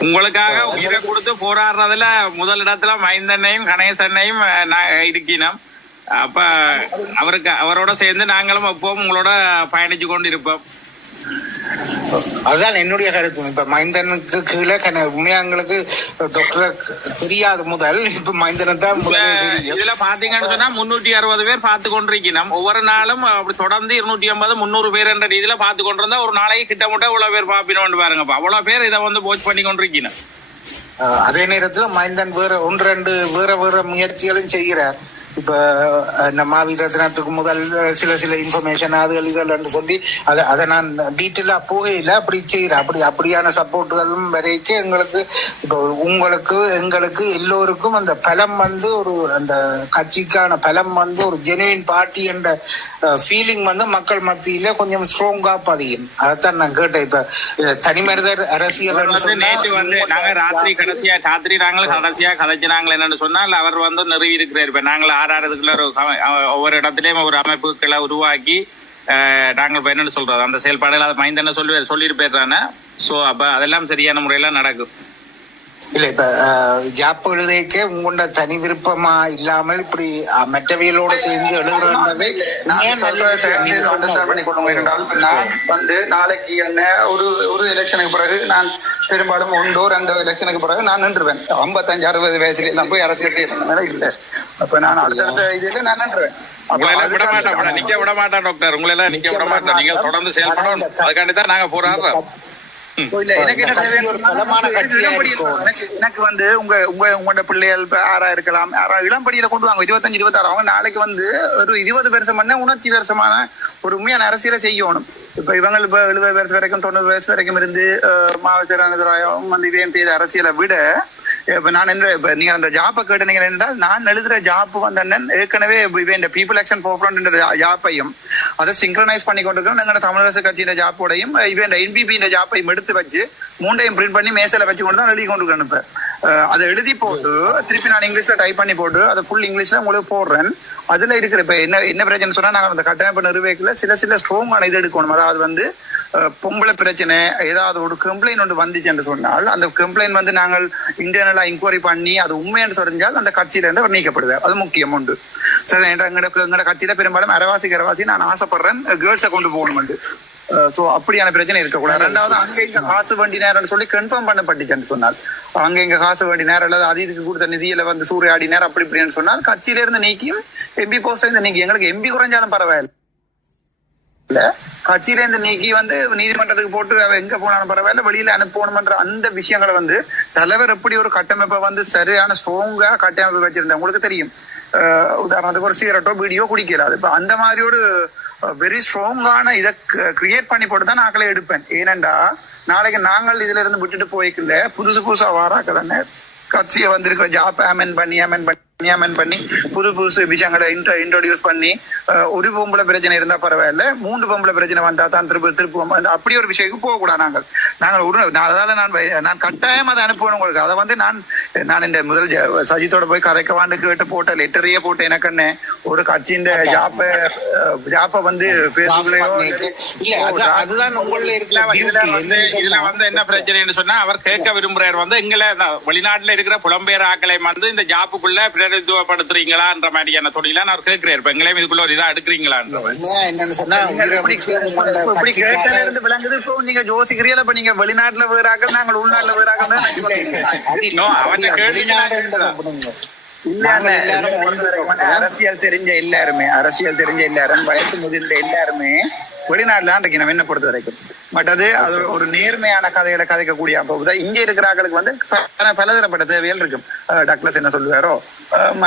உங்களுக்காக உயிரை கொடுத்து போராடுறதுல முதல் இடத்துல மைந்தன்னையும் கணேசன்னையும் இருக்கணும். அப்ப அவரோட சேர்ந்து நாங்களும் எப்பவும் உங்களோட பயணிச்சு கொண்டு இருப்போம். அதுதான் என்னுடைய கருத்து. இப்ப மைந்தனுக்கு கீழே உண்மையாங்களுக்கு டாக்டர் தெரியாது முதல், இப்ப மைந்தனை தான் இதுல பாத்தீங்கன்னு சொன்னா 360 பேர் பார்த்து கொண்டிருக்கணும். ஒவ்வொரு நாளும் அப்படி தொடர்ந்து 250-300 பேர் என்ற ரீதியில பார்த்து கொண்டிருந்தா ஒரு நாளைக்கு கிட்டத்தட்ட இவ்வளவு பேர் பாப்பினோன்னு பாருங்க. அவ்வளவு பேர் இதை வாட்ச் பண்ணி கொண்டிருக்கணும். அதே நேரத்துல மைந்தன் வேற 1-2 வேற முயற்சிகளும் செய்கிறார். இப்ப மாவீரத்தினத்துக்கு முதல் சில இன்ஃபர்மேஷன் அதுகள் இதெல்லாம் சொல்லி அதை நான் டீட்டெயிலா போகையில அப்படி செய்யறேன். அப்படியான சப்போர்ட்டுகளும் வரைக்கும் எங்களுக்கு இப்போ எங்களுக்கு எல்லோருக்கும் அந்த பலம் ஒரு அந்த கட்சிக்கான பலம் ஒரு ஜெனுவின் பார்ட்டி என்ற ஃபீலிங் மக்கள் மத்தியில கொஞ்சம் ஸ்ட்ராங்கா பதியும். அதைத்தான் நான் கேட்டேன். இப்ப தனி மனிதர் அரசியல் நேற்று நாங்க ராத்திரி கடைசியா கதைச்சினாங்க என்னன்னு சொன்னால் அவர் நிறுவி இருக்கிறார். இப்ப நாங்கள் ஆறாறதுக்குள்ள ஒவ்வொரு இடத்துலயும் ஒரு அமைப்புகளை உருவாக்கி நாங்கள் என்னன்னு சொல்றது அந்த செயல்பாடுகள் அதை மைந்தன சொல்லிட்டு போயிடுறானே. சோ அப்ப அதெல்லாம் சரியான முறையில நடக்கும். இல்ல இப்ப ஜாப் எழுதிக்க உங்களோட தனி விருப்பமா இல்லாமல் இப்படி மற்றவைகளோட சேர்ந்து எழுதுறவே நான் நாளைக்கு என்ன ஒரு எலெக்ஷனுக்கு பிறகு நான் பெரும்பாலும் 1-2 எலெக்ஷனுக்கு பிறகு நான் நின்றுவேன். 55-60 வயசுல எல்லாம் போய் அரசியல் இல்லை. அப்ப நான் அடுத்த இதுல நான் நின்றுவேன். நிக்க விட மாட்டேன் டாக்டர், உங்களை எல்லாம் நிக்க விட மாட்டேன். நீங்க தொடர்ந்து செயல்படணும். அதுக்காண்டிதான் நாங்க போராடுறோம். எனக்கு உங்களோட பிள்ளைகள் 6 இருக்கலாம், இளம்படியில கொண்டு வாங்க 25-26. அவங்க நாளைக்கு ஒரு 20 வருஷம் உணர்ச்சி வருஷமான ஒரு உண்மையான அரசியலை செய்யணும். இப்ப இவங்க இப்ப 70 வயசு வரைக்கும் 90 வயசு வரைக்கும் இருந்து மாவச்சராயம் வந்து இவன் செய்த அரசியலை விட இப்ப நான் என்ன இப்ப நீங்க அந்த ஜாப்பை கேட்டீங்க என்றால் நான் எழுதுற ஜாப் வந்து ஏற்கனவே இவன் பீப்புள் ஆக்ஷன் போர்ஃப்ரண்ட் ஜாப்பையும் அதை சிங்க்ரனைஸ் பண்ணி கொண்டிருக்கோம். நாங்க தமிழரசு கட்சியின் ஜாப்போடையும் இவன் என்பிபி ஜாப்பையும் எடுத்து வச்சு 3ஐயும் பிரிண்ட் பண்ணி மேசையில வச்சு கொண்டு தான் எழுதி கொண்டு இருக்கேன். அதை எழுதி போட்டு திருப்பி நான் இங்கிலீஷ்ல டைப் பண்ணி போட்டு அதை ஃபுல் இங்கிலீஷ்ல உங்களுக்கு போடுறேன். அதுல இருக்கிற இப்ப என்ன பிரச்சனை சொன்னா நாங்க அந்த கட்டமைப்பு நிர்வகிக்கல சில ஸ்ட்ராங்கான இது எடுக்கணும். அதாவது வந்து பொம்பளை பிரச்சனை ஏதாவது ஒரு கம்ப்ளைண்ட் ஒன்று வந்துச்சு என்று சொன்னால் அந்த கம்ப்ளைண்ட் வந்து நாங்கள் இன்டர்னலா இன்கொயரி பண்ணி அது உண்மைன்னு சொன்னால் அந்த கட்சியில இருந்து நீக்கப்படுது. அது முக்கியம் உண்டு. சரி, எங்களோட கட்சியில பெரும்பாலும் அரவாசி நான் ஆசைப்படுறேன் கேர்ள்ஸை கொண்டு போகணும். சோ அப்படியான பிரச்சனை இருக்கக்கூடாது. ரெண்டாவது அங்க இங்க காசு வேண்டி நேரம் சொல்லி கன்ஃபார்ம் பண்ணப்பட்டுச்சுன்னு சொன்னால் அங்க இங்க காசு வேண்டி நேரம் அல்லது அது இதுக்கு கொடுத்த நிதியில வந்து சூறையாடி நேரம் அப்படி இப்படின்னு சொன்னால் கட்சியில இருந்து நீக்கியும் எம்பி போஸ்ட்ல இருந்து நீக்கி எங்களுக்கு எம்பி குறைஞ்சாலும் பரவாயில்ல இல்ல கட்சியில இருந்து நீக்கி வந்து நீதிமன்றத்துக்கு போட்டு அவ எங்க போனாலும் பரவாயில்ல வெளியில அனுப்பணும்ன்ற அந்த விஷயங்களை வந்து தலைவர் எப்படி ஒரு கட்டமைப்பை வந்து சரியான ஸ்ட்ராங்கா கட்டமைப்பு வச்சிருந்தேன் உங்களுக்கு தெரியும். உதாரணத்துக்கு ஒரு சிகரெட்டோ வீடியோ குடிக்கலாது. இப்ப அந்த மாதிரி ஒரு வெரி ஸ்ட்ராங்கான இதை கிரியேட் பண்ணி போட்டு தான் நாங்களே எடுப்பேன். ஏனென்றா நாளைக்கு நாங்கள் இதுல இருந்து விட்டுட்டு போய்க்கல புதுசா வாராக்கலன்னு கட்சியை வந்திருக்கிற ஜாப் அமெண்ட் பண்ணி புது விஷயங்களை இன்ட்ரோடியூஸ் பண்ணி ஒரு பொம்பளை பிரச்சனை இருந்தா பரவாயில்ல 3 பொம்பளை பிரச்சனை வந்தா தான் திருப்பி அப்படி ஒரு விஷயத்துக்கு போக கூடாது. நாங்கள் அதால நான் கட்டாயம் அதை அனுப்பணும் உங்களுக்கு. அதை வந்து நான் இந்த முதல் சஜித்தோட போய் கதைக்கவாண்டு கேட்டு போட்ட லெட்டரையே போட்டு எனக்குன்னு ஒரு கட்சியின் ஜாப்ப வந்து அதுதான் இதுல வந்து என்ன பிரச்சனைன்னு சொன்னா அவர் கேட்க விரும்புறாரு வந்து எங்களை வெளிநாட்டுல இருக்கிற புலம்பெயர் ஆக்களை வந்து இந்த ஜாப்புக்குள்ள பிரதிநிதித்துவப்படுத்துறீங்களான்ற மாதிரியான தொழிலாம் நான் கேட்கிறேன். இப்ப எங்களையும் இதுக்குள்ள ஒரு இதா எடுக்கிறீங்களான்ற விளங்குது. இப்போ நீங்க யோசிக்கிறீங்களா இப்ப நீங்க வெளிநாட்டுல வேறாக்க நாங்கள் உள்நாட்டுல வேறாக்க அரசியல் தெரிஞ்ச எல்லாரும் வயசு முதிர்ந்த எல்லாருமே வெளிநாட்டுல அன்றைக்கு நம்ம என்ன பொறுத்த வரைக்கும் பட் அது ஒரு நேர்மையான கதைகளை கதைக்கக்கூடிய அப்போ இங்க இருக்கிற ஆட்களுக்கு வந்து பலதரப்பட்ட தேவைகள் இருக்கும். டக்ளஸ் என்ன சொல்லுவாரோ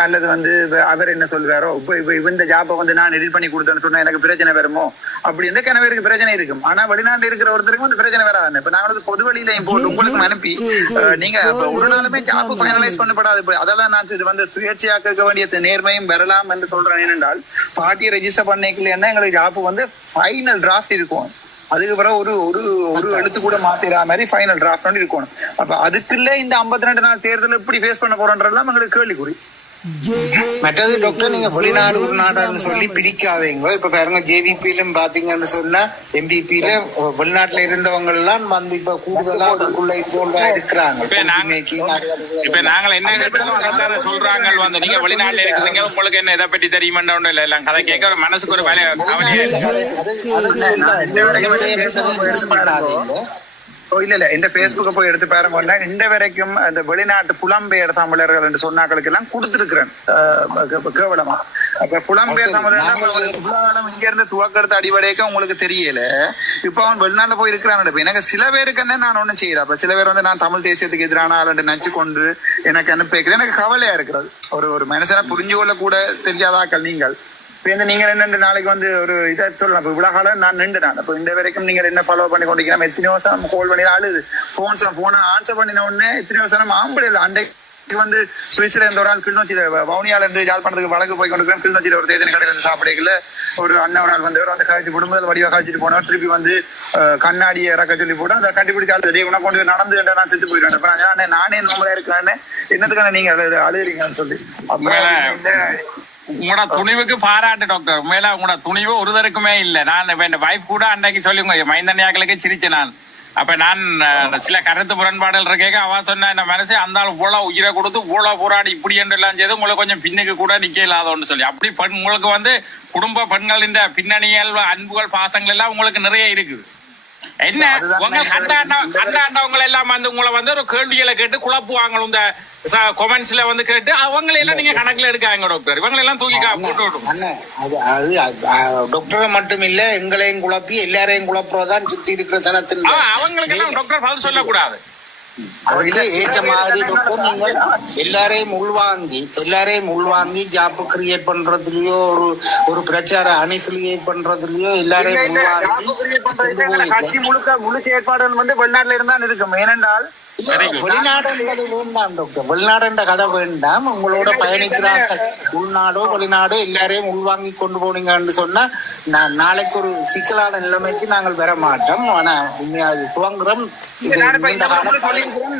அல்லது வந்து அவர் என்ன சொல்லுவாரோ இப்ப இந்த ஜாப்பை வந்து நான் எடிட் பண்ணி கொடுத்தேன்னு சொன்னா எனக்கு பிரச்சனை வருமோ அப்படின்னு கணவருக்கு பிரச்சனை இருக்கும். ஆனா வெளிநாட்டுல இருக்கிற ஒருத்தருக்கும் வந்து பிரச்சனை வராது. இப்ப நாங்களுக்கு பொது வழியிலையும் போட்டு உங்களுக்கு அனுப்பி நீங்க ஒரு நாளுமே ஜாப் ஃபைனலைஸ் பண்ணப்படாது. அதெல்லாம் நான் இது வந்து சுயேட்சையா கேட்க வேண்டிய நேர்மையும் வரலாம் என்று சொல்றேன். ஏனென்றால் பார்ட்டியை ரெஜிஸ்டர் பண்ணிக்கலன்னா எங்களுக்கு ஜாப் வந்து ஃபைனல் டிராஃப்ட் இருக்கும். அதுக்கு பிறகு ஒரு எழுத்து கூட மாத்திரா மாதிரி ஃபைனல் டிராஃப்ட் இருக்கணும். அப்ப அதுக்குள்ள இந்த 52 நாள் தேர்தல் எப்படி ஃபேஸ் பண்ண போறோன்றதெல்லாம் எங்களுக்கு கேள்விக்குறி. மற்றது டாக்டர் நீங்க வெளிநாடு உள்நாடுன்னு சொல்லி பிரிக்காதீங்க. இப்ப பாருங்க ஜேவிபியிலும் பாத்தீங்கன்னு சொன்னா எம்பிபியில வெளிநாட்டுல இருந்தவங்க எல்லாம் வந்து இப்ப கூடுதலா இருக்கிறாங்க. இப்ப நாங்கள் என்ன சொல்றாங்க வந்து நீங்க வெளிநாட்டுல இருக்கிறீங்க உங்களுக்கு என்ன இதை பற்றி தெரியுமா எல்லாம் கதை கேட்க மனசுக்கு ஒரு இல்ல இந்த பேஸ்புக்க போய் எடுத்து பாருங்க. இந்த வரைக்கும் அந்த வெளிநாட்டு புலம்பெயர் தமிழர்கள் என்று சொன்னாக்களுக்கு எல்லாம் கொடுத்திருக்கிறேன் கேவலமா. அப்ப புலம்பெயர் தமிழர்கள் இங்க இருந்து துவக்கறது அடிப்படைக்க உங்களுக்கு தெரியல. இப்ப அவன் வெளிநாட்டுல போய் இருக்கிறான். எனக்கு சில பேருக்கு என்ன நான் ஒண்ணும் செய்யறேன். அப்ப சில பேர் வந்து நான் தமிழ் தேசியத்துக்கு எதிரான ஆள் நச்சு கொண்டு எனக்கு அனுப்பிக்கிறேன். எனக்கு கவலையா இருக்கிறது. ஒரு மனுஷனை புரிஞ்சு கொள்ள கூட தெரியாதாக்கள் நீங்கள். இப்ப நீங்க 2 நாளைக்கு வந்து ஒரு இதை சொல்லலாம். இப்ப இவ்வளவு நான் 2 நாள் அப்ப இந்த வரைக்கும் நீங்க என்ன ஃபாலோ பண்ணி கொண்டிருக்கீங்க. எத்தனை வருஷம் கால் பண்ணி அழுது போன ஆன்சர் பண்ணின உடனே எத்தனை வருஷம் ஆம்பளை இல்லை. அன்றைக்கு வந்து சுவிஸ்ல இருந்த ஒரு ஆள் கிளிநொச்சியில வவுனியால இருந்து ஜால் பண்றதுக்கு வழக்கு போய் கொண்டிருக்கேன். கிளிநொச்சியில ஒரு தேர்தல் கடையில இருந்து சாப்பிடல ஒரு அண்ணன் ஒரு ஆள் வந்தவர் அந்த காய்ச்சி போட்டு முதல் வடிவா காய்ச்சிட்டு போனவர் திருப்பி வந்து கண்ணாடியை இறக்க சொல்லி போட்டு அந்த கண்டுபிடிச்சு ஆள் உனக்கு கொண்டு நடந்து நான் செத்து போயிட்டேன். நானே நம்மளா இருக்கிறேன்னு என்னத்துக்கான நீங்க அழுகிறீங்கன்னு சொல்லி உங்களோட துணிவுக்கு பாராட்டு டாக்டர். உண்மையில உங்களோட துணிவு ஒருதருக்குமே இல்ல. நான் என் வைஃப் கூட அன்றைக்கு சொல்லி மைந்தன்யாக்களுக்கு சிரிச்சேன் நான். அப்ப நான் சில கருத்து முரண்பாடுகள் இருக்கேன். அவன் சொன்ன என்ன மனசு அந்த இவ்வளவு உயிரை கொடுத்து இவ்வளவு போராடி இப்படி என்று எல்லாம் செய்து உங்களுக்கு கொஞ்சம் பின்னுக்கு கூட நிக்க இல்லாதோன்னு சொல்லி அப்படி உங்களுக்கு வந்து குடும்ப பெண்கள் இந்த பின்னணிகள் அன்புகள் பாசங்கள் எல்லாம் உங்களுக்கு நிறைய இருக்குது. என்ன உங்க கண்டாண்டவங்க எல்லாம் வந்து உங்களை வந்து ஒரு கேள்விகளை கேட்டு குழப்புவாங்க. இந்த கொமெண்ட்ஸ்ல வந்து கேட்டு அவங்களை எல்லாம் நீங்க கணக்குல எடுக்காங்க டாக்டர். இவங்களை எல்லாம் தூக்கி போட்டு டாக்டரை மட்டும் இல்ல எங்களையும் குழப்பி எல்லாரையும் குழப்புறதான் சுத்தி இருக்கிற சனத்தின் அவங்களுக்கு எல்லாம் டாக்டர் பதில் சொல்லக்கூடாது. அதுக்கு ஏற்ற மாதிரி டாக்டர் நீங்கள் எல்லாரையும் உள்வாங்கி ஜாப் கிரியேட் பண்றதுலயோ ஒரு பிரச்சார அணி கிரியேட் பண்றதுலயோ எல்லாரையும் கட்சி முழு செயற்பாடுகள் வந்து வெளிநாட்டுல இருந்தான் இருக்கும். ஏனென்றால் வெளிநாடு வேண்டாம் டாக்டர், வெளிநாடு என்ற கதை வேண்டாம். உங்களோட பயணிக்கிறார்கள் உள்நாடோ வெளிநாடோ எல்லாரையும் உள்வாங்கி கொண்டு போனீங்கன்னு சொன்னா நாளைக்கு ஒரு சிக்கலான நிலைமைக்கு நாங்கள் வர மாட்டோம். ஆனா துவங்குறோம்.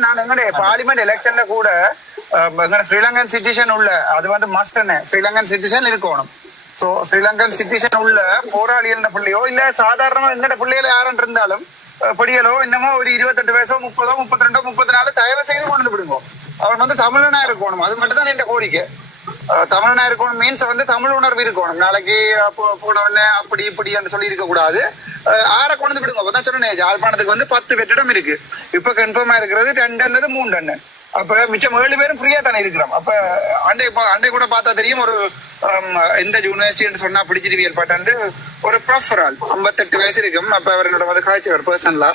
நான் எங்களுடைய பார்லிமெண்ட் எலெக்ஷன்ல கூட ஸ்ரீலங்கன் சிட்டிசன் உள்ள அது வந்து மஸ்ட் ஸ்ரீலங்கன் சிட்டிசன் இருக்கணும். சோ ஸ்ரீலங்கன் சிட்டிசன் உள்ள போராளிகள் பிள்ளையோ இல்ல சாதாரணமா எங்கட பிள்ளைகள யாரும் இருந்தாலும் படியலோ என்னமோ ஒரு 28 வயசோ 30, 32, 34 தயவு செய்து கொண்டு விடுங்க. அவன் வந்து தமிழனா இருக்கணும். அது மட்டும் தான் என் கோரிக்கை. தமிழனா இருக்கணும் மீன்ஸ் வந்து தமிழ் உணர்வு இருக்கணும். நாளைக்கு போனவன அப்படி இப்படி சொல்லி இருக்க கூடாது. ஆற கொண்டு விடுங்க. அப்பதான் சொன்னேன் யாழ்ப்பாணத்துக்கு வந்து 10 வெற்றிடம் இருக்கு. இப்ப கன்ஃபார்மா இருக்கிறது 2 அல்லது 3 டன். அப்ப மிச்சம் 7 பேரும் ஃப்ரீயா தானே இருக்கிறோம். அப்ப அண்டை கூட பார்த்தா தெரியும். ஒரு எந்த யூனிவர்சிட்டி சொன்னா பிடிச்சிருவியல் பாட்டாண்டு ஒரு ப்ரொஃபரால் 58 வயசு இருக்கும். அப்ப அவர் என்னோட வந்து காய்ச்சவர் பர்சனலா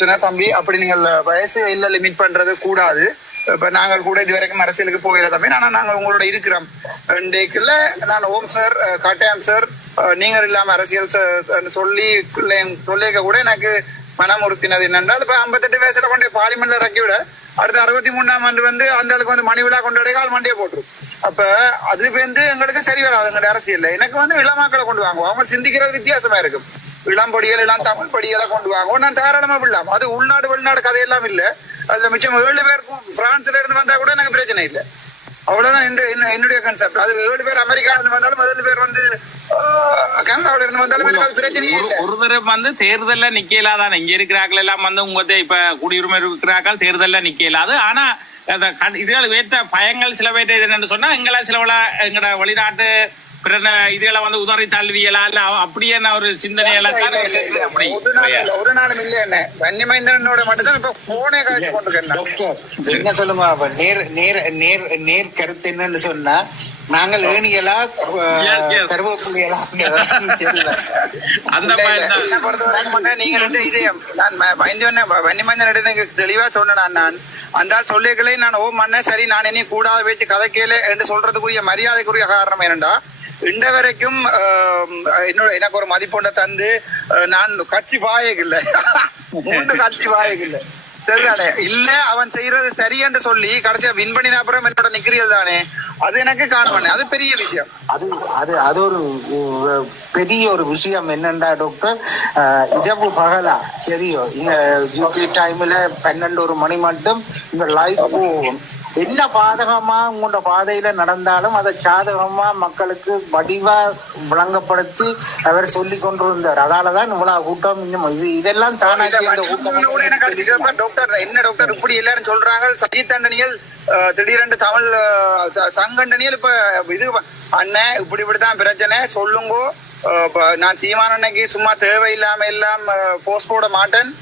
சொன்னா தம்பி அப்படி நீங்கள் வயசு இல்ல லிமிட் பண்றது கூடாது. இப்ப நாங்கள் கூட இது வரைக்கும் அரசியலுக்கு போகிற தம்பி ஆனா நாங்கள் உங்களோட இருக்கிறோம் டேக்குள்ள நான் ஓம் சார் காட்டாயம் சார் நீங்கள் இல்லாம அரசியல் சொல்லிக்க கூட எனக்கு மனம் உறுத்தினது என்னென்றால் இப்ப 58 வயசுல கொண்டு பார்லிமெண்ட்ல இறக்கி விட அடுத்த 63ஆம் ஆண்டு வந்து அந்த ஆளுக்கு வந்து மணி விழா கொண்டாடைய கால் மண்டியை போட்டுரும். அப்ப அது வந்து எங்களுக்கு சரி வராது. எங்களுடைய அரசியல் எனக்கு வந்து இளமாக்களை கொண்டு வாங்குவோம். அவங்க சிந்திக்கிறது வித்தியாசமா இருக்கும். இளம் படிகள் இளம் தமிழ் படிகளை கொண்டு வாங்குவோம். நான் தாராளமா விடலாம். அது உள்நாடு வெளிநாடு கதையெல்லாம் இல்ல. அதுல மிச்சம் 7 பேருக்கும் பிரான்ஸ்ல இருந்து வந்தா கூட எனக்கு பிரச்சனை இல்லை. அவ்வளவுதான் என்னுடைய கான்செப்ட். அது 7 பேர் அமெரிக்கால இருந்து வந்தாலும் 7 பேர் வந்து கனடாவில இருந்து வந்தாலும் எனக்கு அது பிரச்சனையே இல்லை. ஒரு தடவை வந்து தேர்தல்ல நிக்கலாதான். இங்க இருக்கிறார்கள் எல்லாம் வந்து உங்க இப்ப குடியுரிமை இருக்கிறார்கள் தேர்தல்ல நிக்கலாது. ஆனா இதுல வேற்ற பயங்கள் சில பேர் என்னன்னு சொன்னா எங்களை சில எங்கட வெளிநாட்டு இதுகளை வந்து உதறி தள்ளுவியலா இல்ல அப்படியே ஒரு சிந்தனையெல்லாம் ஒரு நாளும் இல்ல. என்ன வன்னிமைந்தனோட மட்டும்தான் இப்ப போனே காய்ச்சி கொண்டிருக்கேன். என்ன சொல்லுங்க நேர் கருத்து என்னன்னு சொன்னா நாங்கள் ஏணிகளா கருவேப்பிள்ளைகளா அந்த மாதிரி நீங்க இதயம் நான் வன்னிமைந்தன் எனக்கு தெளிவா சொன்னேன். நான் அந்த சொல்லிகளை நான் ஓ மண்ண சரி நான் இனி கூடாத வச்சு கதைக்கல என்று சொல்றதுக்குரிய மரியாதைக்குரிய காரணம் என்னண்டா இன்ற வரைக்கும் எனக்கு ஒரு மதிப்பொண்ட தந்து நான் கட்சி பாயகில்லை 3 கட்சி பாயகில்லை சரிதானே இல்ல அவன் செய்யறது சரி என்று சொல்லி கடைசியா வின் பண்ணின அப்புறம் என்னோட நிக்கிறீர்கள் தானே அது எனக்கு காணவனே அது பெரிய விஷயம். அது ஒரு பெரிய ஒரு விஷயம் என்னண்டா டாக்டர் இரவு பகலா சரியோ யூகே டைம்ல 12 மணி மட்டும் இந்த லைஃப் போகும். என்ன பாதகமா உங்களோட பாதையில நடந்தாலும் அதை சாதகமா மக்களுக்கு வடிவா விளங்கப்படுத்தி அவர் சொல்லி கொண்டிருந்தார். அதனாலதான் இவ்வளவு கூட்டம் இன்னும் இதெல்லாம் தானாக்கி இந்த கூட்டம். டாக்டர் என்ன டாக்டர் இப்படி எல்லாரும் சொல்றாங்க சஜித் அண்டனியல் திடீரென்று தமிழ் சங்கண்டனியல் இப்ப இது அண்ணன் இப்படிதான் பிரச்சனை சொல்லுங்க. நான் சீமான அன்னைக்கு சும்மா தேவையில்லாம எல்லாம் போஸ்ட் போட மாட்டேன்.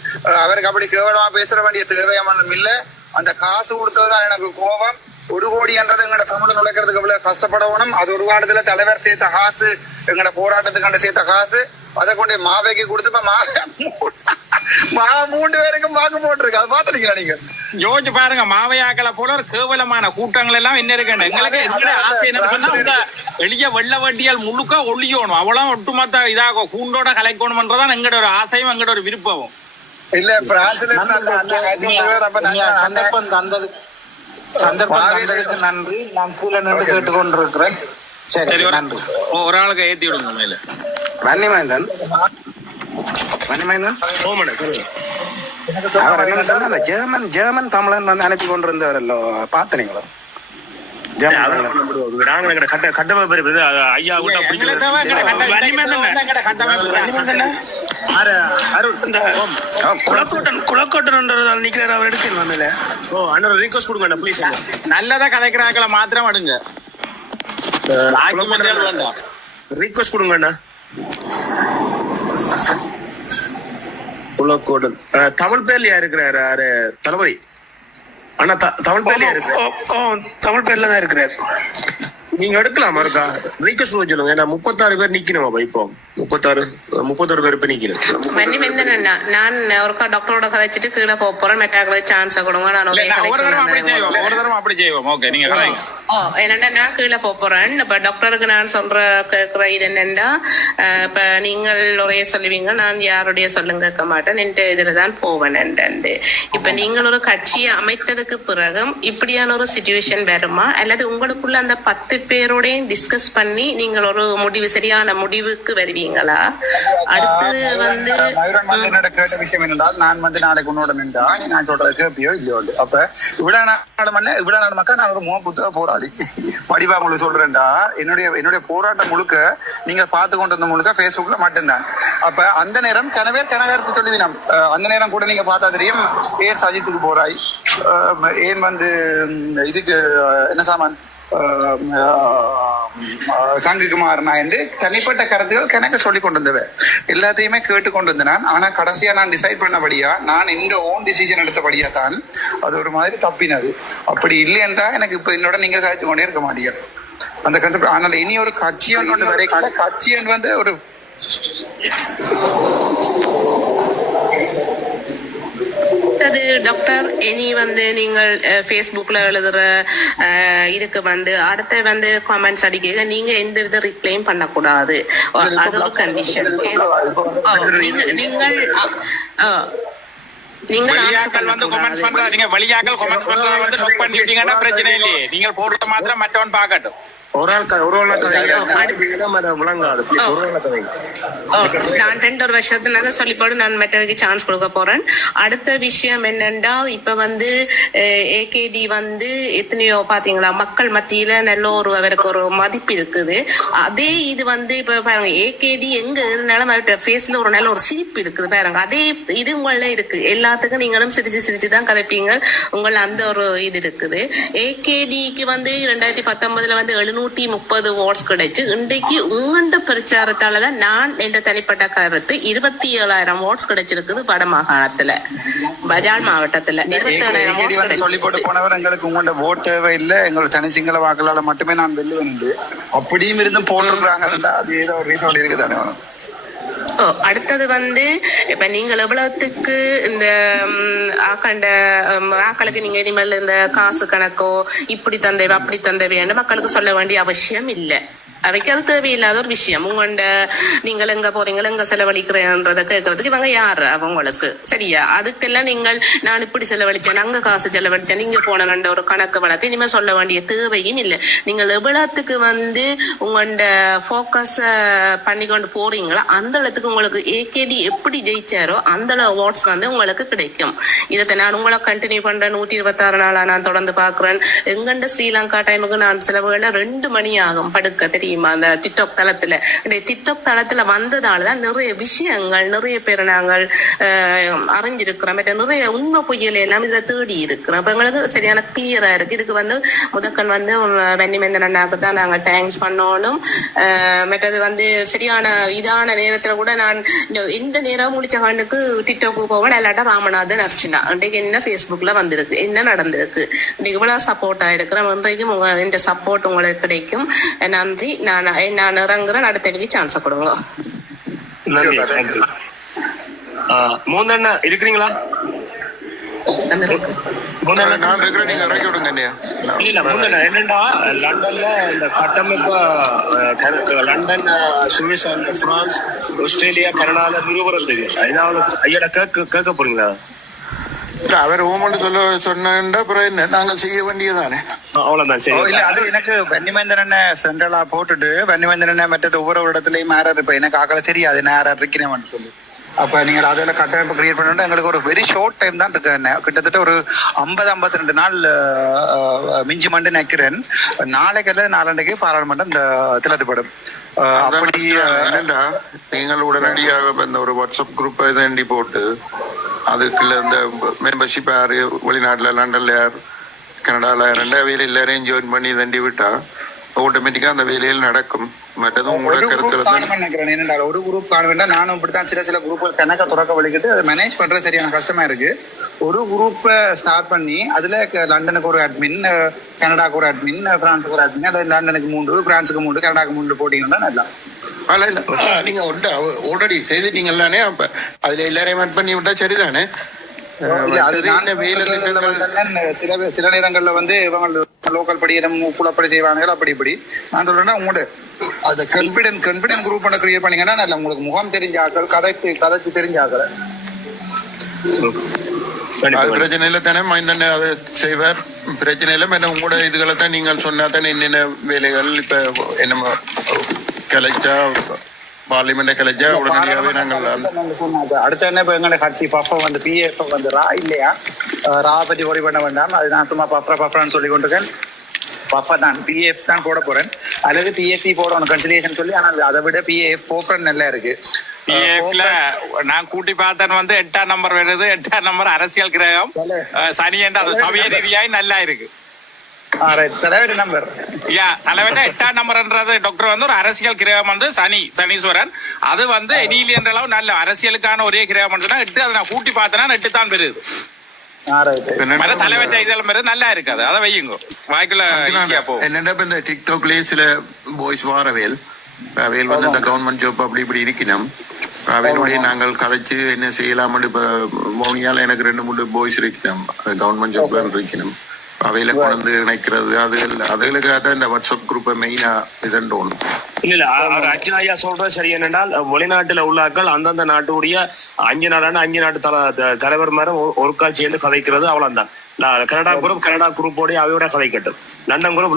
அவருக்கு அப்படி கேவலமா பேசுற வேண்டிய தேவையாமலும் இல்ல. அந்த காசு கொடுத்ததுதான் எனக்கு கோபம். 1 கோடின்றது எங்கட தமிழ் நுழைக்கிறதுக்கு எவ்வளவு கஷ்டப்படணும். அது ஒரு வாரத்துல தலைவர் சேர்த்த காசு எங்கட போராட்டத்துக்கு சேர்த்த காசு அதை கொண்டு மாவைக்கு கொடுத்து இப்ப மா 3 பேருக்கும் வாக்கு போட்டிருக்கு. அது பாத்துருக்கீங்களா நீங்க? யோசிச்சு பாருங்க. மாவையாக்களை போல ஒரு கேவலமான கூட்டங்கள் எல்லாம் என்ன இருக்கு. எங்களுக்கு எங்கட ஆசை என்ன சொன்னா இந்த எளிய வெள்ள வட்டியால் முழுக்க ஒழியணும். அவ்வளவு ஒட்டுமொத்த இதாக கூண்டோட கலைக்கணும்ன்றதான் எங்கட ஒரு ஆசையும் எங்கட ஒரு விருப்பமும். இல்ல பிரான்ஸ்ல சந்தர்ப்பம் தந்ததுக்கு நன்றி. நான் கீழே நின்று கேட்டுக்கொண்டிருக்கிறேன். சரி நன்றி. ஒரு ஆளுக்கு ஏத்தி விடுங்க மேல. வன்னிமைந்தன் அவர் என்ன சொன்னா அந்த ஜெர்மன் தமிழன் வந்து அனுப்பி கொண்டிருந்தவரல்லோ பாத்தீங்களோ? நல்லதா கதைக்கிறாங்கள மாத்திரம் அடுங்க ரிக்வெஸ்ட் கொடுங்க. தமிழ் பேர்லயா இருக்கிறாரு தளபதி? ஆனா தமிழ் பேர்லயா இருக்கு? தமிழ் பேர்ல தான் இருக்கிறாரு. நீங்க எடுக்கலாமா இருக்கா ரீக்வெஸ்ட் பண்ண சொல்லுங்க. ஏன்னா 36 பேர் நிக்கணுமா இப்போ 36 பேர் இப்ப நிக்கணும். நான் ஒருக்கா டாக்டரோட கதைச்சிட்டு கீழே போறேன். மெட்டாக்களுக்கு சான்ஸ் கொடுங்க. நான் என்னண்டா நான் கீழே போறேன். இப்ப டாக்டருக்கு நான் கேட்கிற இது என்னண்டா, இப்ப நீங்கள் ஒரே சொல்லுவீங்க, நான் யாருடைய சொல்லும் கேட்க மாட்டேன், என்ற இதுலதான் போவேன். இப்ப நீங்கள் ஒரு கட்சியை அமைத்ததுக்கு பிறகும் இப்படியான ஒரு சிச்சுவேஷன் வருமா, அல்லது உங்களுக்குள்ள அந்த 10 பேரோடையும் டிஸ்கஸ் பண்ணி நீங்கள் ஒரு சரியான முடிவுக்கு வருவீங்களா? அடுத்தது வந்து கேட்ட விஷயம் என்னென்றால், நான் நாளைக்கு உன்னோட நின்றா நான் சொல்றது கேப்பியோ இல்லையோ. அப்ப இவ்வளவு நாள் மக்கா நான் ஒரு புத்தக போராளி வடிவா உங்களுக்கு சொல்றேன்டா. என்னுடைய போராட்டம் முழுக்க நீங்க பார்த்து கொண்டு வந்த முழுக்க Facebookல மட்டும்தான். அப்ப அந்த நேரம் கனவேற்று சொல்லுவீனம். அந்த நேரம் கூட நீங்க பார்த்தா தெரியும், ஏன் சஜித்துக்கு போறாய், ஏன் இதுக்கு என்ன சாமான் சங்குக்கு மாறினா என்று தனிப்பட்ட கருத்துக்கள் கணக்கு சொல்லி கொண்டு வந்தவ எல்லாத்தையுமே கேட்டு கொண்டு வந்தேன். ஆனா கடைசியா நான் டிசைட் பண்ணபடியா, நான் எந்த ஓன் டிசிஷன் எடுத்தபடியா தான் அது ஒரு மாதிரி தப்பினது. அப்படி இல்லையென்றா எனக்கு இப்ப என்னோட நீங்க காய்ச்சி கொண்டே இருக்க மாட்டீங்க அந்த கன்செப்ட். ஆனால் இனி ஒரு கட்சி ஒன்று வரைக்கும் கட்சி வந்து ஒரு டாக்டர் இனி நீங்கள் Facebookல எழுதுற இதுக்கு அடுத்த கமெண்ட்ஸ் அடிக்க நீங்க எந்த வித ரிப்ளையும் பண்ணக்கூடாது. அது ஒரு கண்டிஷன். நீங்கள் போடுற மாத்திரம் மற்றவன் பார்க்கட்டும். நான் 2 வருஷத்துல சொல்லி போட்டு நான் மெட்டருக்கு சான்ஸ் கொடுக்க போறேன். அடுத்த விஷயம் என்னன்னா, இப்ப ஏகேடி எத்தனையோ பாத்தீங்களா மக்கள் மத்தியில நல்ல அவருக்கு ஒரு மதிப்பு இருக்குது. அதே இது இப்ப பாருங்க, ஏகேடி எங்க இருந்தாலும் ஃபேஸ்ல ஒரு நல்ல ஒரு சிரிப்பு இருக்குது பாருங்க. அதே இது உங்கள இருக்கு. எல்லாத்துக்கும் நீங்களும் சிரிச்சுதான் கதைப்பீங்க. உங்கள அந்த ஒரு இது இருக்குது. ஏகேடிக்கு 2019 730 வாட்ஸ் கிடைச்சு. இன்றைக்கு உங்கண்ட பிரச்சாரத்தாலதான் நான் என்ற தனிப்பட்ட கருத்து 27,000 வாட்ஸ் கிடைச்சிருக்குது வடமாகாணத்துல, பஜார் மாவட்டத்துல 27,000 சொல்லி போட்டு போனவர். எங்களுக்கு உங்களோட ஓட் தேவை இல்லை, எங்களுக்கு தனி சிங்கள வாக்குகளால மட்டுமே நான் வெல்லுவேன் அப்படியும் இருந்தும் போட்டுருக்காங்க. அது ஏதோ ஒரு ரீசன் இருக்குதானே. அடுத்தது இப்ப நீங்கள் எவ்வளவுக்கு இந்த ஆக்களுக்கு நீங்க இனிமேல் இந்த காசு கணக்கோ இப்படி தந்தேவை அப்படி தந்தேவை மக்களுக்கு சொல்ல வேண்டிய அவசியம் இல்லை. அவைக்கு அது தேவையில்லாத ஒரு விஷயம். உங்கள்ட நீங்கள் எங்க போறீங்களோ எங்க செலவழிக்கிறேன்றதை கேட்கறதுக்கு இவங்க யாரு அவங்களுக்கு, சரியா? அதுக்கெல்லாம் நான் இப்படி செலவழிச்சேன், அங்க காசு செலவழிச்சேன், நீங்க போன ஒரு கணக்கு வழக்கு இனிமேல் சொல்ல வேண்டிய தேவையும் இல்லை. நீங்கள் எவ்வளவுக்கு உங்களோட போக்கஸ் பண்ணி கொண்டு போறீங்களோ அந்த இடத்துக்கு உங்களுக்கு ஏகேடி எப்படி ஜெயிச்சாரோ அந்த வாட்ஸ் உங்களுக்கு கிடைக்கும். இதை நான் உங்களை கண்டினியூ பண்றேன். 126 நாளா நான் தொடர்ந்து பாக்குறேன். எங்கண்ட ஸ்ரீலங்கா டைமுக்கு நான் செலவுகள 2 மணி ஆகும் படுக்க, தெரியும். அந்த டிக்டாக் தளத்துல டிக்டாக் தளத்துல வந்ததாலதான் நிறைய விஷயங்கள் நிறைய பேரை நாங்கள் அறிஞ்சிருக்கிறோம். நிறைய உண்மை பொய்யலை எல்லாம் இதுல தேடி இருக்கிறோம். இப்ப எங்களுக்கு சரியான கிளியரா இருக்கு. இதுக்கு முதக்கன் வெண்ணிமேந்தன் அண்ணாக்கு தான் நாங்கள் தேங்க்ஸ் பண்ணணும். மற்றது சரியான இதான நேரத்துல கூட நான் எந்த நேரம் முடிச்ச கண்ணுக்கு டிக்டாக்கு போவேன். இல்லாட்டா ராமநாதன் அர்ச்சனா இன்றைக்கு என்ன Facebookல வந்திருக்கு, என்ன நடந்திருக்கு, இன்றைக்கு இவ்வளவு சப்போர்ட் ஆயிருக்கிறேன். இன்றைக்கும் இந்த சப்போர்ட் உங்களுக்கு கிடைக்கும். நன்றி. நான் இறங்குறேன். அடுத்த சான்ஸ் கொடுங்க. மூந்தண்ணா இருக்கிறீங்களா? என்னண்டா லண்டன்ல இந்த கட்டமைப்பு லண்டன், சுவிட்சர்லாந்து, பிரான்ஸ், ஆஸ்திரேலியா, கனடால நிறுவனத்துக்கு ஏதாவது ஐயா கேட்க போறீங்களா? அவர் ஓமன்னு சொன்னா என்ன நாங்கள் செய்ய வேண்டியதானே, அவ்வளவுதான். இல்ல அது எனக்கு வெண்ணிமேந்திரன் சென்ட்ரலா போட்டுட்டு வெண்ணிமேந்திரன் மற்றது ஒவ்வொரு இடத்துலயும் யாரா இருப்ப எனக்கு ஆக்களை தெரியாது நான் யாரா இருக்கிறேன்னு சொல்லி. அப்ப நீங்க அதில் கட்டமைப்பு கிரியேட் பண்ணணும். எங்களுக்கு ஒரு வெரி ஷார்ட் டைம் தான் இருக்கு. கிட்டத்தட்ட ஒரு 50-52 நாள் மிஞ்சி மண்டு நிற்கிறேன். நாளைக்கு நாளண்டைக்கு பாராளுமன்றம் இந்த திலத்துப்படும். அப்படி என்னண்டா நீங்கள் உடனடியாக இந்த ஒரு வாட்ஸ்அப் குரூப் தாண்டி போட்டு அதுக்குள்ள இந்த மெம்பர்ஷிப் யாரு வெளிநாட்டுல லண்டன்ல யார் கனடால யார் எல்லாரையும் ஜாயின் பண்ணி தண்டி விட்டா ஆட்டோமேட்டிக்கா அந்த வேலையில் நடக்கும். மற்றது உங்களோட ஒரு குரூப் கருத்துல காணும் நினைக்கிறேன். என்னடா ஒரு குரூப் காண வேண்டாம். நானும் இப்படித்தான் சில குரூப்புகள் கணக்க துறக்க வலிக்கிட்டு அதை மேனேஜ் பண்றது சரியான கஷ்டமா இருக்கு. ஒரு குரூப்பை ஸ்டார்ட் பண்ணி அதுல லண்டனுக்கு ஒரு அட்மின், கனடாக்கு ஒரு அட்மின், பிரான்ஸுக்கு ஒரு அட்மின், அது லண்டனுக்கு 3, பிரான்ஸுக்கு 3, கனடாக்கு 3 போட்டீங்கன்னா நல்லா. நீங்க ஆல்ரெடி செய்துட்டீங்கல்லானே, அப்ப அதுல எல்லாரையும் ஆட் பண்ணி விட்டா சரிதானே. சில நேரங்கள்ல வந்து இவங்க லோக்கல் படிக்கிற புலப்படி செய்வாங்க. அப்படி இப்படி நான் சொல்றேன்னா உங்களோட அந்த கான்பிடன்ட் குரூப் ஒன்று கிரியேட் பண்ணீங்கன்னா நல்ல உங்களுக்கு முகம் தெரிஞ்ச ஆக்கள், கதைச்சு தெரிஞ்ச ஆக்கள். பிரச்சனை இல்லை தானே மைந்தன் அது செய்வார். பிரச்சனை இல்லை. உங்களோட இதுகளை தான் நீங்கள் சொன்னா தானே என்னென்ன வேலைகள் இப்ப என்ன கலைச்சா பார்லிமெண்ட் கலைச்சா உடனடியாவே நாங்கள் அடுத்த என்ன இப்ப எங்களோட கட்சி பஃப வந்து பிஎஃப் வந்து ரா இல்லையா, ரா பற்றி ஒரி பண்ண வேண்டாம். அது நான் சும்மா பஃப்ரான்னு சொல்லி கொண்டிருக்கேன். பஃப தான் பிஎஃப் தான் போட போறேன், அல்லது பிஎஸ்சி போடணும் கன்சிலியேஷன் சொல்லி. ஆனால் அதை விட பிஎஃப் ஃபோஃப்ரன் நல்லா இருக்கு. பிஎஃப்ல நான் கூட்டி பார்த்தேன் வந்து 8ஆம் நம்பர் வருது. 8ஆம் நம்பர் அரசியல் கிரகம் சனி என்ற அது சமய ரீதியாய் நல்லா இருக்கு. தலைவர் நம்பர் தலைவர் 8ஆம் நம்பர்ன்றது டாக்டர் வந்து ஒரு அரசியல் கிரகம் வந்து சனீஸ்வரன். அது வந்து எனியில் என்ற அளவு நல்ல அரசியலுக்கான ஒரே கிரகம் 8. அதை நான் கூட்டி பார்த்தேன்னா 8 தான் பெறுது. தலைவர் இதெல்லாம் நல்லா இருக்காது. அதை வையுங்க வாய்க்குள்ள. என்னென்ன இந்த டிக்டாக்லயே சில பாய்ஸ் வாரவேல் அவையில் வந்து இந்த கவர்மெண்ட் ஜாப் அப்படி இப்படி இருக்கணும். அவையினுடைய நாங்கள் கதைச்சு என்ன செய்யலாம்னு இப்ப மௌனியால எனக்கு 2-3 பாய்ஸ் இருக்கணும் கவர்மெண்ட் ஜாப்ல இருக்கணும். அவையில கொண்டு இணைக்கிறது அதுகளுக்காக தான் இந்த வாட்ஸ்அப் குரூப்பை மெயினா இதன் இல்ல அர்ஜுன் ஐயா சொல்றது சரி. என்னென்றால் வெளிநாட்டுல உள்ளாக்கள் அந்தந்த நாட்டுடைய 5 நாட்டு தலைவர் மாதிரி ஒரு கால் சேர்ந்து கதைக்கிறது அவ்வளவுதான். கனடா குரூப்போட அவையோட கதைக்கட்டும். லண்டன் குரூப்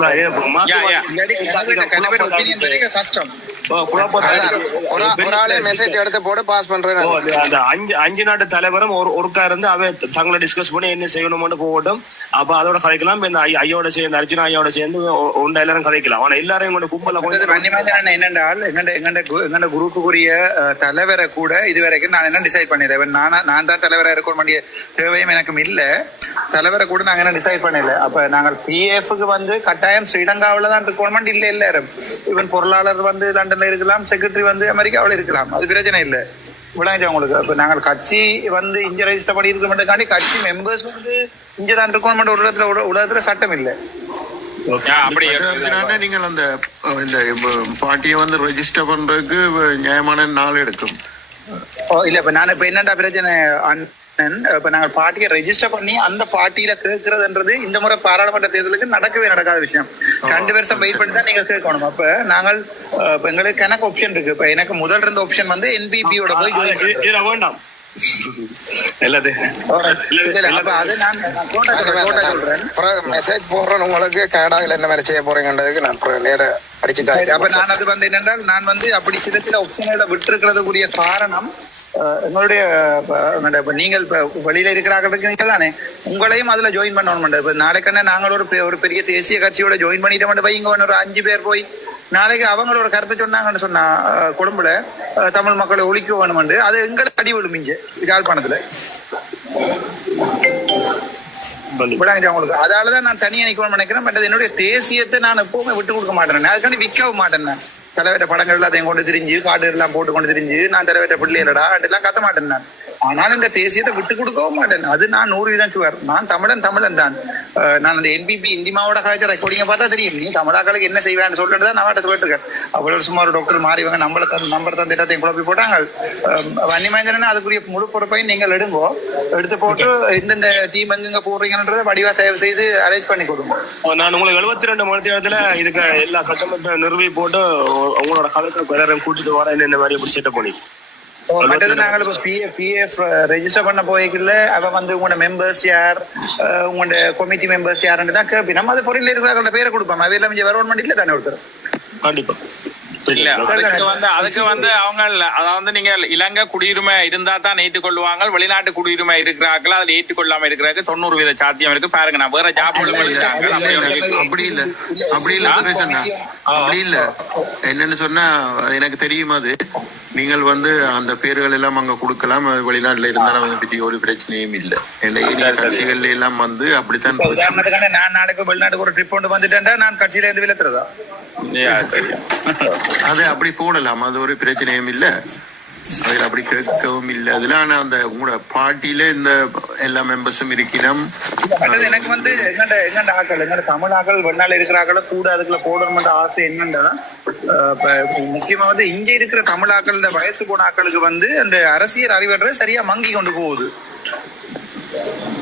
மெசேஜ் எடுத்து போட்டு பாஸ் பண்றேன். அந்த 5 நாட்டு தலைவரும் ஒருக்கா இருந்து அவை தங்களை டிஸ்கஸ் பண்ணி என்ன செய்யணும்னு போகட்டும். அப்ப அதோட கதைக்கலாம். இந்த ஐயோட சேர்ந்து அர்ஜுன் ஐயோட சேர்ந்து எல்லாரும் கதைக்கலாம். ஆனா எல்லாரும் கூட கும்பல என்னென்றால் எங்கண்ட குரூப்புக்குரிய தலைவரை கூட இதுவரைக்கும் நான் என்ன டிசைட் பண்ணிடுறேன். நான் தான் தலைவராக இருக்க வேண்டிய தேவையும் எனக்கும் இல்ல. தலைவரை கூட நாங்க என்ன டிசைட் பண்ணல. அப்ப நாங்கள் பிஎஃப்க்கு வந்து கட்டாயம் ஸ்ரீலங்காவில தான் இருக்கணும் இல்ல எல்லாரும். இவன் பொருளாளர் வந்து லண்டன்ல இருக்கலாம், செக்ரட்டரி வந்து அமெரிக்காவில இருக்கலாம். அது பிரச்சனை இல்லை. விளங்குச்சா உங்களுக்கு? இப்ப நாங்கள் கட்சி வந்து இங்க ரெஜிஸ்டர் பண்ணி இருக்க மாட்டேங்காண்டி கட்சி மெம்பர்ஸ் வந்து இங்கதான் இருக்கணும் ஒரு உலகத்துல சட்டம் இல்லை. நீங்கள் அந்த பார்ட்டியை வந்து ரெஜிஸ்டர் பண்றதுக்கு நியாயமான நாள் எடுக்கும். இல்ல இப்ப நான் இப்ப என்னடா பிரச்சனை, இப்ப நாங்கள் பார்ட்டியை ரெஜிஸ்டர் பண்ணி அந்த பார்ட்டியில கேட்கறதுன்றது இந்த முறை பாராளுமன்ற தேர்தலுக்கு நடக்காத விஷயம். 2 வருஷம் வெயிட் பண்ணி தான் நீங்க கேட்கணும். அப்ப நாங்கள் எங்களுக்கு எனக்கு ஆப்ஷன் இருக்கு. இப்ப எனக்கு முதல் இருந்த ஆப்ஷன் வந்து என்பிபியோட போய் வேண்டாம். மெசேஜ் போடுறேன் உங்களுக்கு. கனடாவில் என்ன மாதிரி செய்ய போறீங்கன்றதுக்கு நான் நேர அடிச்சு. அப்ப நான் அது வந்து என்னென்றால் நான் வந்து அப்படி சில ஆப்ஷன்களை விட்டு இருக்கிறதுக்குரிய காரணம் எங்களுடைய நீங்கள் வெளியில இருக்கிறார்கள் தானே, உங்களையும் அதுல ஜாயின் பண்ணணும். இப்ப நாளைக்கு நாங்கள் ஒரு பெரிய தேசிய கட்சியோட ஜாயின் பண்ணிட்டோம். இங்க ஒரு 5 பேர் போய் நாளைக்கு அவங்களோட கருத்தை சொன்னாங்கன்னு சொன்னா கொழும்புல தமிழ் மக்களை ஒழிக்க வேணும். அது எங்களுக்கு அடி விழும் இங்க யாழ்ப்பாணத்துல. உங்களுக்கு அதாலதான் நான் தனியா நிக்கணும்னு நினைக்கிறேன். பட் என்னுடைய தேசியத்தை நான் எப்பவுமே விட்டு கொடுக்க மாட்டேன். அதுக்காண்டி விற்கவும் மாட்டேன். நான் தலைவர படங்கள் அதையும் கொண்டு திரிஞ்சு பாட்டு எல்லாம் போட்டு கொண்டு திரிஞ்சு நான் தலைவர பிள்ளைகளடா எல்லாம் கத்த மாட்டேன். நான் ஆனால் இந்த தேசியத்தை விட்டு கொடுக்கவும் மாட்டேன். அது நான் 100% சுவர். நான் தமிழன் தான். நான் அந்த என்பிபி இந்திமாவோட காய்ச்சல் ரெக்கார்டிங்க பார்த்தா தெரியும். நீ தமிழாக்களுக்கு என்ன செய்வேன்னு சொல்லிட்டு தான் நான் சொல்லிட்டு இருக்கேன். அவ்வளவு சும்மா ஒரு டாக்டர் மாறிவங்க நம்பர் தந்திட்டத்தையும் குழப்பி போட்டாங்க. வன்னிமேந்திரன் அதுக்குரிய முழு பொறுப்பையும் நீங்கள் எடுத்து போட்டு இந்தந்த டீம் எங்க போடுறீங்கன்றதை வடிவா தயவு செய்து அரேஞ்ச் பண்ணி கொடுங்க. நான் உங்களுக்கு 72 மணி நேரத்துல இதுக்கு எல்லா கட்டமைப்பை நிறுவி போட்டு உங்களோட கலெக்டர் கூட்டிட்டு வரேன். என்ன மாதிரி எப்படி செட்டப் பண்ணி மற்றது நாங்கள் இப்போ பிஎஃப் ரெஜிஸ்டர் பண்ண போய்க்குள்ள அவ வந்து உங்களோட மெம்பர்ஸ் யார், உங்களோட கமிட்டி மெம்பர்ஸ் யாருன்னு தான் கேட்பி. நம்ம அது பொருள் இருக்கிறவங்களோட பேரை கொடுப்போம். அவையெல்லாம் இங்கே வரவன் இல்ல தானே ஒருத்தர். கண்டிப்பா இல்ல அதுக்கு வந்து அவங்க அதாவது நீங்க இலங்கை குடியுரிமை இருந்தா தான் ஏற்றுக்கொள்வாங்க. வெளிநாட்டு குடியுரிமை இருக்கிறார்கள் அதில் ஏற்றுக்கொள்ளாம இருக்கிறாங்க 90% சாத்தியம் இருக்கு. பாருங்க நான் வேற ஜாப் அப்படி இல்ல என்னன்னு சொன்னா எனக்கு தெரியும். அது நீங்கள் வந்து அந்த பேர்கள் எல்லாம் அங்க கொடுக்கலாம். வெளிநாட்டுல இருந்தாலும் அதை பத்தி ஒரு பிரச்சனையும் இல்லை. கட்சிகள்ல எல்லாம் வந்து அப்படித்தான். நான் நாளைக்கு வெளிநாட்டுக்கு ஒரு ட்ரிப் கொண்டு வந்துட்டேன்டா நான் கட்சியில இருந்து விலத்துறதா சரியா அது அப்படி போடலாம், அது ஒரு பிரச்சனையும் இல்ல, அதுல அப்படி கேட்கவும் இல்லை. அதுல ஆனா அந்த உங்களோட பார்ட்டியில இந்த எல்லா மெம்பர்ஸும் இருக்கணும். எனக்கு வந்து எங்கண்ட ஆக்கள் எங்கட தமிழ் ஆக்கள் வெண்ணால இருக்கிற ஆக்களை கூட அதுக்குள்ள போடணும்ன்ற ஆசை என்னன்னா, முக்கியமா வந்து இங்க இருக்கிற தமிழ் ஆக்கள் இந்த வயசு போன ஆக்களுக்கு வந்து அந்த அரசியல் அறிவுன்றது சரியா மங்கி கொண்டு போகுது.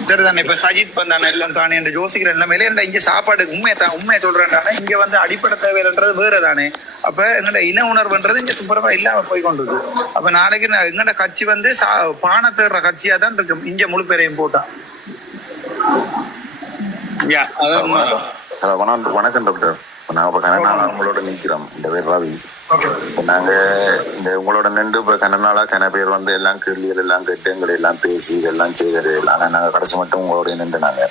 சரிதானே? இப்ப சஜித் வந்தானே எல்லாம் தானே என்று யோசிக்கிற எல்லாமே இங்க சாப்பாடுக்கு உண்மையை சொல்றேன்டானே, இங்க வந்து அடிப்படை தேவைன்றது வேற தானே. அப்ப எங்கட இன உணர்வுன்றது இங்க துப்புரவா இல்லாம போய் கொண்டிருக்கு. அப்ப நாளைக்கு எங்கட கட்சி வந்து பானை தேடுற கட்சியா தான் இருக்கு இங்க முழு பேரையும் போட்டா. வணக்கம் டாக்டர். நாங்க இப்ப கனநாளா உங்களோட நிக்கிறோம். இந்த பேர் ரவி. நாங்க இந்த உங்களோட நின்று இப்ப கனநாளா கன பேர் வந்து எல்லாம் கேள்விகள் எல்லாம் கேட்டு எங்களை எல்லாம் பேசி இதெல்லாம் செய்தது. ஆனா நாங்க கடைசி மட்டும் உங்களோட நின்றுனாங்க.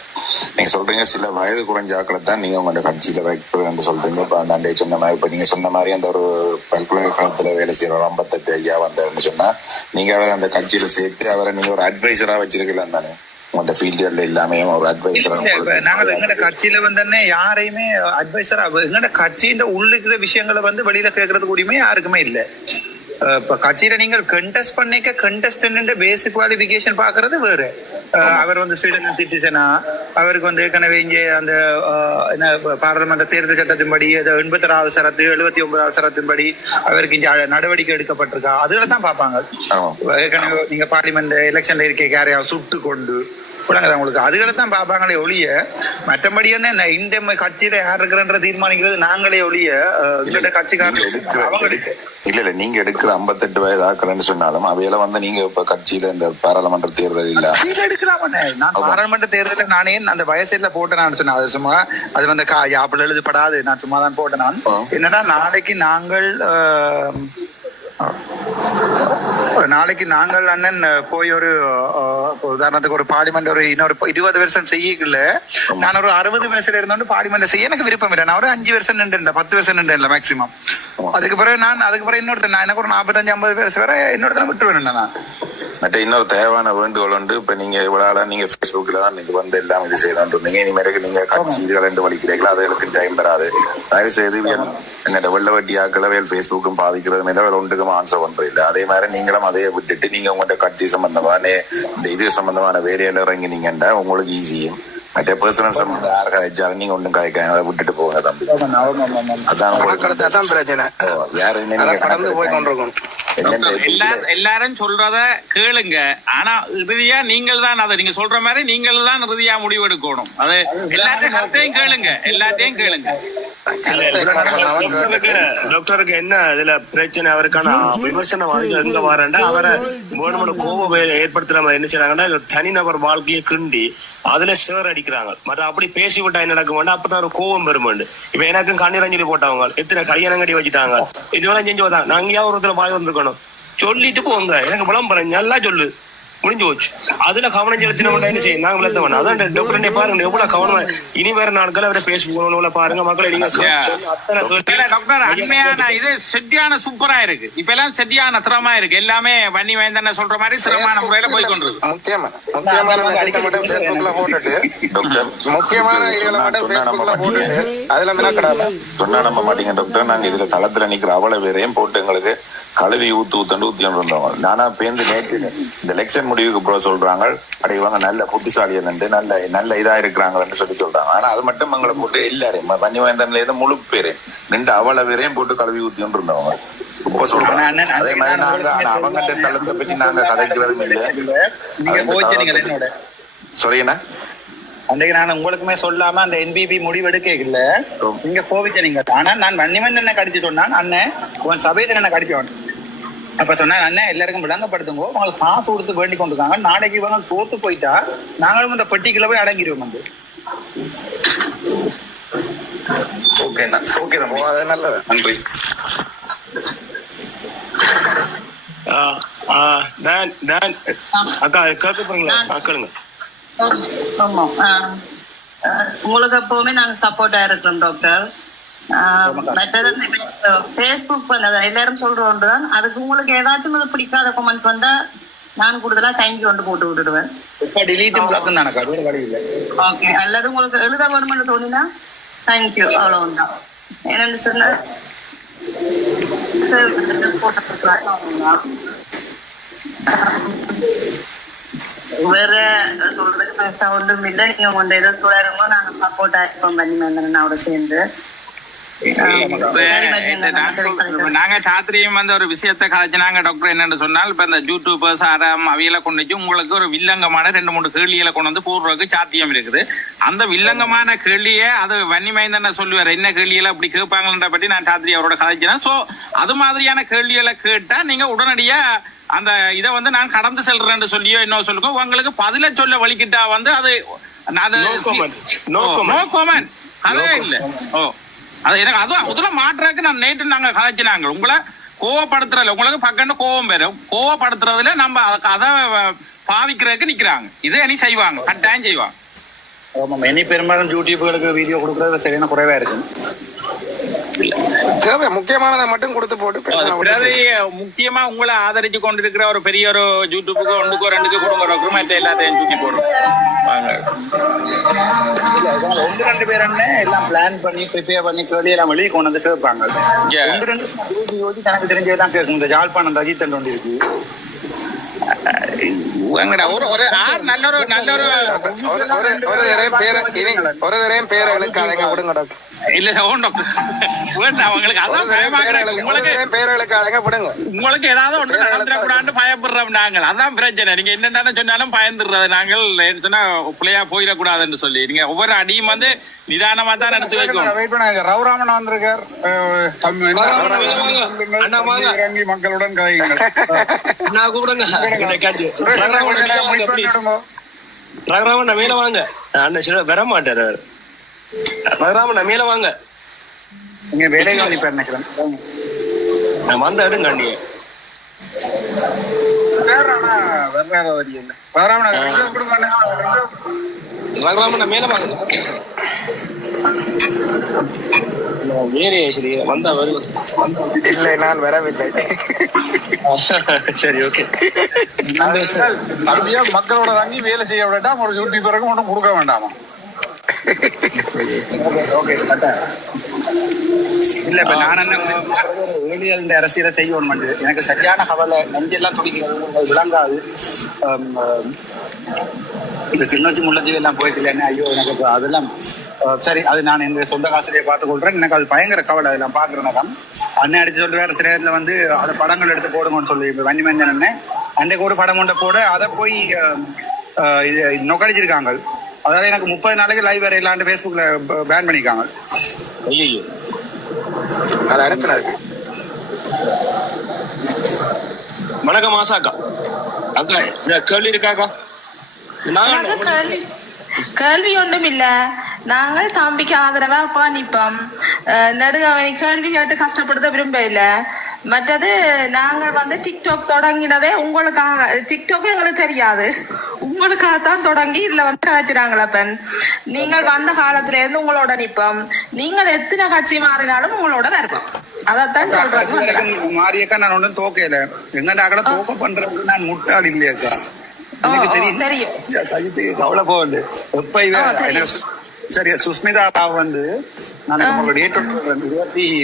நீங்க சொல்றீங்க சில வயது குறைஞ்ச ஆக்களை தான் நீங்க உங்களோட கட்சியில வைக்கிறேன்னு சொல்றீங்க. இப்ப அந்த அண்டையை சொன்ன மாதிரி இப்ப நீங்க சொன்ன மாதிரி அந்த ஒரு பல்கலைக்கழகத்துல வேலை செய்யற 58 ஐயா வந்தாருன்னு சொன்னா நீங்க அவரை அந்த கட்சியில சேர்த்து அவரை நீங்க ஒரு அட்வைசரா வச்சிருக்கலாம் தானே? உங்களோட ஃபீல்டுல எல்லாமே ஒரு அட்வைசரா. நாங்க எங்கட கட்சியில வந்து யாரையுமே அட்வைசரா எங்கட கட்சியின் உள்ளுக்கிற விஷயங்களை வந்து வெளியில கேட்கறது கூடயுமே யாருக்குமே இல்ல. இப்ப கட்சியில நீங்கள் கண்டெஸ்ட் பண்ணிக்க கண்டெஸ்டன்ட் பேசிக் குவாலிபிகேஷன் பாக்குறது வேற. அவர் வந்து ஸ்வீடன் சிட்டிசனா, அவருக்கு வந்து ஏற்கனவே இங்கே அந்த பாராளுமன்ற தேர்தல் சட்டத்தின்படி 86வது சரத்து 79வது சரத்தின்படி அவருக்கு இங்க நடவடிக்கை எடுக்கப்பட்டிருக்கா, அதுகளை தான் பார்ப்பாங்க. ஏற்கனவே நீங்க பார்லிமெண்ட் எலெக்ஷன்ல இருக்க யாரையாவது சுட்டு கொண்டு உங்களுக்கு அதுகளை தான் பார்ப்பாங்களே ஒழிய மற்றபடி என்ன இந்த கட்சியில யார் இருக்கிறன்ற தீர்மானிக்கிறது நாங்களே ஒழிய கட்சிக்காரங்க இல்ல. நீங்க எடுக்கிற 58 வயது ஆக்கிறேன்னு சொன்னாலும் அவையெல்லாம் வந்து நீங்க இப்ப கட்சியில இந்த பாராளுமன்ற தேர்தல் இல்ல எடுக்கலாமே. நான் பாராளுமன்ற தேர்தலில் நானே அந்த வயசுல போட்டேன் நான் சொன்னேன். அது சும்மா அது வந்து யாப்பில் எழுதப்படாது, நான் சும்மா தான் போட்டேன். நான் என்னன்னா நாளைக்கு நாங்கள் அண்ணன் போய் ஒரு உதாரணத்துக்கு ஒரு பார்லிமெண்ட் ஒரு இன்னொரு 20 வருஷம் செய்யல, நான் ஒரு 60 வயசுல இருந்தோண்டு பார்லிமெண்ட் செய்ய எனக்கு விருப்பம் இல்லை. நான் ஒரு 5 வருஷம் நின்று 10 வருஷம் நின்று மேக்சிமம். அதுக்கு பிறகு இன்னொருத்தர் நான் எனக்கு ஒரு 45-50 வயசு வரை இன்னொருத்தர் விட்டுருவேன். நான் மற்ற இன்னொரு தேவையான வேண்டுகோள் உண்டு. இப்ப நீங்க இவ்வளவு நீங்க Facebookல தான் நீங்க வந்து எல்லாம் இது செய்தான் இருந்தீங்க. இனிமேலுக்கு நீங்க கட்சி இதுகள் என்று வலிக்கிறீங்களா, அதுகளுக்கு டைம் தராது. தயவு செய்து எங்க வெள்ள வட்டி ஆக்களவேல் Facebooக்கும் பாவிக்கிறது மேல ஒன்றுக்கும் ஆன்சர் பண்றது இல்லை. அதே மாதிரி நீங்களும் அதையே விட்டுட்டு நீங்க உங்கள்கிட்ட கட்சி சம்பந்தமான இந்த இது சம்பந்தமான வேலையில இறங்கினீங்கன்னா உங்களுக்கு ஈஸியும். மற்ற பர்சனல் சம்பந்தம் யார் கதைச்சாலும் நீங்க ஒன்றும் கதைக்காங்க, அதை விட்டுட்டு போங்க தம்பி. அதான் பிரச்சனை. யாரு கடந்து போய் கொண்டிருக்கோம். எல்லாரும் சொல்றத கேளுங்க, ஆனா இறுதியா நீங்கள் தான் அதை நீங்க சொல்ற மாதிரி நீங்கள் தான் இறுதியா முடிவெடுக்கணும். அது எல்லாத்தையும் கேளுங்க. டாக்டருக்கு என்ன இதுல பிரச்சனை, அவருக்கான விமர்சனம் எங்க வரேன்டா அவரை வேணுமான கோபம் ஏற்படுத்துற மாதிரி என்ன செய்யறாங்கன்னா தனிநபர் வாழ்க்கையை கிண்டி அதுல சிவர் அடிக்கிறாங்க. மற்ற அப்படி பேசி விட்டா என்ன நடக்க மாட்டா, அப்பதான் ஒரு கோபம் பெருமாண்டு. இப்ப எனக்கும் கண்ணீரஞ்சலி போட்டவங்க எத்தனை கல்யாணம் கட்டி வச்சுட்டாங்க, இதெல்லாம் செஞ்சு வந்தாங்க. நாங்க ஏன் ஒருத்தர் வாய் வந்திருக்கணும், சொல்லிட்டு போங்க, எனக்கு விளம்பரம் நல்லா சொல்லு, முடிஞ்சு போச்சு. அதுல கவனம் செலுத்தின என்ன செய்யும், நாங்க விளத்த வேணாம். அதான் டாக்டர் பாருங்க எவ்வளவு கவனம். இனி வேற நாட்கள் அவரை பேசுவோம் பாருங்க மக்களை. நீங்க டாக்டர் அண்மையான இது செட்டியான சூப்பரா இருக்கு. இப்ப எல்லாம் செட்டியான திறமா இருக்கு. எல்லாமே வன்னி வேந்தன சொல்ற மாதிரி திறமான முறையில போய் கொண்டிருக்கு. சொன்னா நம்ப மாட்டீங்க டாக்டர். நாங்க இதுல தளத்துல நிக்கிற அவ்வளவு பேரையும் போட்டு எங்களுக்கு கழுவி ஊத்தி இருந்தோம். நானா பேருந்து நேற்று இந்த எலெக்ஷன் முடிவுக்கு அப்புறம் சொல்றாங்க அடைவாங்க நல்ல புத்திசாலி நல்ல இதா இருக்கிறாங்கன்னு சொல்றாங்க. ஆனா அது மட்டும் எங்களை போட்டு எல்லாரையும் பன்னிவேந்தன்ல இருந்து முழு பேரு நின்று அவ்வளவு பேரையும் போட்டு கழுவி ஊத்தி இருந்தவங்க ரொம்ப சொல்றாங்க. அதே மாதிரி நாங்க அவங்ககிட்ட தளத்தை பற்றி நாங்க கதைக்கிறதும் இல்லை. சொல்றீங்கன்னா அன்றைக்கு நான் உங்களுக்குமே சொல்லாம அந்த NBB முடிவெடுக்க இல்ல, நீங்க கோவிச்ச நீங்க. ஆனா நான் வன்னிமன் என்ன கடிச்சு சொன்னான், அண்ணன் உன் சபையில என்ன கடிக்க அப்ப சொன்னா அண்ணன் எல்லாருக்கும் விளங்கப்படுத்துங்க, உங்களுக்கு காசு கொடுத்து வேண்டி கொண்டிருக்காங்க. நாளைக்கு இவங்க தோத்து போயிட்டா நாங்களும் இந்த பெட்டிக்குள்ள போய் அடங்கிடுவோம். வந்து ஓகே தம்பி, அது நல்லது, நன்றி. அக்கா கேட்க போறீங்களா? கேளுங்க. உங்களுக்கு எப்பவுமே நாங்க சப்போர்ட்டா இருக்கிறோம் டாக்டர். பேஸ்புக் பண்ணத எல்லாரும் சொல்றோம் தான், அதுக்கு உங்களுக்கு ஏதாச்சும் பிடிக்காத கமெண்ட்ஸ் வந்தா நான் கூடுதலா தேங்க்யூ வந்து போட்டு விட்டுடுவேன். ஓகே, அல்லது உங்களுக்கு எழுத வேணும்னு தோணினா தேங்க்யூ, அவ்வளவுதான். என்னன்னு சொன்னா வேற சொல்றதுக்கு பெருசா ஒன்றும் இல்லை. நீங்க உங்க ஏதோ தொடருமோ நாங்க சப்போர்ட் ஆயிருப்போம் வன்னிமேந்திரனோட சேர்ந்து. நாங்க ராத்திரியும் வந்து ஒரு விஷயத்த கதைச்சினாங்க டாக்டர். என்னன்னு சொன்னால் இப்ப இந்த யூடியூபர்ஸ் அவியலை கொண்டு வச்சு உங்களுக்கு ஒரு வில்லங்கமான 2-3 கேள்விகளை கொண்டு வந்து போடுறதுக்கு சாத்தியம் இருக்குது. அந்த வில்லங்கமான கேள்வியை அது வன்னிமேந்திரன் சொல்லுவார் என்ன கேள்விகளை அப்படி கேட்பாங்கன்ற பற்றி நான் ராத்திரி அவரோட கதைச்சினேன். சோ அது மாதிரியான கேள்விகளை கேட்டா நீங்க உடனடியா அந்த இதை வந்து நான் கடந்து செல்றேன்னு சொல்லியோ என்ன சொல்லுங்க உங்களுக்கு பதில சொல்ல வலிக்கிட்டா வந்து அது நோ கமெண்ட் அதே இல்ல. ஓ அது எனக்கு அதுல மாற்றுறதுக்கு நான் நேற்று நாங்க கதைச்சினாங்க. உங்களை கோவப்படுத்துறதுல உங்களுக்கு பக்கண்டு கோவம் வரும். கோவப்படுத்துறதுல நம்ம அதை பாவிக்கிறதுக்கு நிக்கிறாங்க. இதை இனி செய்வாங்க, கட்டாயம் செய்வாங்க. இனி பெரும்பாலும் யூடியூப்களுக்கு வீடியோ கொடுக்கறது சரியான குறைவா இருக்கு. முக்கியமானதை மட்டும் கொடுத்து போட்டு முக்கியமா உங்களை ஆதரிச்சு கொண்டிருக்கிற ஒரு பெரிய ஒரு யூடியூபுக்கு 1-2 கொடுங்க மற்ற எல்லாத்தையும் தூக்கி போடும். 1-2 பேர் எல்லாம் பிளான் பண்ணி ப்ரிப்பேர் பண்ணி கேள்வி எல்லாம் வெளியே கொண்டு வந்து கேட்பாங்க. 1-2 தனக்கு தெரிஞ்சதான் கேட்கும். இந்த ஜாழ்ப்பாணம் ரஜித் ஒன்று இருக்கு. உங்களுக்கு ஏதாவது ஒன்று நடந்துடக்கூடாது பயப்படுறோம் நாங்கள். அதான் பிரச்சனை. நீங்க என்னென்ன சொன்னாலும் பயந்துடுறது நாங்கள். சொன்னா பிள்ளையா போயிடக்கூடாதுன்னு சொல்லி நீங்க ஒவ்வொரு அடியும் வந்து நிதானமா தான் நடத்தி வைக்கணும். ரவுராமன் வந்திருக்கார். மக்களுடன் ரகுராமன் மேல வாங்க. வர மாட்டாரு ரகுராமன் மேல வாங்க. நீங்க வேலைக்காணி பேர் நினைக்கிறேன். நான் வந்த இடம் காண்டிய ரகுராமன் மேல வாங்க. சரி வந்தா வருவது. இல்லை நான் வரவில்லை. சரி ஓகே. மக்களோட வாங்கி வேலை செய்ய வேண்டாம். ஒரு யூடியூபருக்கும் ஒன்றும் கொடுக்க வேண்டாமா? இல்ல இப்ப நான் என்ன அரசியலை செய்யணும். எனக்கு சரியான கவலை. நஞ்செல்லாம் துடிக்கிறது விளங்காது. இந்த கிண்ணச்சி முள்ளச்சி எல்லாம் போயிட்டு ஐயோ எனக்கு அதெல்லாம் சரி. அது நான் என்னுடைய சொந்த காசுலேயே பார்த்துக் கொள்றேன். எனக்கு அது பயங்கர கவலை. அதெல்லாம் பாக்குறேன். அண்ணன் அடிச்சு சொல்ற வேற சில நேரத்துல வந்து அதை படங்கள் எடுத்து போடுங்கன்னு சொல்லி இப்ப வன்னிமேந்திரன் அண்ணன் அன்றைக்கு ஒரு படம் ஒன்றை போட அதை போய் நொக்கடிச்சிருக்காங்க. அதால எனக்கு 30 நாளைக்கு லைவ் வேற இல்லாண்டு பேஸ்புக்ல பேன் பண்ணிருக்காங்க. ஐயோ அதை அனுப்பினது. வணக்கம் ஆசாக்கா. அக்கா இந்த கேள்வி இருக்காக்கா? கேள்வி ஒன்றும் இல்ல. நாங்கள் தம்பிக்கு ஆதரவா நிற்போம். நடுகவனை கேள்வி கேட்டு கஷ்டப்படுத்த விரும்ப இல்ல. மற்றது நாங்கள் வந்து டிக்டாக் தொடங்கினதே உங்களுக்காக. டிக்டாக் எங்களுக்கு தெரியாது, உங்களுக்காகத்தான் தொடங்கி இதுல வந்து கதைச்சிடாங்களப்பன். நீங்கள் வந்த காலத்துல இருந்து உங்களோட நிற்போம். நீங்கள் எத்தனை கட்சி மாறினாலும் உங்களோட வருவோம். அதான் சொல்றேன். மாரியக்கா நான் ஒன்றும் தோக்கல. எங்கடா அக்கட தோக்க பண்றதுக்கு நான் முட்டாள் இல்லையாக்கா. எனக்கு தெரியும் கவலை போகுது. எப்ப சரி சுஸ்மிதா ராவ் வந்து நான் உங்களுடைய 20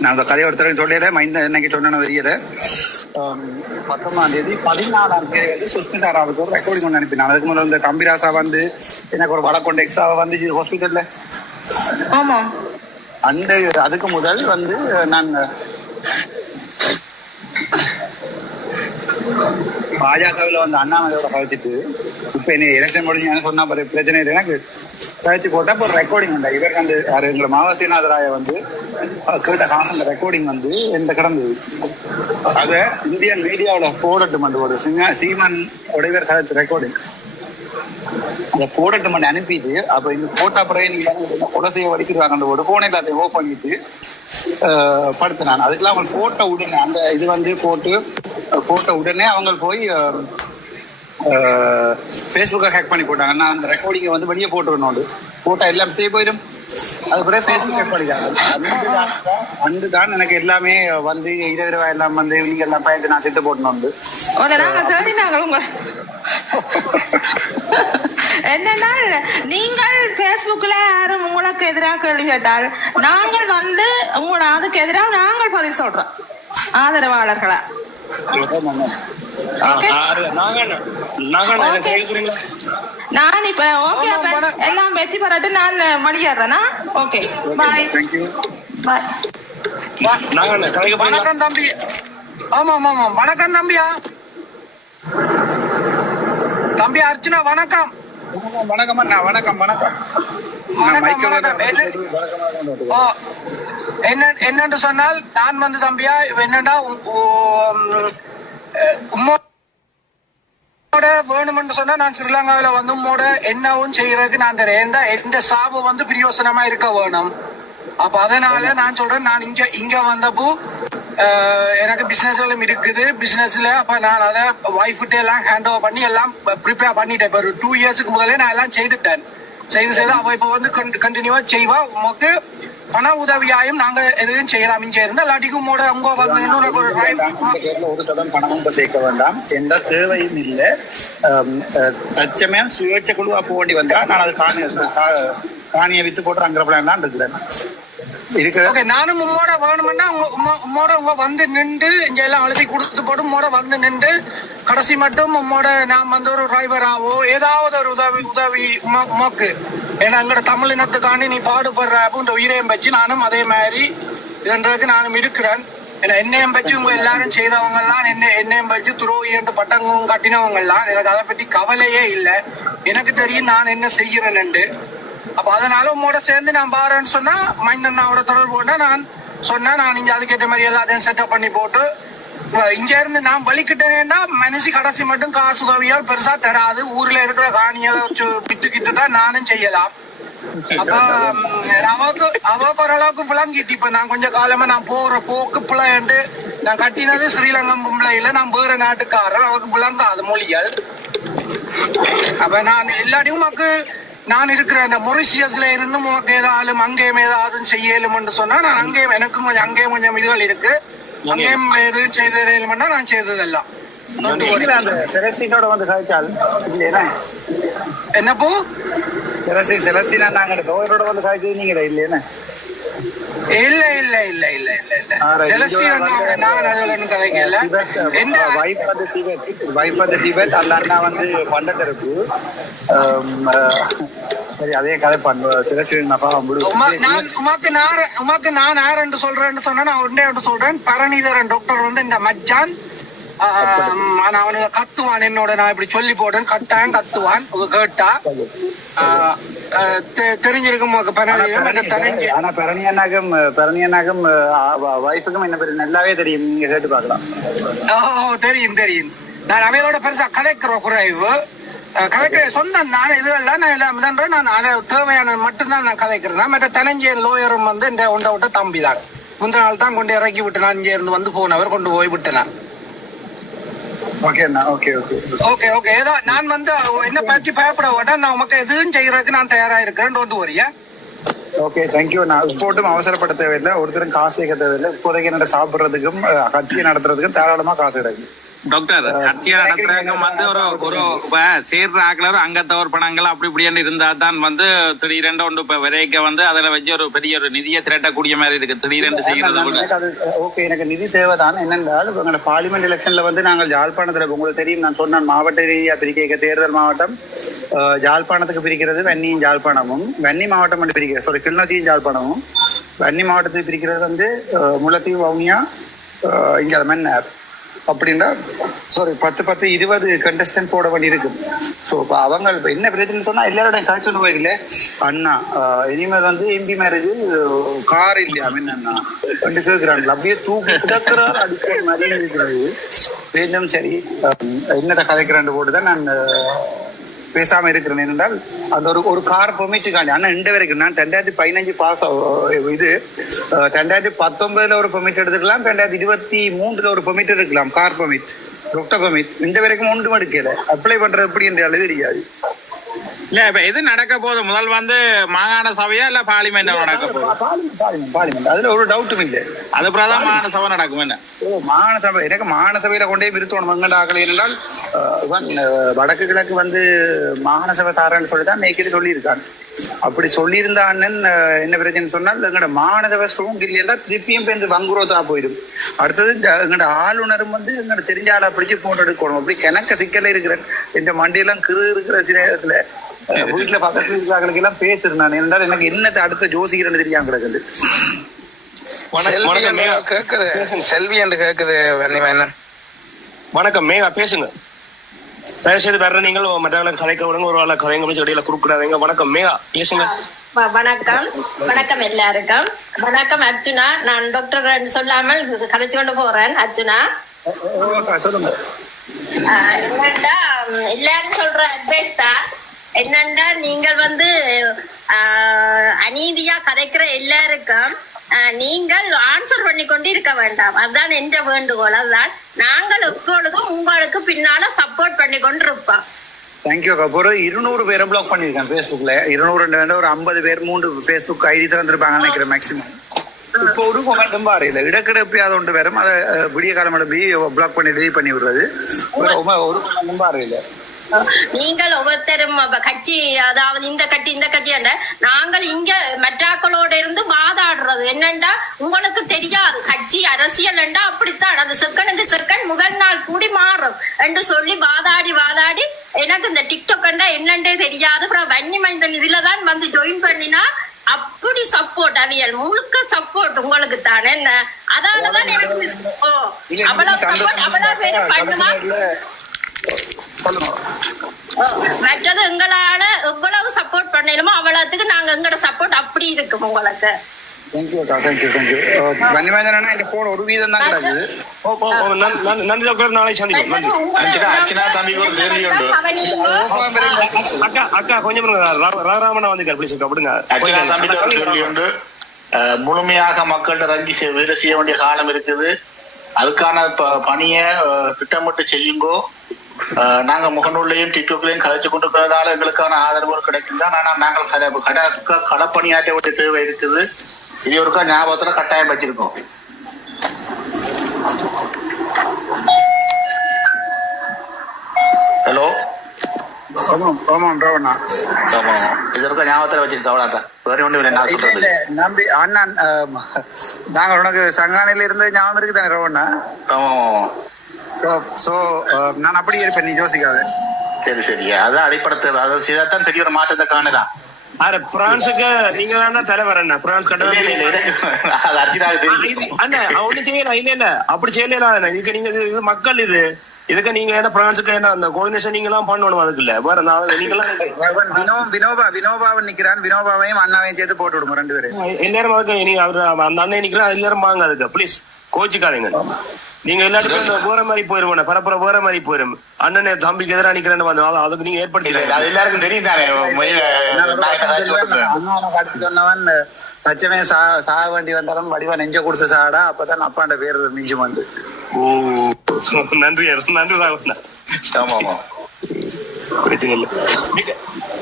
நான் அந்த கதையை ஒருத்தர் சொல்லிட மைந்த என்னைக்கு சொன்ன தெரியல. 19ஆம் தேதி 14ஆம் தேதி வந்து சுஸ்மிதா ராவுக்கு ஒரு ரெக்கார்டிங் ஒன்று அனுப்பினான். அதுக்கு முதல்ல இந்த தம்பிராசா வந்து எனக்கு ஒரு வடக்கொண்ட எக்ஸாவை வந்து ஹாஸ்பிட்டல்ல அந்த அதுக்கு முதல் வந்து நான் பாஜகவில் வந்து அண்ணாமலையோட கழிச்சிட்டு இப்ப என்ன எலெக்ஷன் முடிஞ்சு சொன்னா பிரச்சனை இல்லை. எனக்கு கழிச்சு போட்டா ஒரு ரெக்கார்டிங் உண்டா இவருக்கு வந்து எங்களை மாவசீநாதராய வந்து கேட்ட காசு அந்த ரெக்கார்டிங் வந்து எந்த கிடந்தது. அத இந்தியன் மீடியாவில் போடட்டும் ஒரு சீமான் உடையவர் கழிச்ச ரெக்கார்டிங் அதை போடட்டும் அனுப்பிட்டு அப்ப இந்த போட்டா பிறகு நீங்க கொலை செய்ய வலிக்கிறாங்க ஒரு போனை எல்லாத்தையும் ஓப் பண்ணிட்டு படுத்தினான். அதுக்கெல்லாம் அவங்க போட்ட உடனே அந்த இது வந்து போட்ட உடனே அவங்க போய் ஃபேஸ்புக்கை ஹேக் பண்ணி போட்டாங்க. நான் அந்த ரெக்கார்டிங்கை வந்து வெளியே போட்டுருந்தோம். போட்டா எல்லாம் செய்ய போயிடும். அது பிறகு ஃபேஸ்புக் ஹேக் பண்ணிட்டாங்க. வந்து தான் எனக்கு எல்லாமே வந்து இரவு எல்லாம் வந்து நீங்க எல்லாம் பயந்து நான் செத்து போட்டணும். என்னன்னா நீங்கள் Facebookல யாரும் உங்களுக்கு எதிராக கேள்வி கேட்டால் நாங்கள் வந்து உங்களோட அதுக்கு எதிராக நாங்கள் பதில் சொல்றோம் ஆதரவாளர்களா. நான் இப்ப ஓகே எல்லாம் வெற்றி பெறட்டு நான் மொழியாடுறேன்னா. ஓகே பாய் பாய். வணக்கம் தம்பி. ஆமா ஆமா ஆமா வணக்கம் தம்பியா. தம்பி அர்ச்சனா வணக்கம். வணக்கம் அண்ணா. வணக்கம் வணக்கம். என்னன்னு சொன்னால் நான் வந்து தம்பியா என்னன்னா உம்மோட வேணும்னு சொன்னா நான் ஸ்ரீலங்காவில வந்து உம்மோட என்னவும் செய்யறதுக்கு நான் தரேன். எந்த சாவு வந்து பிரியோசனமா இருக்க வேணும். அப்ப அதனால நான் சொல்றேன் நான் இங்க வந்தப்போ எனக்கு பிசினஸ் எல்லாம் இருக்குது. பிசினஸ்ல அப்ப நான் அதை வைஃப்கிட்ட எல்லாம் ஹேண்ட் ஓவர் பண்ணி எல்லாம் ப்ரிப்பேர் பண்ணிட்டேன். இப்ப ஒரு 2 இயர்ஸ்க்கு முதலே நான் எல்லாம் செய்துட்டேன். செய்து அவ இப்ப வந்து கண்டினியூவா செய்வா. உமக்கு பண உதவியாயும் நாங்க எதுவும் செய்யலாம். இங்க இருந்தா இல்லாட்டிக்கும் உங்க வந்து ஒரு சதம் பணமும் சேர்க்க வேண்டாம். எந்த தேவையும் இல்லை. தச்சமயம் சுயேட்சை குழுவா போக வேண்டி வந்தா நான் அது காணியை வித்து போட்டு அங்கிற பிளான் தான் இருக்கிறேன். நானும் உம்மோட வேணும்னா உம்மோட உங்க வந்து நின்று இங்க எல்லாம் எழுதி கொடுத்து போட்டு உம்மோட வந்து நின்று கடைசி மட்டும் உம்மோட நான் வந்து ஒரு டிரைவராவோ ஏதாவது ஒரு உதவி உமக்கு. ஏன்னா எங்கட தமிழ் இனத்துக்காண்டி நீ பாடுபடுற அப்படின்ற உயிரையும் வச்சு நானும் அதே மாதிரி இதுன்றதுக்கு நானும் இருக்கிறேன். ஏன்னா என்னையும் பற்றி உங்க எல்லாரும் செய்தவங்க எல்லாம் என்னையும் பற்றி துரோகி என்று பட்டங்கும் கட்டினவங்க எல்லாம் எனக்கு அதை பற்றி கவலையே இல்லை. எனக்கு தெரியும் நான் என்ன செய்யறேன்னு. அப்ப அதனால உங்களோட சேர்ந்து நான் பாருன்னு சொன்னா மைந்தண்ணாவோட தொடர்பு கொண்டா நான் சொன்னா நான் இங்க அதுக்கேற்ற மாதிரி எல்லாத்தையும் செட்டப் பண்ணி போட்டு இங்க இருந்து நான் வலிக்கிட்டேன்னா மனுஷி கடைசி மட்டும் காசு உதவியோ பெருசா தராது. ஊர்ல இருக்கிற காணியை வித்து தான் நானும் செய்யலாம். அப்ப அவக்கு ஓரளவுக்கு விளங்கிட்டு இப்ப நான் கொஞ்ச காலமா நான் போற போக்கு பிள்ளைண்டு நான் கட்டினது ஸ்ரீலங்கம் பிள்ளையில நான் வேற நாட்டுக்காரர் அவக்கு விளங்காது மொழிகள். அப்ப நான் எல்லாரையும் நான் இருக்கிற அந்த மொரிஷியஸ்ல இருந்து உனக்கு ஏதாலும் அங்கேயும் ஏதாவது செய்யலும்னு சொன்னா நான் அங்கேயும் எனக்கும் கொஞ்சம் அங்கேயும் கொஞ்சம் இதுகள் இருக்கு. அங்கேயும் எது செய்தேன்னா நான் செய்ததெல்லாம் வந்து காய்ச்சால் என்னப்போ செலசினா நாங்க வந்து காய்ச்சி நீங்க இல்லையா? இல்ல இல்ல இல்ல இல்ல இல்ல இல்ல நான் அதுல கதைக்கல. அந்த அண்ணா வந்து பண்டத்தை இருக்கு. சரி அதே கதை உமாக்கு நான் யாருன்னு சொல்றேன்னு சொன்னா நான் ஒன்றே ஒன்று சொல்றேன். பரணிதரன் டாக்டர் வந்து இந்த மச்சான் அவனுக்கு கத்துவான் என்னோட. நான் இப்படி சொல்லி போட்டேன் கட்டாயம் கத்துவான் கேட்டா தெரிஞ்சிருக்கும். ஆனா பரணியனாகும் வைஃபுக்கும் என்ன பேரு நல்லாவே தெரியும். நீங்க கேட்டு பார்க்கலாம். தெரியும் தெரியும். நான் அவையோட பெருசா கதைக்கிறோம் குறைவு கதைக்கிற சொந்தம் தான் இதுவெல்லாம் நான் எல்லாம் நான் தேவையான மட்டும்தான் நான் கதைக்கிறேன். மற்ற தனஞ்சியன் லோயரும் வந்து இந்த உண்டை விட்ட தம்பி தான். முந்தின நாள் தான் கொண்டு இறக்கி விட்டு நான் இங்கே இருந்து வந்து போனவர் கொண்டு போய் விட்டேன். ஏதோ நான் வந்து என்ன பற்றி பயப்பட விட்டேன். நான் உமக்கு எதுவும் செய்யறதுக்கு நான் தயாரா இருக்கிறேன். Don't worry. Okay thank you. நான் இப்போட்டும் அவசரப்பட தேவையில்லை. ஒருத்தரும் காசு கேட்க தேவையில்லை. இப்போதைக்கு என்ன சாப்பிடுறதுக்கும் கட்சியை நடத்துறதுக்கும் தாராளமா காசு கிடைக்கும். டாக்டர் கட்சியா நடத்துறாங்க வந்து ஒரு சேர்ற ஆக்கலர் அங்கத்தவர் பணங்கள் அப்படி இப்படின்னு இருந்தா தான் வந்து திடீரெண்டு ஒன்று இப்ப விரைக்க வந்து அதுல வச்சு ஒரு பெரிய ஒரு நிதியை திரட்டக்கூடிய மாதிரி இருக்கு. திடீரெண்டு செய்யறது ஓகே எனக்கு நிதி தேவைதான். என்னென்றால் எங்களோட பார்லிமெண்ட் எலெக்ஷன்ல வந்து நாங்கள் யாழ்ப்பாணத்துல உங்களுக்கு தெரியும் நான் சொன்னேன் மாவட்ட ரீதியா பிரிக்க தேர்தல் மாவட்டம் யாழ்ப்பாணத்துக்கு பிரிக்கிறது வன்னியும் யாழ்ப்பாணமும், வன்னி மாவட்டம் மட்டும் பிரிக்கிறது கிளிநொச்சியும் யாழ்ப்பாணமும், வன்னி மாவட்டத்துக்கு பிரிக்கிறது வந்து முல்லைத்தீவு வவுனியா இங்க மன்னார் அப்படின்னா 10-20 கண்டஸ்டன்ட் போட வேண்டி இருக்கு. ஸோ இப்போ அவங்க இப்போ என்ன பிரச்சனை சொன்னா எல்லாரோட காய்ச்சி ஒன்று போயிருக்கல அண்ணா இனிமேல் வந்து எம்பி மேரேஜ் கார் இல்லையா அண்ணா வந்து கேட்குறாங்களா அப்படியே தூக்கி கிடக்கிறார் அடிக்கிற மாதிரி இருக்கிறது. வேண்டும் சரி என்னத்தை கதைக்கிறான்னு போட்டு தான் நான் பேசாம இருக்கிறேன். ஏனென்றால் அந்த ஒரு கார் பெர்மிட்டுக்காண்டி அண்ணா இந்த வரைக்கும் நான் 2015 பாஸ் இது 2019 ஒரு பெர்மிட் எடுத்துக்கலாம், 2023 ஒரு பெர்மிட் எடுக்கலாம் கார் பெர்மிட் டாக்டர் பெர்மிட். இந்த வரைக்கும் ஒன்றும் எடுக்கல. அப்ளை பண்றது எப்படி என்றாலே தெரியாது. இல்ல இப்ப எது நடக்க போகுது முதல் வந்து மாகாண சபையா இல்ல பார்லிமெண்ட் நடக்க போகுது? பார்லிமெண்ட் அதுல ஒரு டவுட்டும் இல்லை. அது பிரதான் மாகாண சபை நடக்கும் என்ன? மாகாண சபை எனக்கு மாகாண சபையில கொண்டே நிறுத்தணும் மங்கண்ட ஆகலை என்றால் வடக்கு கிழக்கு வந்து மாகாண சபை தாரன்னு சொல்லிதான் நேற்று சொல்லியிருக்காங்க. அப்படி சொல்லியிருந்தான்னு என்ன பிரச்சனை சொன்னால் எங்களோட மாகாண சபை ஸ்ட்ராங் இல்லையா திருப்பியும் பேருந்து வங்குரோத்தா போயிடும். அடுத்தது எங்களோட ஆளுநரும் வந்து எங்களோட தெரிஞ்ச ஆளா பிடிச்சு போட்டு எடுக்கணும். அப்படி கணக்க சிக்கல இருக்கிற இந்த மண்டியெல்லாம் இருக்கிற சில நேரத்துல வீட்டுல பக்கத்துல இருக்கிறவங்களுக்கு எல்லாம் பேசுறேன் நான். இருந்தாலும் எனக்கு என்னத்தை அடுத்த ஜோசிக்கிறேன்னு தெரியாம கிடக்குது. கேக்குது செல்வி என்று கேக்குது. வணக்கம் மேகா, பேசுங்க. தயவுசெய்து வேற நீங்கள் மற்றவர்களுக்கு கலைக்க விடுங்க, ஒரு ஆளை கலைங்க முடிச்சு இடையில குறுக்கிடாதீங்க. வணக்கம் மேகா, பேசுங்க. வணக்கம். வணக்கம் எல்லாருக்கும். வணக்கம் அர்ஜுனா. நான் டாக்டர் சொல்லாமல் கதைச்சு கொண்டு போறேன். அர்ஜுனா சொல்லுங்க. என்னண்டா எல்லாரும் சொல்ற அட்வைஸ் தான் என்னண்டா, நீங்கள் வந்து அநீதியா கதைக்கிற எல்லாருக்கும் நீங்கள் ஆன்சர் பண்ணி கொண்டு இருக்க வேண்டாம். அதுதான் என்ற வேண்டுகோள். அதுதான் நாங்கள் எப்பொழுதும் உங்களுக்கு பின்னால சப்போர்ட் பண்ணி கொண்டு இருப்போம். தேங்க்யூ. ஒரு 200 பேரை பிளாக் பண்ணிருக்கேன் Facebookல. 200 ஒரு 50 பேர் 3 Facebook ஐடி திறந்திருப்பாங்க நினைக்கிறேன் மேக்சிமம். இப்போ ஒரு கொமெண்ட்டும் பாருல இடக்கிட எப்படியாவது ஒன்று வரும். அதை விடிய காலமோட பிளாக் பண்ணி டெலிட் பண்ணி விடுறது. ஒரு கொமெண்ட்டும் பாருல. நீங்கள் ஒவ்வொருத்தரும் கட்சி, அதாவது இந்த கட்சி இந்த கட்சி என்ற நாங்கள் இங்க மற்றாக்களோட இருந்து வாதாடுறது என்னண்டா, உங்களுக்கு தெரியாது கட்சி அரசியல் என்றா அப்படித்தான். அது செகண்டுக்கு செகண்ட் முதல் நாள் கூடி மாறும் என்று சொல்லி வாதாடி எனக்கு இந்த டிக்டாக் என்றா என்னண்டே தெரியாது. அப்புறம் வன்னி மைந்தன் இதுலதான் வந்து ஜாயின் பண்ணினா அப்படி சப்போர்ட், அவியல் முழுக்க சப்போர்ட் உங்களுக்கு தானே. என்ன அதனாலதான் எனக்கு அவ்வளவு சப்போர்ட் அவ்வளவு பேரு பண்ணுவா. மற்றது எங்களால எவ்வளவு சப்போர்ட் பண்ணணுமோ அவ்வளவுக்கு நாங்க எங்களோட சப்போர்ட் அப்படி இருக்கும் உங்களுக்கு. ஒரு வீதம் தான் கிடக்குது. நன்றி டாக்டர், நாளை சந்திப்போம். அக்கா கொஞ்சம் ராமண்ணா வந்து முழுமையாக மக்கள்கிட்ட ரங்கி வேலை செய்ய வேண்டிய காலம் இருக்குது. அதுக்கான பணியை திட்டமிட்டு செய்யுங்கோ. நாங்க முகநூல்லையும் டிக்டாக்லையும் கதைச்சு கொண்டிருக்கிறதால எங்களுக்கான ஆதரவு கிடைக்கும் தான். ஆனால் நாங்கள் களப்பணியாற்ற வேண்டிய தேவை இருக்குது. இது ஒருக்கா ஞாபகத்துல கட்டாயம் வச்சிருக்கோம். ஹலோ, இது ஒருக்கா ஞாபகத்துல வச்சிருக்கோம். அவ்வளவுதான், வேற ஒண்ணு இல்லை. நான் சொல்றது நம்பி அண்ணா, நாங்க உனக்கு சங்கானையில இருந்து ஞாபகம் இருக்கு தானே ரோவண்ணா? சோ நான் அப்படி இருப்பேன், நீ யோசிக்காத. சரி, அதான் அடிப்படை. அதை செய்தாதான் பெரிய ஒரு மாற்றத்தை காணலாம். பிரான்ஸுக்கு நீங்க தான் தலைவர். என்ன பிரான்ஸ் ஒண்ணு செய்யலாம். இல்ல அப்படி செய்யலாம். இதுக்கு நீங்க இது மக்கள் இதுக்கு நீங்க என்ன பிரான்ஸுக்கு என்ன அந்த கோஆர்டினேஷன் நீங்க எல்லாம் பண்ணணும். அதுக்கு இல்ல வேற நீங்க வினோபாவை நிக்கிறான். வினோபாவையும் அண்ணாவையும் சேர்த்து போட்டு விடுங்க 2 பேரும். எல்லாரும் அதுக்கு நீங்க அந்த அண்ணன் நிக்கிறான். எல்லாரும் வாங்க அதுக்கு ப்ளீஸ், கோச்சிக்காதீங்க. நீங்க எல்லாருக்கும் வேற மாதிரி போயிருவோம், பரப்புற வேற மாதிரி போயிரும். அண்ணனை தம்பிக்கு எதிராக நிக்கிறேன்னு வந்து அதுக்கு நீங்க ஏற்படுத்தி எல்லாருக்கும் தெரியும் தானே. சொன்னவன் தச்சவன் சாக வேண்டி வந்தாலும் வடிவா நெஞ்ச கொடுத்து சாடா, அப்பதான் அப்பாண்ட பேர் மிஞ்சும் வந்து. நன்றி நன்றி ராவண்ணா. பிரச்சனை இல்லை.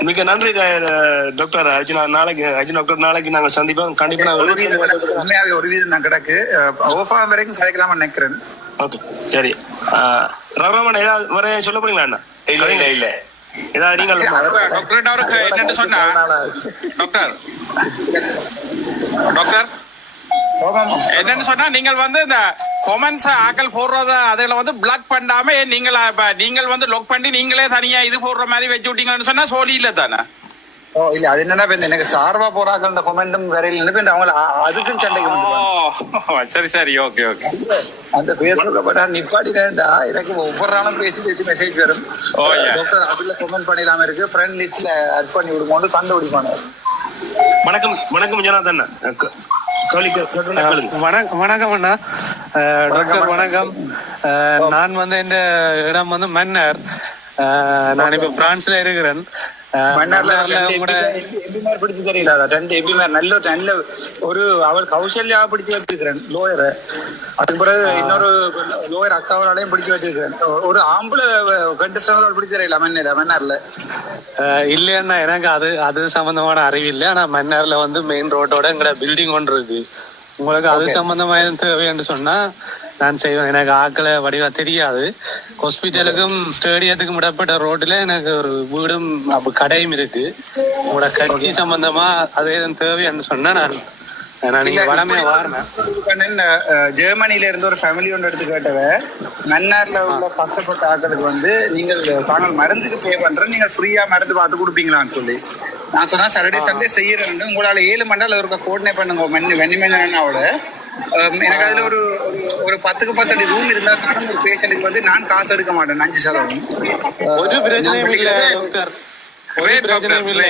மிக நன்றி டாக்டர் அர்ஜுனா. நாளைக்கு நாங்க சந்திப்போம் கண்டிப்பா. உண்மையாவே ஒரு வீதம் நான் கிடக்கு ஓஃபா வரைக்கும் கதைக்கலாமா நினைக்கிறேன். ஓகே சரி. ரகுராமன் ஏதாவது வர சொல்ல போறீங்களா அண்ணா? இல்ல ஏதாவது நீங்கள் டாக்டர் என்னன்னு சொன்னா டாக்டர் என்னன்னு சொன்னா, நீங்கள் வந்து இந்த கொமெண்ட்ஸ் ஆக்கள் போடுறத அதுல வந்து பிளாக் பண்ணாம நீங்கள் வந்து லொக் பண்ணி நீங்களே தனியா இது போடுற மாதிரி வச்சு விட்டீங்கன்னு சொன்னா சோழி இல்ல தானே? இல்ல அது என்னன்னா எனக்கு சார்பா போறாங்க கொமெண்டும் வேற இல்ல அவங்க அதுக்கும் சண்டைக்கு. சரி ஓகே அந்த பேசுறப்ப நிப்பாடினேன்டா எனக்கு ஒவ்வொரு நாளும் பேசி மெசேஜ் வரும். டாக்டர் அதுல கமெண்ட் பண்ணிடாம இருக்கு, ஃப்ரெண்ட் லிஸ்ட்ல ஆட் பண்ணி விடுமோன்னு சண்டை பிடிப்பாங்க. வணக்கம் ஜனார்தன். வணக்கம் அண்ணா. டாக்டர் வணக்கம். நான் வந்து இந்த இடம் வந்து மன்னர். நான் இப்ப பிரான்ஸ்ல இருக்கிறேன். எம்பிமார் பிடிச்சு தெரியல, 2 எம்பிமார் நல்ல நல்ல ஒரு அவர் கௌசல்யா பிடிச்சு வச்சிருக்கிறேன் லோயரை. அதுக்கு பிறகு இன்னொரு லோயர் அக்காவராலையும் பிடிச்சு வச்சிருக்கிறேன். ஒரு ஆம்பளை கண்டஸ்டன்ட் பிடிச்சு தெரியல மன்னார்ல. இல்லைன்னா எனக்கு அது சம்பந்தமான அறிவு இல்லை. ஆனா மன்னார்ல வந்து மெயின் ரோட்டோட எங்கட பில்டிங் ஒன்று இருக்கு. உங்களுக்கு அது சம்பந்தமா எதுவும் தேவைன்னு சொன்னா நான் செய்வேன். எனக்கு ஆக்களை வடிவா தெரியாது. ஹாஸ்பிட்டலுக்கும் ஸ்டேடியத்துக்கும் விடப்பட்ட ரோட்ல எனக்கு ஒரு வீடும் கடையும் இருக்கு. உங்களோட கட்சி சம்பந்தமா அது எதுவும் தேவைன்னு சொன்னா நான் நீங்க வளமையா வாருங்க. ஜெர்மனில இருந்து ஒரு ஃபேமிலி ஒன்று எடுத்து கேட்டவ, மன்னார்ல உள்ள கஷ்டப்பட்ட ஆட்களுக்கு வந்து நீங்கள் தாங்கள் மருந்துக்கு பே பண்ற, நீங்க ஃப்ரீயா மருந்து பார்த்து கொடுப்பீங்களான்னு சொல்லி நான் சொன்னா சாட்டர்டே சண்டே செய்யறேன். உங்களால 7 மண்டல இருக்க கோஆர்டினேட் பண்ணுங்க வெண்ணிமேனாவோட. எனக்கு அதுல ஒரு 10க்கு 10 அடி ரூம் இருந்தா காரணம் ஒரு பேஷண்ட்டுக்கு வந்து நான் காசு எடுக்க மாட்டேன் 5%. ஒரு பிரச்சனையும் இல்ல டாக்டர், ஒரு பிரச்சனையும் இல்ல.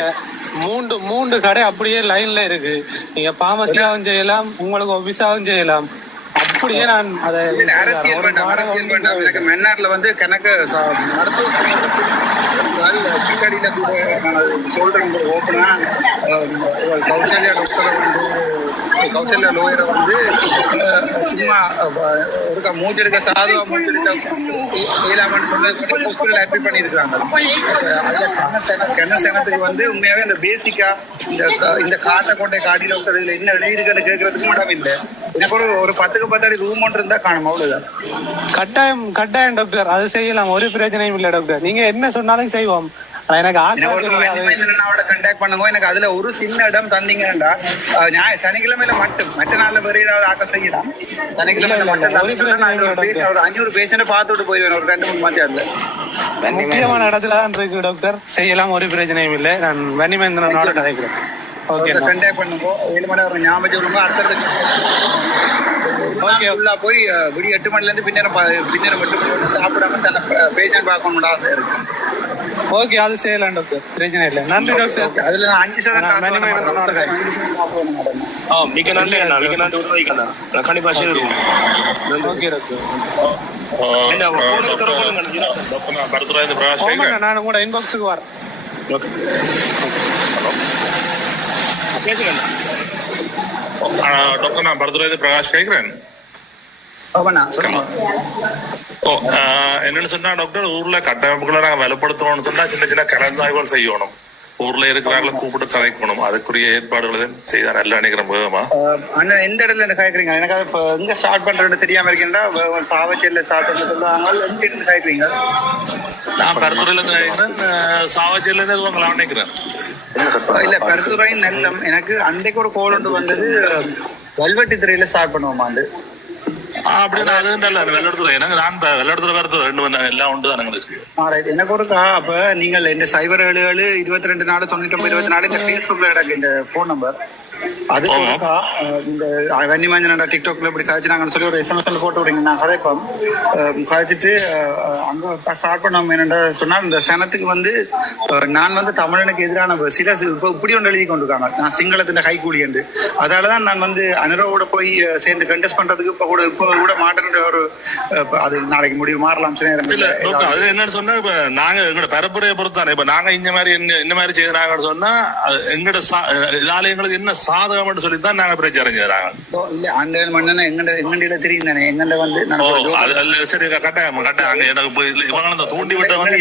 3 கடை அப்படியே லைன்ல இருக்கு. நீங்க பார்மசியாவும் செய்யலாம், உங்களுக்கு ஆபீஸாவும் செய்யலாம். அப்படியே நான் அதை அரசியல் வேண்டாம். எனக்கு மன்னார்ல வந்து கணக்கு மருத்துவ சொல்றேன் ஓப்பனா. கௌசல்யா லோயரை வந்து சும்மா ஒரு மூச்செடுக்க சாதுவா மூச்செடுக்க இயலாமன்னு சொன்னது அட்மிட் பண்ணியிருக்காங்க. கண்ணசேனத்துக்கு வந்து உண்மையாவே அந்த பேசிக்கா இந்த காட்டை கொண்டை காட்டி டாக்டர் இதுல என்ன எழுதிருக்குன்னு கேட்கறதுக்கு மட்டும் இல்லை. எனக்கு ஒரு 10க்கு 10 அடி ரூம் ஒன்று இருந்தா காணும், அவ்வளவுதான். கட்டாயம் டாக்டர், அது செய்யலாம். ஒரு பிரச்சனையும் இல்லை டாக்டர், நீங்க என்ன சொன்னாலும் செய்வோம். எனக்கு கண்டாக்ட் பண்ணுங்க. எனக்கு அதுல ஒரு சின்ன இடம் தந்தீங்கன்னா சனிக்கிழமையில மட்டும், மற்ற நாள்ல வேற ஏதாவது ஆக்க செய்யலாம். சனிக்கிழமையில மட்டும் 500 பேஷண்ட் பார்த்துட்டு போயிடுவேன் ஒரு 2-3 மாதம். முக்கியமான இடத்துல தான் இருக்கு டாக்டர், செய்யலாம். ஒரு பிரச்சனையும் இல்லை. நான் வன்னிமேந்திரனோட கதைக்கிறேன். கண்டாக்ட் பண்ணுங்க. 7 மணி நேரம் ஞாபகம் சொல்லுங்க. அடுத்தது போய் விடி 8 மணில இருந்து பின்னரம் மட்டும் சாப்பிடாம தன்னை பேஷண்ட் பார்க்கணும்டா இருக்கு. ஓகே, அது செய்யலாம் டாக்டர், பிரச்சனை இல்லை. நன்றி டாக்டர். அதுல 5% மிக நன்றி அண்ணா, மிக நன்றி. உதவிக்கண்ணா கண்டிப்பா செய்வோம். Okay doctor. நான் உங்களோட இன்பாக்ஸுக்கு வரேன். டாக்டர், நான் பரதுராஜ் பிரகாஷ் கேட்கிறேன். என்னன்னு சொன்னா டாக்டர், ஊர்ல கட்டமைப்புகளை நாங்க வலுப்படுத்தணும்னு சொன்னா சின்ன சின்ன கலந்தாய்வுகள் செய்யணும். ஊர்ல இருக்கிறவங்களை கூப்பிட்டு கலைக்கணும். அதுக்குரிய ஏற்பாடுகளை செய்தா நல்லா நினைக்கிறேன். வேகமா அண்ணன் எந்த இடத்துல என்ன காய்க்கிறீங்க? எனக்கு அது எங்க ஸ்டார்ட் பண்றேன்னு தெரியாம இருக்கீங்களா? சாவச்சேரியில ஸ்டார்ட் பண்ண சொல்லுவாங்க. எங்க இருந்து காய்க்கிறீங்க? நான் பருத்துறையில இருந்து காய்க்கிறேன். சாவச்சேரியில இருந்து உங்களை நினைக்கிறேன். இல்ல, பருத்துறை நல்லம். எனக்கு அன்றைக்கு ஒரு கோல் ஒன்று வந்தது, வல்வெட்டி துறையில ஸ்டார்ட் பண்ணுவோமாண்டு. அப்படின்னா அது நல்ல வெள்ளத்துறை. எனக்கு நான் வெள்ளத்துறை வரது 2 எல்லாம் உண்டு தான் எங்களுக்கு. எனக்கு ஒருக்கா அப்ப நீங்கள் இந்த 077-22-499-24 இந்த பேஸ்புக்ல எனக்கு இந்த போன் நம்பர் அது இந்த வன்னிமஞ்சனோட டிக்டாக்ல இப்படி கதைச்சினாங்கன்னு சொல்லி ஒரு SMS போட்டு விடுங்க. நான் கதைப்போம் கதைச்சிட்டு அங்க ஸ்டார்ட் பண்ணோம். என்னென்ன சொன்னால் இந்த சனத்துக்கு வந்து நான் வந்து தமிழனுக்கு எதிரான சில இப்போ இப்படி ஒன்று எழுதி கொண்டிருக்காங்க, நான் சிங்களத்தின் கைக்கூலி என்று. அதாலதான் நான் வந்து அனுராவோட போய் சேர்ந்து கண்டெஸ்ட் பண்றதுக்கு இப்போ கூட மாட்டேன்ற ஒரு அது நாளைக்கு முடிவு மாறலாம். அது என்னன்னு சொன்னா, இப்ப நாங்க எங்களோட பரப்புரையை பொறுத்தானே, இப்ப நாங்க இந்த மாதிரி செய்யறாங்கன்னு சொன்னா எங்களோட இதால எங்களுக்கு என்ன சாதகம் சொல்லித்தான் நாங்க பிரச்சாரம் செய்யறாங்க. இல்ல, அந்த மண்ணா எங்கண்டில தெரியும் தானே. எங்கண்ட வந்து சரி கட்டாயம் எனக்கு இவங்க தூண்டி விட்டவங்க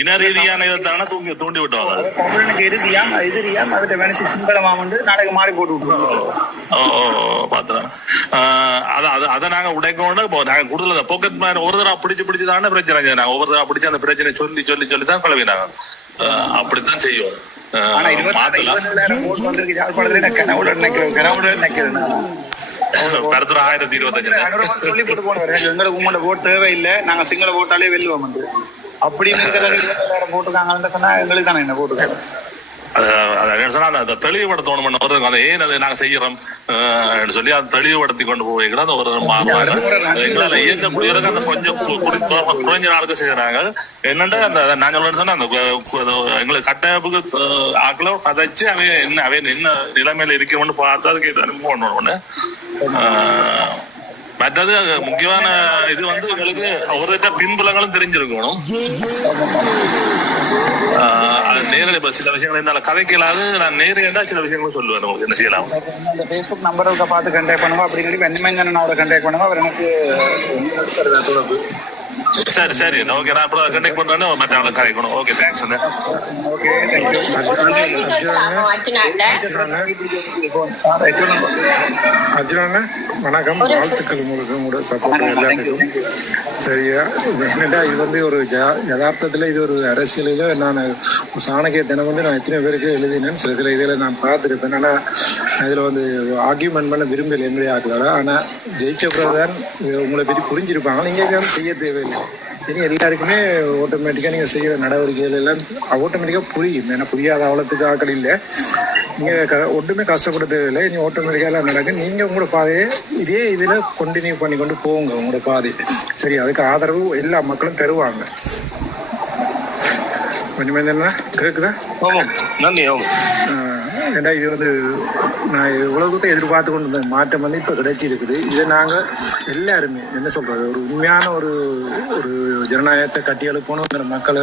இன ரீதியான இதைத்தானே தூண்டி விட்டவங்க. தமிழனுக்கு எதிரியாம் அவர்கிட்ட வேணிச்சு சிங்களமா வந்து நாளைக்கு மாறி போட்டு விட்டுருவோம். பாத்துறேன். அதை நாங்க உடைக்கணும். இப்போ நாங்க கூடுதல் பாக்கெட் மாதிரி ஒரு தடவை பிடிச்சு தானே பிரச்சனை செய்யறாங்க. ஒவ்வொரு தடவை பிடிச்சி அந்த பிரச்சனை சொல்லி தான் குழவினாங்க. அப்படித்தான் செய்யும். தேவையில்லை, நாங்க சிங்கள போட்டாலே வெல்லுவோம். அப்படின்னு போட்டுருக்காங்க சொன்னா எங்களுக்கு தானே என்ன போட்டுருக்காங்க. அந்த தெளிவுபடுத்தணும். அதை ஏன் அதை நாங்க செய்யறோம் சொல்லி அதை தெளிவுபடுத்தி கொண்டு போவீங்களா? அந்த ஒரு எங்களால இயங்கக்கூடியவர்கள் அந்த கொஞ்சம் குறைஞ்ச நாளுக்கு செய்யறாங்க. என்னன்னா அந்த நான் சொல்றேன்னு சொன்னா அந்த எங்களுக்கு கட்டமைப்புக்கு ஆக்களோ கதைச்சு அவை என்ன நிலைமையில இருக்கணும்னு பார்த்து அதுக்கு அனுப்ப ஒண்ணு. மற்றது முக்கியமான இது வந்து எங்களுக்கு ஒருத்த பின்புலங்களும் தெரிஞ்சிருக்கணும். நேரடி சில விஷயங்கள் என்னால கதைக்கலாது. நான் நேரடியா சில விஷயங்களும் சொல்லுவேன். உங்களுக்கு என்ன செய்யலாம்? இந்த ஃபேஸ்புக் நம்பர் பார்த்து கண்டாக்ட் பண்ணுங்க. அப்படி சொல்லி வெண்ணிமஞ்சன் அவரை கண்டாக்ட் பண்ணுங்க. அவர் எனக்கு தொடர்பு. சரி சரி ஓகே. நான் அப்புறம் கண்டெக்ட் பண்றேன்னு மற்ற கதைக்கணும். Okay thanks. ஓகே அர்ஜுனா வணக்கம். வாழ்த்துக்கள் உங்களுக்கு, உங்களோட சப்போர்ட் எல்லாத்துக்கும். சரியா, என்னடா இது வந்து ஒரு யதார்த்தத்தில் இது ஒரு அரசியலில் நான் சாணக்கிய தினம் வந்து நான் எத்தனை பேருக்கு எழுதினேன். சில இதில் நான் பார்த்துருப்பேன். ஆனால் இதில் வந்து ஆர்கியூமெண்ட் பண்ண விரும்பல என்னுடைய ஆக்களால். ஆனால் ஜெயிச்ச பிறகுதான் உங்களை பற்றி புரிஞ்சிருப்பாங்க. நீங்கள் செய்ய தேவையில்லை. இனி எல்லாருக்குமே ஆட்டோமேட்டிக்காக நீங்கள் செய்கிற நடவடிக்கைகள் எல்லாம் ஆட்டோமேட்டிக்காக புரியும். ஏன்னா புரியாத அவ்வளோத்துக்கு ஆக்கள் இல்லை. நீங்கள் ஒன்றுமே கஷ்டப்பட தேவையில்லை. இனி ஆட்டோமேட்டிக்காக எல்லாம் நடக்கும். நீங்கள் உங்களோட பாதையை இதே இதில் கண்டினியூ பண்ணி கொண்டு போங்க உங்களோட பாதை. சரி, அதுக்கு ஆதரவு எல்லா மக்களும் தருவாங்க. கொஞ்சம் என்ன கேட்குதா? நன்றி. ஏன்னா இது வந்து நான் இவ்வளவுக்கிட்ட எதிர்பார்த்து கொண்டு இருந்த மாற்றம் வந்து இப்போ கிடைச்சிருக்குது. இதை நாங்கள் எல்லாருமே என்ன சொல்கிறது, ஒரு உண்மையான ஒரு ஜனநாயகத்தை கட்டி எழுப்பணும், மக்களை